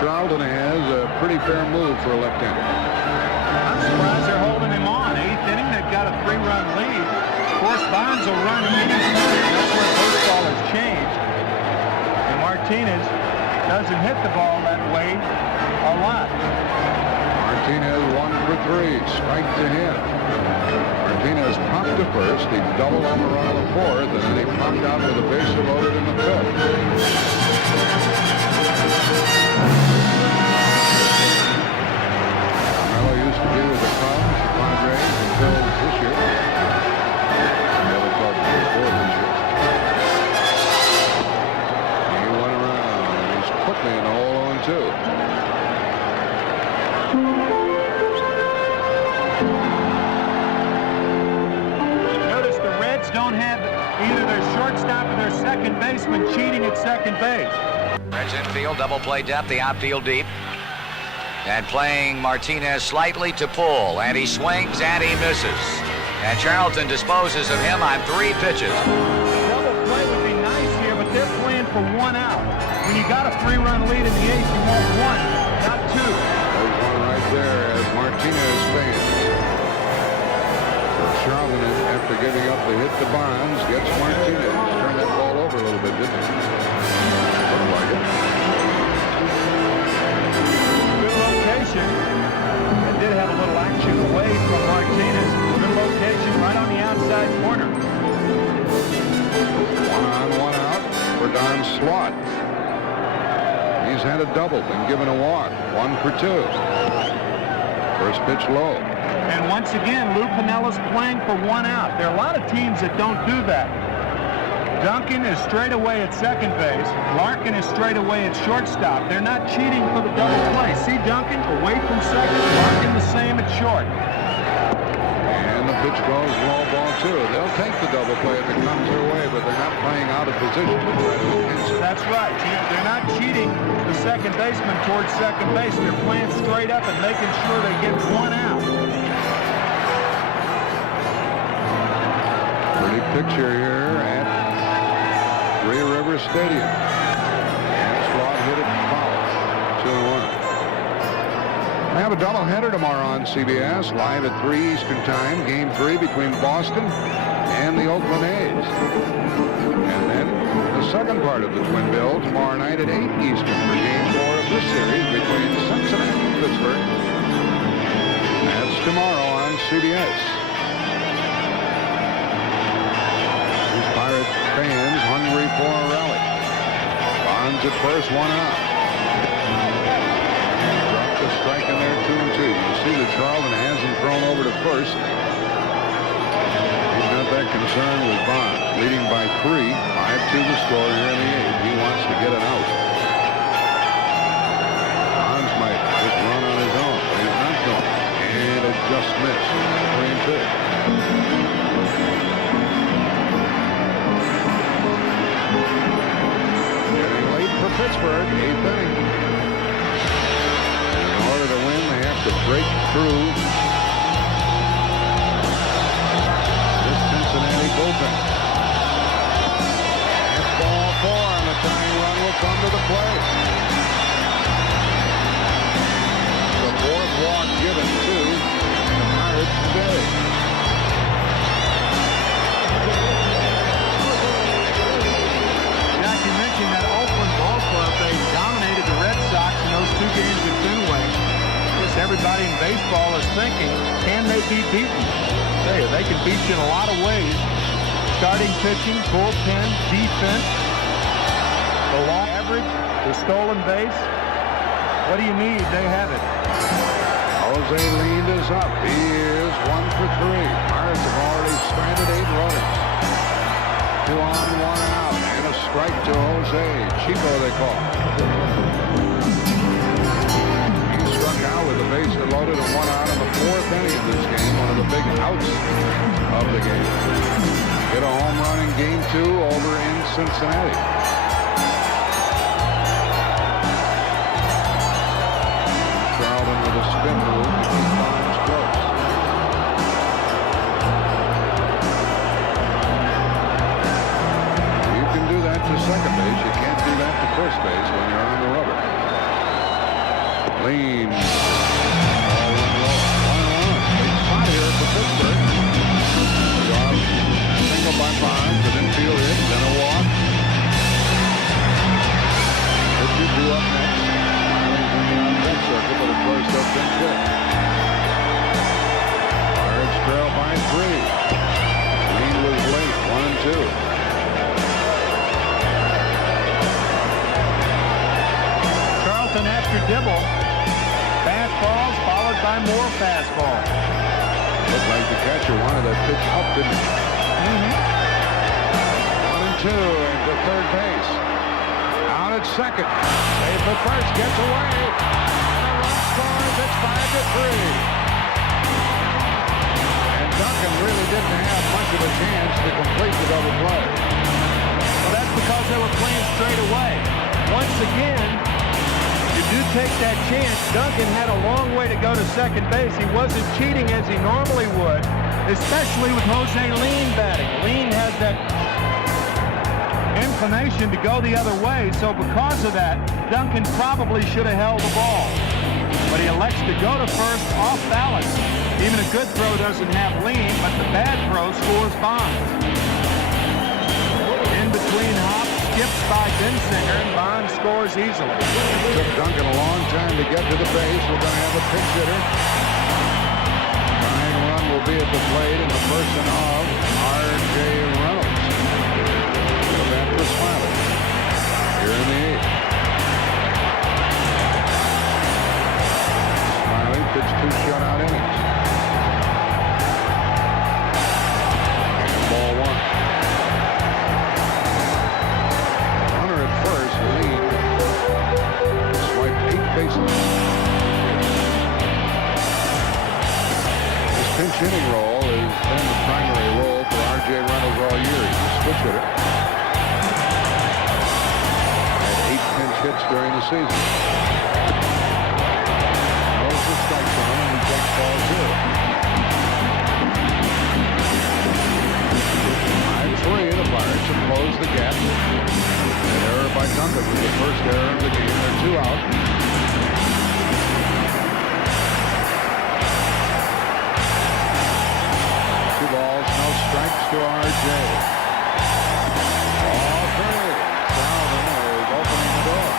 Charlton has a pretty fair move for a left-hander. I'm surprised they're holding him on. 8th inning, they've got a 3-run lead. Of course, Bonds will run innings. That's where baseball has changed. And Martinez doesn't hit the ball that way a lot. Martinez 1 for 3, strike to him. Martinez popped to first. He doubled on the run of the 4th, and then he popped out with a base loaded in the 5th. Carmelo used to be with the Cubs, Padres, and Phillies this year. The other club before this year. He went around, and he's quickly in the hole 0-2. Don't have either their shortstop or their second baseman cheating at second base. Reds infield, double play depth, the outfield deep. And playing Martinez slightly to pull, and he swings and he misses. And Charlton disposes of him on 3 pitches. Double play would be nice here, but they're playing for 1 out. When you got a 3-run lead in the 8th, you want 1, not 2. There's one right there as Martinez fans. Charlton, after giving up the hit to Bonds, gets Martinez. Turned that ball over a little bit, didn't it? Looked like it. Good location. It did have a little action away from Martinez. Good location right on the outside corner. 1 on, 1 out for Don Slaught. He's had a double and given a walk. 1 for 2. First pitch low. And once again, Lou Piniella's playing for 1 out. There are a lot of teams that don't do that. Duncan is straight away at second base. Larkin is straight away at shortstop. They're not cheating for the double play. See Duncan away from second. Larkin the same at short. And the pitch goes low, ball 2. They'll take the double play if it comes their way, but they're not playing out of position to try to enhance it. That's right. They're not cheating the second baseman towards second base. They're playing straight up and making sure they get 1 out. Pretty picture here at Three River Stadium. And Slaught hit it foul. 2-1. We have a doubleheader tomorrow on CBS, live at 3 Eastern Time. Game 3 between Boston and the Oakland A's. And then the second part of the twin bill tomorrow night at 8 Eastern for Game 4 of this series between Cincinnati and Pittsburgh. That's tomorrow on CBS. Pirates fans hungry for a rally. Bonds at first, 1 out. Dropped a strike in there, 2-2. You see that Charlton hasn't thrown over to first. He's not that concerned with Bonds. Leading by 3, 5-2 the score here in the 8th. He wants to get it out. Bonds might just run on his own, but he's not going. And it just missed. 3-2. Pittsburgh, 8th inning. In order to win, they have to break through this Cincinnati bullpen. That's ball 4, and the tying run will come to the plate. The 4th walk given to the Pirates today. Jack, you mentioned that Oakland ball club. They dominated the Red Sox in those 2 games at Fenway. I guess everybody in baseball is thinking, can they be beaten? They They can beat you in a lot of ways. Starting pitching, bullpen, defense, the long average, the stolen base. What do you need? They have it. Jose Lean is up. He is 1 for 3. Pirates have already stranded 8 runners. 2 on, 1 out, and a strike to Jose. Chico, they call. He struck out with the bases loaded and 1 out in the 4th inning of this game. One of the big outs of the game. Hit a home run in Game 2 over in Cincinnati. Charlton with a spin move to keep Bonds close. You can do that to second base. You can't do that to first base when you're on the rubber. Lean. Ball went low. 1-1. Big spot here for Pittsburgh. Single by Bonds, an infield hit, then a walk. Pitcher due up next. Riley's in the on-base circle, but of course they'll pinch hit. Pirates trail by 3. Lean was late, 1-2. Charlton after Dibble. Fastballs followed by more fastballs. Looked like the catcher wanted that pitch up, didn't he? 1-2 into third base. Out at second. Save for first, gets away. And a run scores. It's 5-3. And Duncan really didn't have much of a chance to complete the double play. Well, that's because they were playing straight away. Once again, you do take that chance. Duncan had a long way to go to second base. He wasn't cheating as he normally would, especially with Jose Lean batting. Lean has that inclination to go the other way, so because of that, Duncan probably should have held the ball. But he elects to go to first off balance. Even a good throw doesn't have Lean, but the bad throw scores Bonds. In between hops, skips by Bensinger, and Bonds scores easily. It took Duncan a long time to get to the base. We're going to have a pinch hitter. Tying run will be at the plate in the person of R.J. Reynolds. Go back for Smiley. Here in the 8th. Smiley pitched 2 shutout innings. And ball 1. Runner at first, Lean swiped 8 bases. This pinch hitting role has been the primary role for R.J. Reynolds all year. He's a switch hitter. Had 8 pinch hits during the season. Knows the strike zone and he takes ball 2. 5-3, the Pirates have closed the gap. An error by Duncan was the first error of the game. They're 2 out. Strikes to R.J. Ball 3. Charlton is opening the door.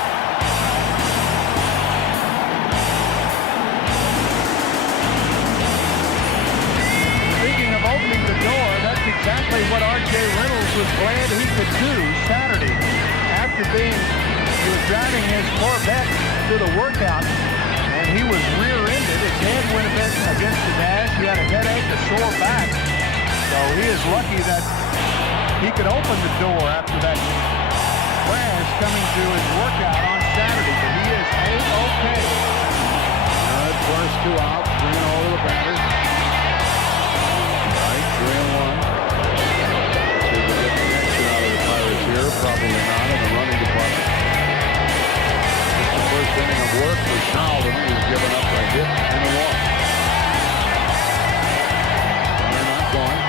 Speaking of opening the door, that's exactly what R.J. Reynolds was glad he could do Saturday. After he was driving his Corvette to the workout, and he was rear-ended. His head went a bit against the dash. He had a headache, a sore back. So he is lucky that he could open the door after that crash coming to his workout on Saturday. But he is A-OK. First 2 out, 3-0 to the batter. Right, 3-1. See if we get the action out of the Pirates here. Probably not in the running department. It's the first inning of work for Charlton. He's given up a hit and a walk. Runner not going.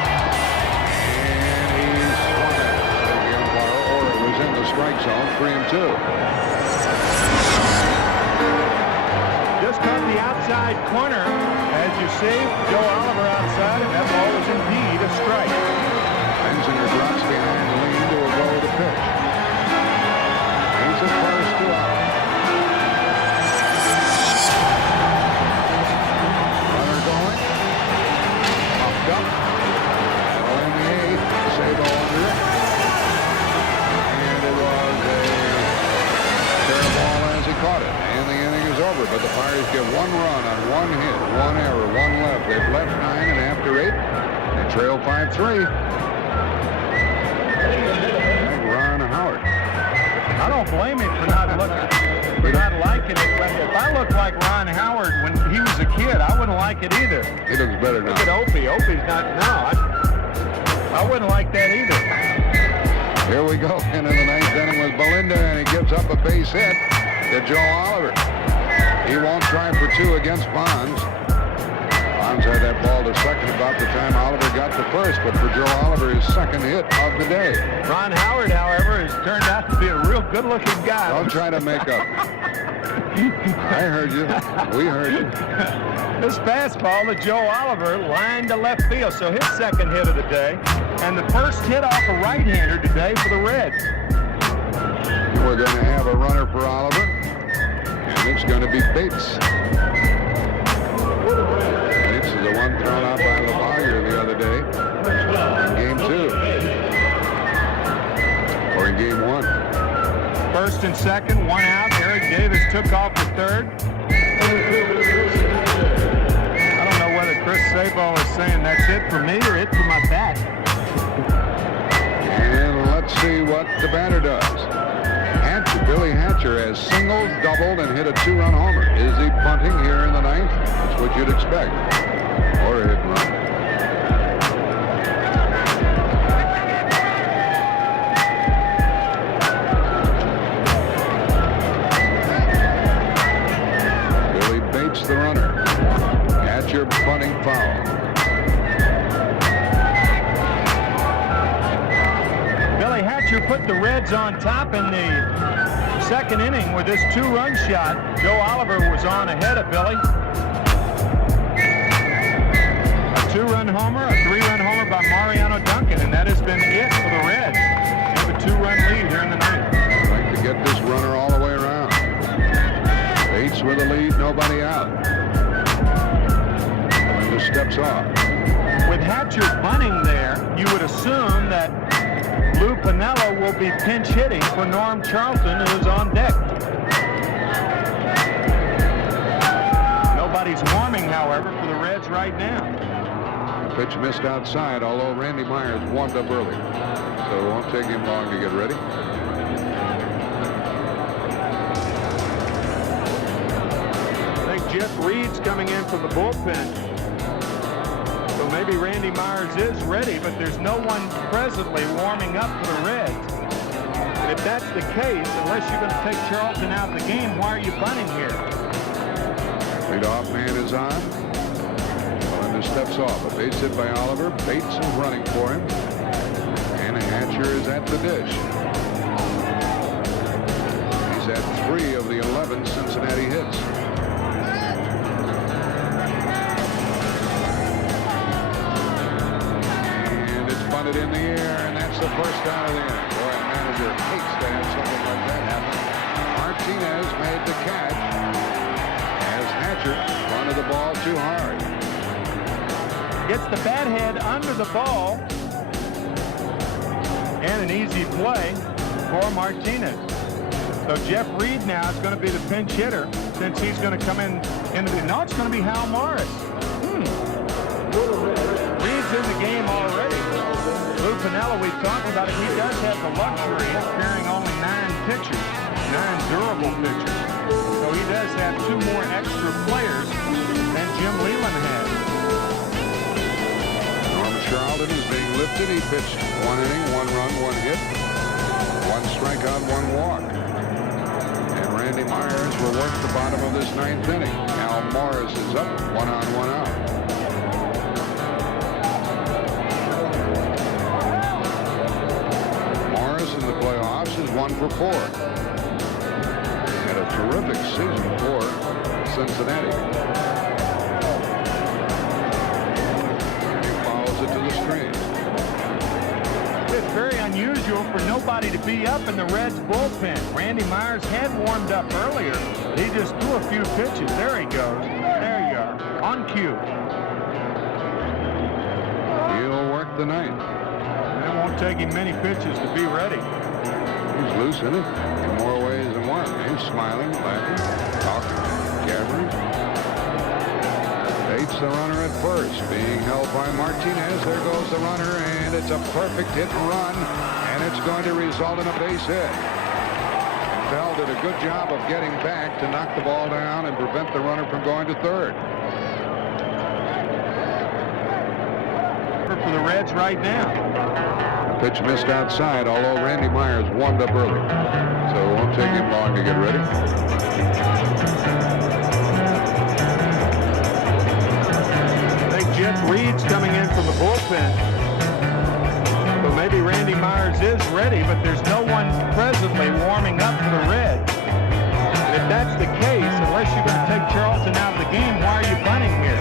In the strike zone, 3-2. Just caught the outside corner. As you see, Joe Oliver outside, and that ball was indeed a strike. Bensinger drops behind Lean to a go to pitch. He's at first, 2 out. Runner going. Popped up. get 1 run on 1 hit, 1 error, 1 left. They've left 9, and after 8, they trail 5-3. Ron Howard. I don't blame him for not liking it. If I looked like Ron Howard when he was a kid, I wouldn't like it either. He looks better now. Look at Opie. Opie's not now. I wouldn't like that either. Here we go into the 9th inning with Belinda, and he gives up a base hit to Joe Oliver. He won't try for 2 against Bonds. Bonds had that ball to second about the time Oliver got to first, but for Joe Oliver, his 2nd hit of the day. Ron Howard, however, has turned out to be a real good-looking guy. Don't try to make up. I heard you. We heard you. This fastball to Joe Oliver lined to left field, so his 2nd hit of the day, and the first hit off a right-hander today for the Reds. We're going to have a runner for Oliver, and it's going to be Bates. Bates is the one thrown out by LaVallere the other day in Game 2. Or in Game 1. 1st and 2nd, 1 out. Eric Davis took off for 3rd. I don't know whether Chris Sabo is saying that's it for me or it for my bat. And let's see what the batter does. Billy Hatcher has singled, doubled, and hit a 2-run homer. Is he bunting here in the 9th? That's what you'd expect. Or a hit and run. Billy Bates, the runner. Hatcher bunting foul. Billy Hatcher put the Reds on top in the 2nd inning with this 2-run shot. Joe Oliver was on ahead of Billy. A 2-run homer, a 3-run homer by Mariano Duncan, and that has been it for the Reds. They have a 2-run lead here in the 9th. I'd like to get this runner all the way around. Bates with the lead, nobody out. And just steps off. With Hatcher bunting there, you would assume that Lou Piniella will be pinch hitting for Norm Charlton, who's on deck. Nobody's warming, however, for the Reds right now. Pitch missed outside, although Randy Myers warmed up early. So it won't take him long to get ready. I think Jeff Reed's coming in from the bullpen. So maybe Randy Myers is ready, but there's no one presently warming up for the Reds. And if that's the case, unless you're going to take Charlton out of the game, why are you bunting here? Leadoff man is on. Belinda steps off. A base hit by Oliver. Bates is running for him. And Hatcher is at the dish. He's had 3 of the 11 Cincinnati hits. In the air, and that's the first out of the inning. Boy, a manager hates to have something like that happen. Martinez made the catch as Hatcher fronted the ball too hard. Gets the bat head under the ball, and an easy play for Martinez. So Jeff Reed now is going to be the pinch hitter since he's going to come into the. No, it's going to be Hal Morris. Reed's in the game already. Lou Piniella, we've talked about it. He does have the luxury of carrying only 9 pitchers, 9 durable pitchers. So he does have 2 more extra players than Jim Leland has. Norm Charlton is being lifted. He pitched 1 inning, 1 run, 1 hit, 1 strikeout, 1 walk. And Randy Myers will work the bottom of this 9th inning. Al Morris is up, 1 on, 1 out. In the playoffs is 1 for 4. Had a terrific season for Cincinnati. And he follows it to the screen. It's very unusual for nobody to be up in the Reds bullpen. Randy Myers had warmed up earlier. He just threw a few pitches. There he goes. There you are. On cue. He'll work the 9th. It won't take him many pitches to be ready. He's loose in it in more ways than one. He's smiling, laughing, talking. Gabbard baits the runner at first, being held by Martinez. There goes the runner, and it's a perfect hit and run, and it's going to result in a base hit. Bell did a good job of getting back to knock the ball down and prevent the runner from going to third. For the Reds right now. The pitch missed outside, although Randy Myers warmed up early, so it won't take him long to get ready. I think Jeff Reed's coming in from the bullpen. So maybe Randy Myers is ready, but there's no one presently warming up for the Reds. And if that's the case, unless you're going to take Charlton out of the game, why are you bunting here?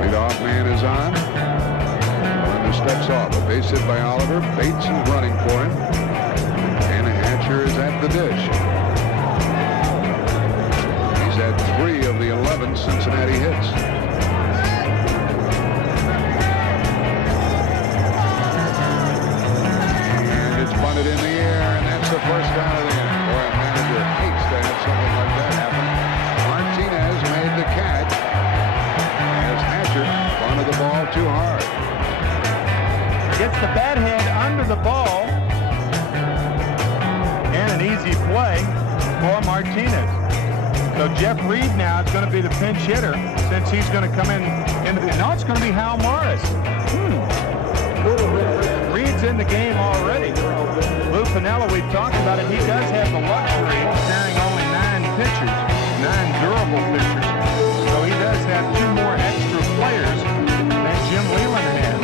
Leadoff man is on. Runner steps off. A base hit by Oliver. Bates is running for him. And Hatcher is at the dish. He's had 3 of the 11 Cincinnati hits. And it's bunted in the air, and that's the first out of the inning. Boy, a manager hates to have something like that happen. Martinez made the catch. Bunted the ball too hard. Gets the bat head under the ball. And an easy play for Martinez. So Jeff Reed now is going to be the pinch hitter since he's going to come in. No, it's going to be Hal Morris. Reed's in the game already. Lou Piniella, we've talked about it. He does have the luxury of carrying only 9 pitchers, 9 durable pitchers. So he does have 2 more extra players than Jim Leland has.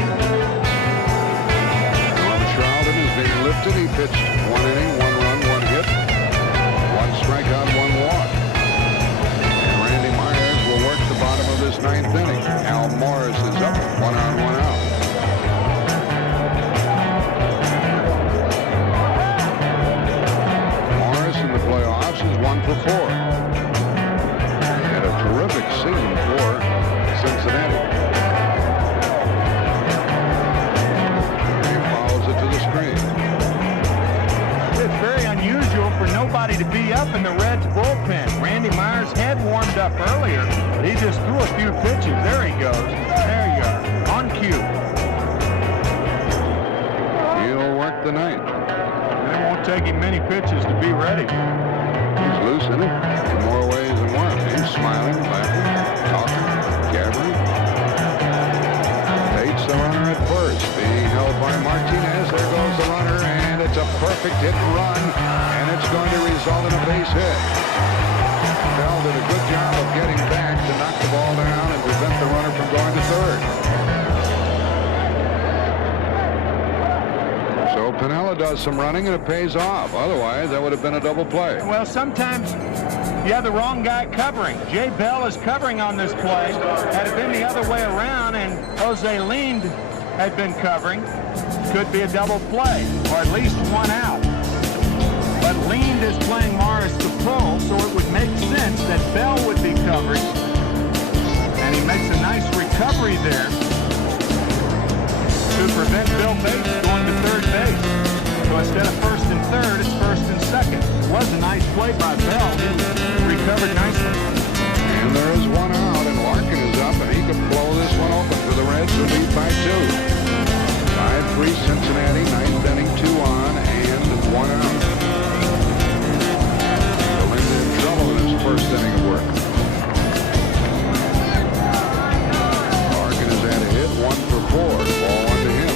Norm Charlton is being lifted. He pitched 1 inning, 1 run, 1 hit, 1 strikeout, 1 walk. And Randy Myers will work the bottom of this 9th inning. Al Morris is up, 1 on, 1 out. Morris in the playoffs is 1 for 4. And a terrific scene for Cincinnati. He follows it to the screen. It's very unusual for nobody to be up in the Reds bullpen. Randy Myers had warmed up earlier, but he just threw a few pitches. There he goes. There you are. On cue. He'll work the 9th. It won't take him many pitches to be ready. He's loose in it in more ways than one. He's smiling, laughing, talking, gabbering. Bates the runner at first, being held by Martinez. There goes the runner, and it's a perfect hit and run, and it's going to result in a base hit. Bell did a good job of getting back to knock the ball down and prevent the runner from going to third. So Piniella does some running, and it pays off. Otherwise, that would have been a double play. Well, sometimes you have the wrong guy covering. Jay Bell is covering on this play. Had it been the other way around and Jose Lind had been covering, could be a double play, or at least 1 out. But Lind is playing Morris the pull, so it would make sense that Bell would be covering. And he makes a nice recovery there to prevent Bill Bates going to third base. So instead of first and third, it's first and second. It was a nice play by Bell. He recovered nicely. And there is 1 out, and Larkin is up, and he could blow this one open for the Reds to lead by 2. 5-3 Cincinnati, 9th inning, 2 on, and 1 out. Lind in trouble in his first inning of work. Larkin has had a hit, 1 for 4. Ball 1 to him.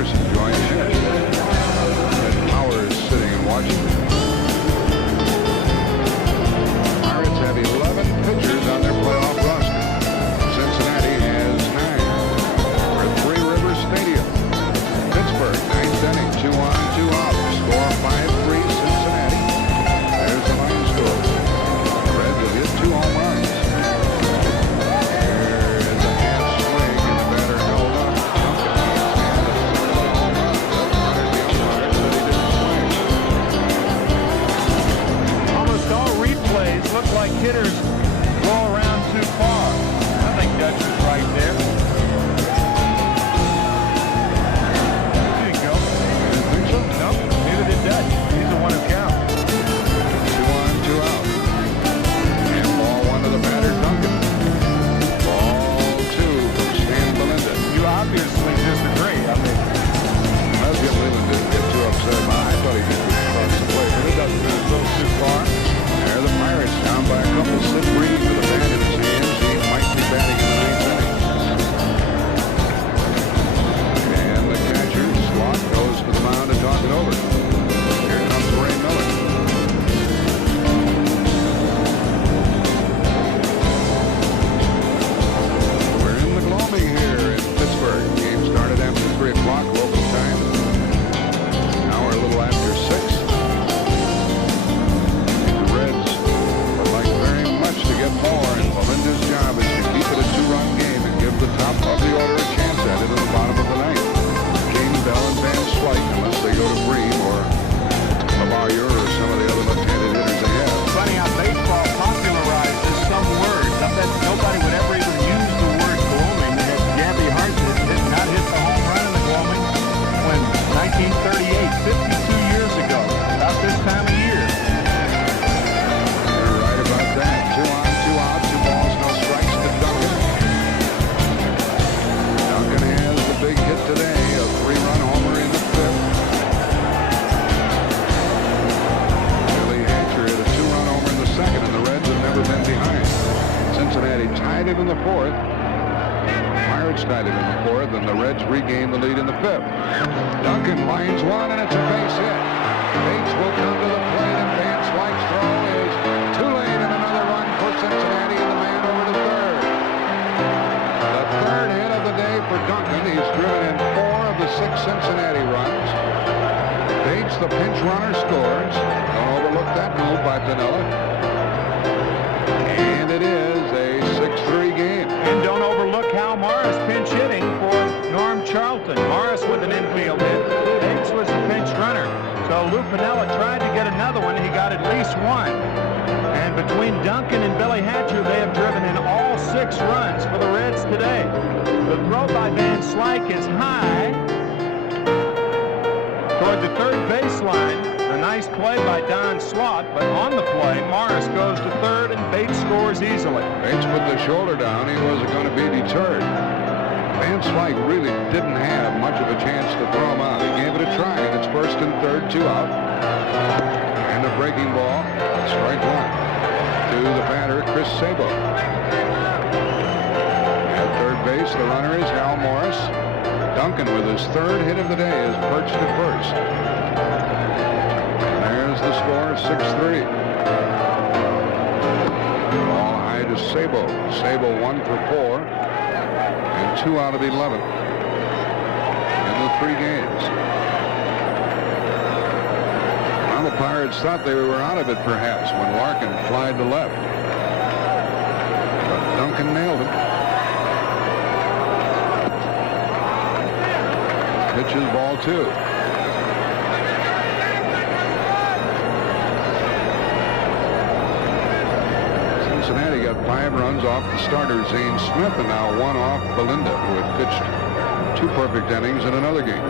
Anderson joins in. Ed Power is sitting and watching. Pirates have 11 pitchers on their playoff roster. Cincinnati has 9. We're at Three Rivers Stadium. Pittsburgh, 9th inning, 2 on, 2 out. Score 5-3 Cincinnati. There's the line score. The Reds have hit 2 home runs. There is a half swing and the batter held up. Almost all replays look like hitters go around too far. I think Dutch is right there. There you go. You think so? Nope, neither did Dutch. He's the one who counts. 2 on, 2 out. And ball 1 to the batter, Duncan. Ball 2 from Stan Belinda. You obviously disagree. I mean, Well, Jim Leland didn't get too upset about it. I thought he did across the plate, but it doesn't go a little too far. There the Pirates down by a couple. Sid Breed with a bat in his hands. He might be batting in the 9th inning. And the catcher, Slot, goes to the mound to talk it over. Here comes Ray Miller. We're in the gloaming here in Pittsburgh. Game started after 3 o'clock local time. Now we're a little after 6. The Reds would like very much to get more, and Belinda's job is to keep it a 2-run game and give the top of the order a chance at it in the bottom of the 9th. King, Bell, and Van Slyke, unless they go to Breed or LaVallere or some of the other left-handed hitters they have. funny how baseball popularizes some words. I bet nobody would ever even use the word gloaming. If Gabby Hart did not hit the home run in the gloaming when 1938, 52 years ago, about this time of year. You're right about that. 2 on, 2 out, 2 balls, no strikes to Duncan. Duncan has the big hit today, a 3-run homer in the 5th. Billy Hatcher hit a 2-run homer in the 2nd, and the Reds have never been behind. Cincinnati tied it in the 4th. Pirates tied it in the 4th, and the Reds regained the lead in the 5th. Duncan lines 1, and it's a base hit. Bates will come to the plate, and Van Slyke's throw is too late, and another run for Cincinnati, and the man over to third. The 3rd hit of the day for Duncan. He's driven in 4 of the 6 Cincinnati runs. Bates, the pinch runner, scores. Don't overlook that move by Piniella. And it is a 6-3 game. And don't overlook Hal Morris pinch hitting for Norm Charlton. Morris with an infield hit. Bates was the pinch runner. So Lou Piniella tried to get another one. He got at least 1. And between Duncan and Billy Hatcher, they have driven in all 6 runs for the Reds today. The throw by Van Slyke is high toward the 3rd baseline. A nice play by Don Slott, but on the play, Morris goes to 3rd and Bates scores easily. Bates put the shoulder down. He wasn't going to be deterred. Van Slyke really didn't have much of a chance to throw him out. He gave it a try, and it's 1st and 3rd, 2 out. And a breaking ball, strike 1 to the batter, Chris Sabo. At 3rd base, the runner is Hal Morris. Duncan, with his 3rd hit of the day, is perched at 1st. There's the score, 6-3. Ball high to Sabo. Sabo 1 for 4. And 2 out of 11 in the 3 games. Well, the Pirates thought they were out of it perhaps when Larkin flied to left. But Duncan nailed him. Pitches ball 2. Cincinnati got 5 runs off the starter, Zane Smith, and now 1 off Belinda, who had pitched 2 perfect innings in another game.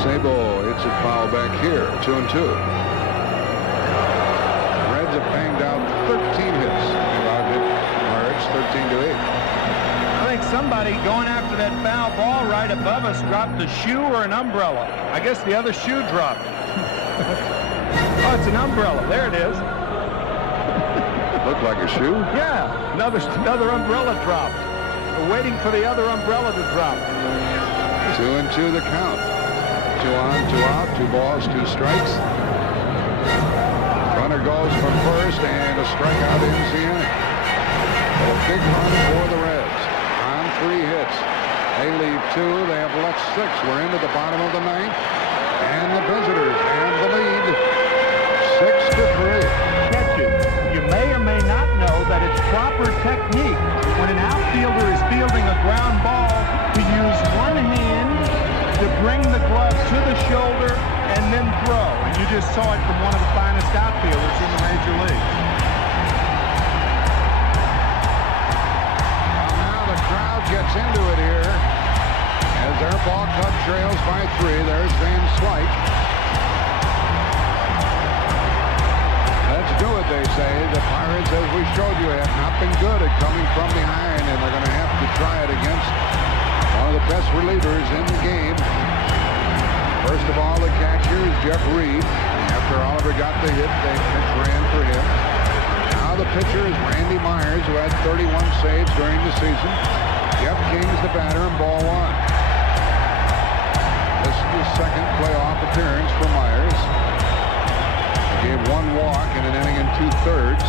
Sabo hits it foul back here, 2-2. The Reds have banged out 13 hits. About hit Pirates 13-8. I think somebody going after that foul ball right above us dropped a shoe or an umbrella. I guess the other shoe dropped. Oh, it's an umbrella. There it is. Looked like a shoe? Yeah, another umbrella dropped. We're waiting for the other umbrella to drop. 2-2 the count. 2 on, 2 out, 2 balls, 2 strikes. Runner goes from first, and a strikeout ends the inning. A big run for the Reds on 3 hits. They leave 2. They have left 6. We're into the bottom of the 9th, and the visitors have the lead, 6-3. Catches. You may or may not know that it's proper technique when an outfielder is fielding a ground ball to use one hand to bring the glove to the shoulder and then throw. And you just saw it from one of the finest outfielders in the major leagues. Well, now the crowd gets into it here as their ball club trails by 3. There's Van Slyke. Let's do it, they say. The Pirates, as we showed you, have not been good at coming from behind, and they're going to have to try it against one of the best relievers in the game. First of all, the catcher is Jeff Reed. After Oliver got the hit, they pitch ran for him. Now the pitcher is Randy Myers, who had 31 saves during the season. Jeff King's the batter, and ball 1. This is the second playoff appearance for Myers. He gave 1 walk in an inning and 2/3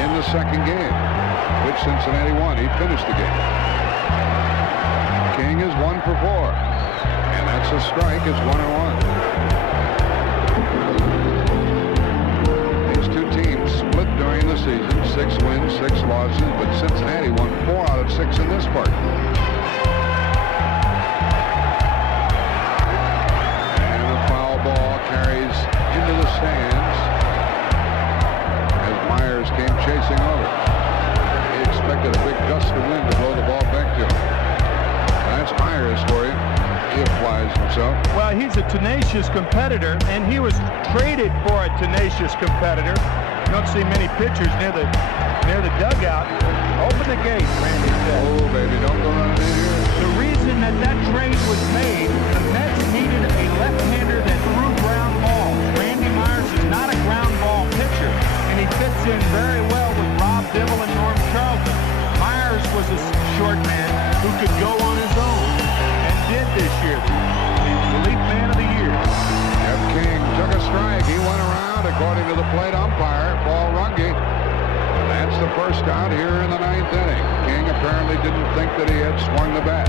in the second game, which Cincinnati won. He finished the game. King is 1 for 4, and that's a strike. It's 1-1. These 2 teams split during the season, 6 wins, 6 losses, but Cincinnati won 4 out of 6 in this part. And a foul ball carries into the stands as Myers came chasing over. He expected a big gust of wind to blow the ball back to him. That's Myers for you. He applies himself. Well, he's a tenacious competitor, and he was traded for a tenacious competitor. You don't see many pitchers near the dugout. Open the gate, Randy said. Oh, baby, don't go running in here. The reason that trade was made, the Mets needed a left-hander that threw ground balls. Randy Myers is not a ground ball pitcher, and he fits in very well with Rob Dibble and Norm Charlton. Myers was a short man who could go on his own, and did this year. The Elite Man of the Year. Jeff King took a strike. He went around, according to the plate umpire, Paul Runge. That's the first out here in the 9th inning. King apparently didn't think that he had swung the bat.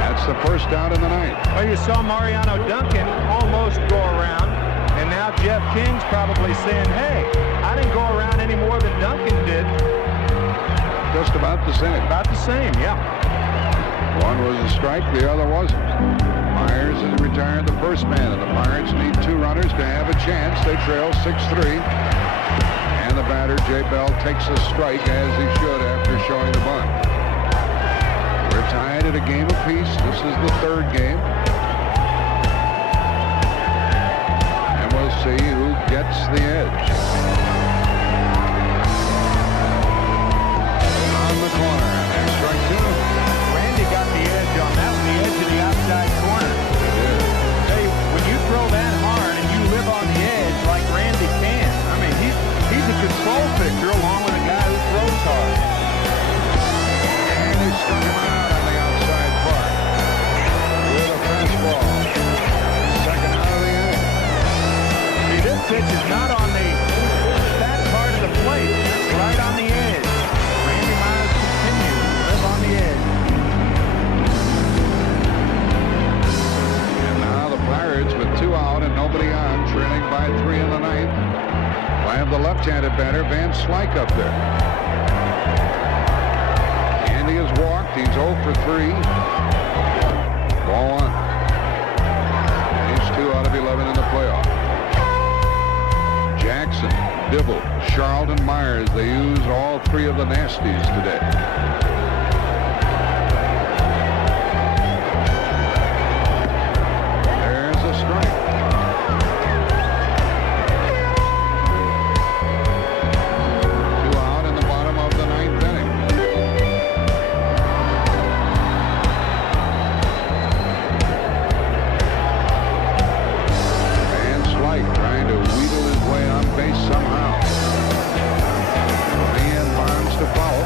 That's the first out in the 9th. Well, you saw Mariano Duncan almost go around, and now Jeff King's probably saying, hey, I didn't go around any more than Duncan did. Just about the same. About the same, yeah. One was a strike, the other wasn't. Myers has retired the first man, and the Pirates need 2 runners to have a chance. They trail 6-3. And the batter, Jay Bell, takes a strike, as he should after showing the bunt. We're tied at a game apiece. This is the 3rd game. And we'll see who gets the edge. On the corner, and strike 2. Randy got the edge on that one, the edge of the outside corner. Say, when you throw that hard and you live on the edge like Randy can, I mean, he's a control pitcher along with a guy who throws hard. And he struck him out on the outside part with a fastball. Second out of the inning. See, this pitch is not on the fat part of the plate. It's right on the edge. Randy Myers continues to live on the edge. And now the Pirates, with 2 out and nobody on, trailing by 3 in the 9th. I have the left-handed batter, Van Slyke, up there. Andy has walked. He's 0 for 3. Ball 1. He's 2 out of 11 in the playoff. Jackson, Dibble, Charlton, Myers. They use all 3 of the nasties today. There's a strike. Somehow. Ian Barnes to foul.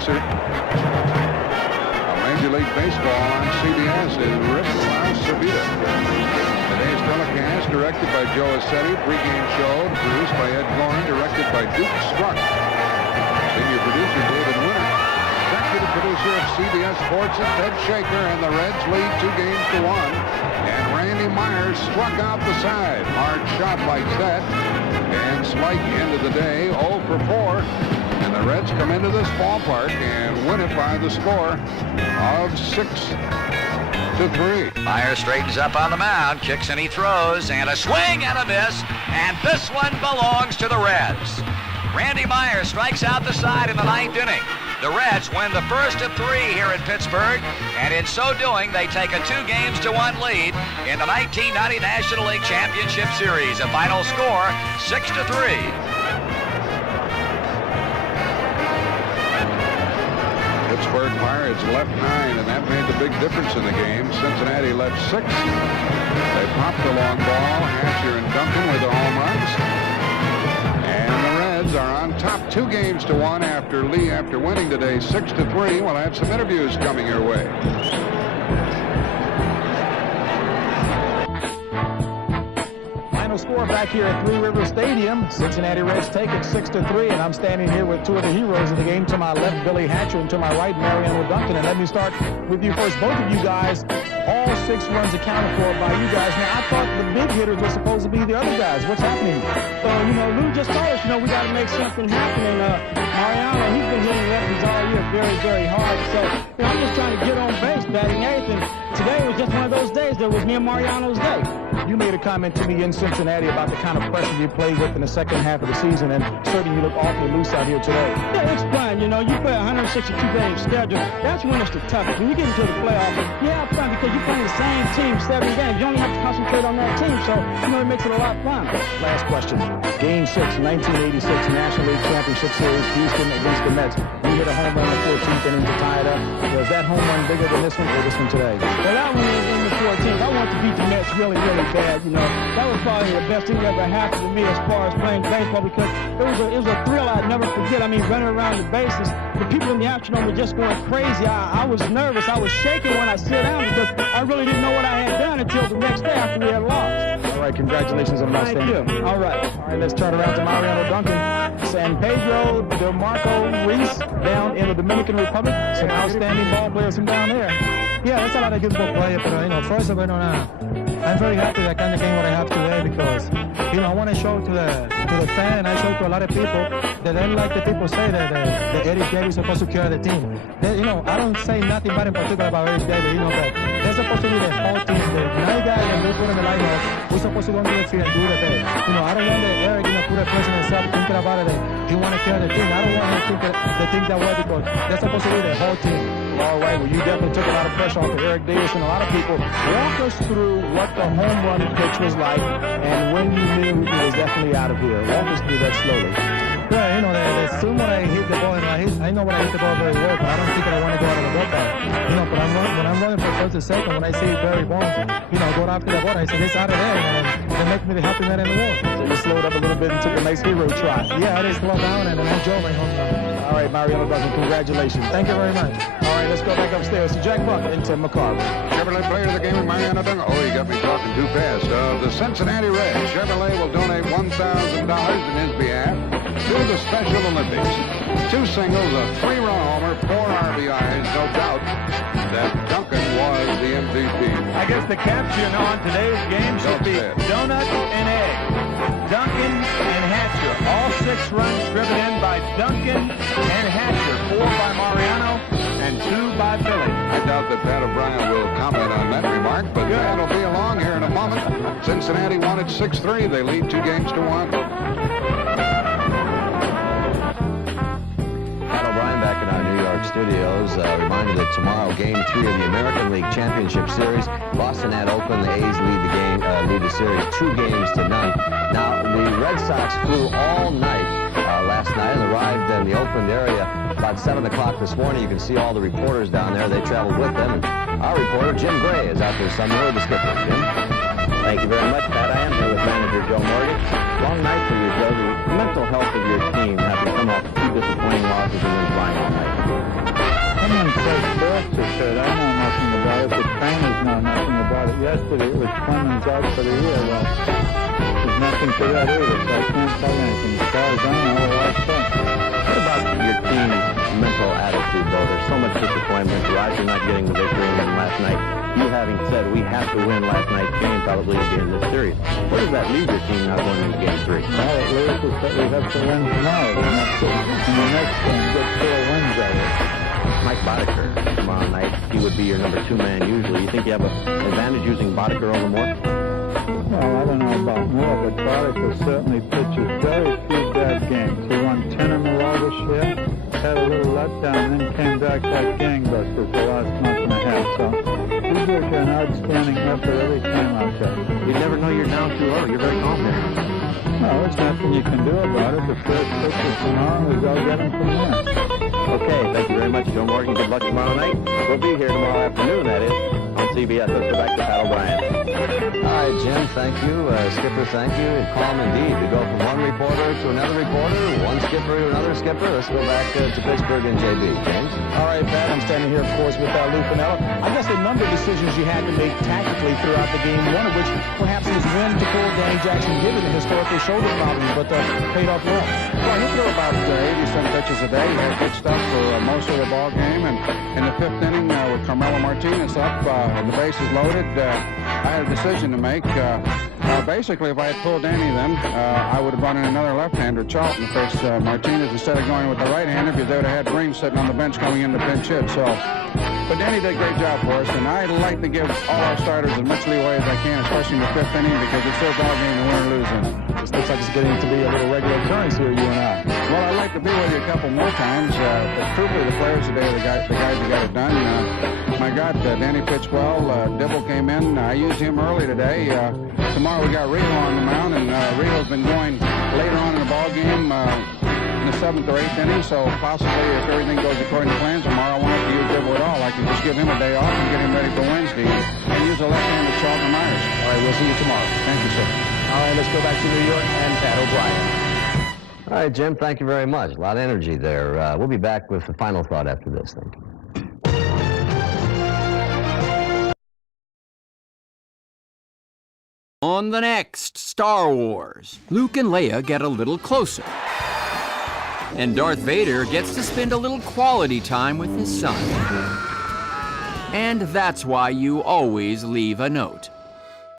producer of Major League Baseball on CBS is Rick Savita. Today's telecast directed by Joe Assetti, pregame show produced by Ed Gorn, directed by Duke Struck. Senior producer David Winter. Executive producer of CBS Sports is Ted Shaker, and the Reds lead 2-1. And Randy Myers struck out the side. Hard shot like that. And Slight, end of the day, 0 for 4. And the Reds come into this ballpark and win it by the score of 6-3. Myers straightens up on the mound, kicks and he throws, and a swing and a miss, and this one belongs to the Reds. Randy Myers strikes out the side in the 9th inning. The Reds win the first of 3 here in Pittsburgh, and in so doing, they take a 2-1 lead in the 1990 National League Championship Series. A final score, 6-3. Pittsburgh Pirates left 9, and that made the big difference in the game. Cincinnati left 6. They popped the long ball. Hatcher and Duncan with the home runs. And the Reds are on top 2-1 after winning today 6-3. We'll have some interviews coming your way. Final score back here at Three River Stadium. Cincinnati Reds take it 6-3, and I'm standing here with 2 of the heroes of the game. To my left, Billy Hatcher, and to my right, Mariano Duncan. And let me start with you first. Both of you guys, all 6 runs accounted for by you guys. Now, I thought the big hitters were supposed to be the other guys. What's happening? Lou just told us, we got to make something happen. And Mariano, he's been hitting lefties all year very, very hard. So, I'm just trying to get on base, batting anything. Today was just one of those days. That was me and Mariano's day. You made a comment to me in Cincinnati about the kind of pressure you played with in the second half of the season, and certainly you look awfully loose out here today. Yeah, it's fun. You play a 162-game schedule. That's when it's the toughest. When you get into the playoffs, you have fun because you're playing the same team 7 games. You only have to concentrate on that team, so it makes it a lot of fun. Last question. Game 6, 1986 National League Championship Series, Houston against the Mets. You hit a home run in the 14th inning to tie it up. Was that home run bigger than this one or this one today? Well, that one was in the 14th. I wanted to beat the Mets really, really bad. That was probably the best thing that ever happened to me as far as playing baseball because it was a thrill I'd never forget. I mean, running around the bases, the people in the Astrodome were just going crazy. I was nervous. I was shaking when I sat down because I really didn't know what I had done until the next day after we had lost. All right, congratulations on that. Thank you. All right, let's turn around to Mariano Duncan. San Pedro de Marco Reese down in the Dominican Republic. Some outstanding ball players from down there. Yeah, that's a lot of good ball players, but first of all, I'm very happy that kind of game what I have today because I want to show to the fan, I show to a lot of people that they like the people say that Eric Davis is supposed to carry the team. I don't say nothing bad in particular about Eric Davis, but they're supposed to be the whole team. The 9 guys that we put in the lineup, we're supposed to go into the field and do the best. I don't want Eric put a pressure on himself thinking about it that he want to carry the team. I don't want him to think that way because they're supposed to be the whole team. All right, well, you definitely took a lot of pressure off of Eric Davis and a lot of people. Walk us through what the home run pitch was like and when you knew he was definitely out of here. Walk us through that slowly. Yeah, the sooner I hit the ball, I know when I hit the ball very well, but I don't think that I want to go out of the ballpark. But when I'm running from first to second, when I see Barry Bonds, go after the ball, I said, it's out of there, and they make me the happy man in the world. So you slowed up a little bit and took a nice hero try. Yeah, I just slowed down, and then I drove my home run. All right, Mariano Duncan, congratulations. Thank you very much. All right, let's go back upstairs to Jack Buck and Tim McCarver. Chevrolet player of the game, Mariano Duncan. Oh, you got me talking too fast. The Cincinnati Reds. Chevrolet will donate $1,000 in his behalf to the Special Olympics. 2 singles, a 3-run homer, 4 RBIs. No doubt that Duncan was the MVP. I guess the caption on today's game should be donut and egg. Duncan and Hatcher. All 6 runs driven in by Duncan and Hatcher. 4 by Mariano and 2 by Billy. I doubt that Pat O'Brien will comment on that remark, but Pat will be along here in a moment. Cincinnati won it 6-3. They lead 2-1. Pat O'Brien back in our New York studios. Reminder that tomorrow, Game 3 of the American League Championship Series. Boston at Oakland. The A's lead the series 2-0. Now, the Red Sox flew all night last night and arrived in the Oakland area about 7 o'clock this morning. You can see all the reporters down there. They traveled with them. And our reporter, Jim Gray, is out there somewhere. The skipper, Jim. Thank you very much, Pat. I am here with manager Joe Morgan. Long night for you, Joe. The mental health of your team having come off 2 disappointing losses and then flying all night. says Forrest is hurt. I know nothing about it. The trainers know nothing about it. Yesterday it was Clemens out for the year. Well, there's nothing to that either, so I can't tell you anything. As far as I know, we're all set. What about your team's mental attitude, though? There's so much disappointment. Roger not getting the victory in last night. You having said we have to win last night's game probably to be in this series. Where does that leave your team now going into Game 3? Well, it leaves us that we have to win tomorrow. And that's it. In the next game, get 4 wins out of it. Mike Boddicker tomorrow night, he would be your number 2 man usually. You think you have an advantage using Boddicker over Moore? Well, I don't know about Moore, but Boddicker certainly pitches very few bad games. He won 10 in a row this year, had a little letdown, then came back like gangbusters the last month and a half. So he gives you an outstanding effort every time out there. You never know you're down too low. You're very calm there. No, there's nothing you can do about it. The first pitch is tomorrow, we go get him from there. Okay, thank you very much, Joe Morgan. Good luck tomorrow night. We'll be here tomorrow afternoon, that is, on CBS. Let's go back to Pat O'Brien. All right, Jim, thank you. Skipper, thank you. Calm indeed. We go from one reporter to another reporter, one skipper to another skipper. Let's go back to Pittsburgh and JB. James? All right, Pat, I'm standing here, of course, with Lou Piniella. I guess a number of decisions you had to make tactically throughout the game, one of which perhaps was when to pull Danny Jackson, given the historical shoulder problems, but paid off well. Well, he threw about 80-some pitches a day. He had good stuff for most of the ball game. And in the 5th inning, with Carmelo Martinez up, the bases loaded, I had a decision to make. Basically, if I had pulled Danny then, I would have brought in another left-hander, Charlton, to face Martinez instead of going with the right-hander because they would have had Green sitting on the bench coming in to pinch hit. So, but Danny did a great job for us, and I like to give all our starters as much leeway as I can, especially in the 5th inning, because it's their ball game to win or lose in. This looks like it's getting to be a little regular occurrence here, you and I. Well, I'd like to be with you a couple more times. But truthfully, the players today are the guys who got it done. My God, Danny pitched well. Dibble came in. I used him early today. Tomorrow we got Reel on the mound, and Reel's been going later on in the ball game in the 7th or 8th inning. So possibly, if everything goes according to plan tomorrow, I won't have to use Dibble at all. I can just give him a day off and get him ready for Wednesday and use the left-handed Charlton Myers. All right, we'll see you tomorrow. Thank you, sir. All right, let's go back to New York and Pat O'Brien. All right, Jim, thank you very much. A lot of energy there. We'll be back with the final thought after this. Thank you. On the next Star Wars, Luke and Leia get a little closer. And Darth Vader gets to spend a little quality time with his son. And that's why you always leave a note.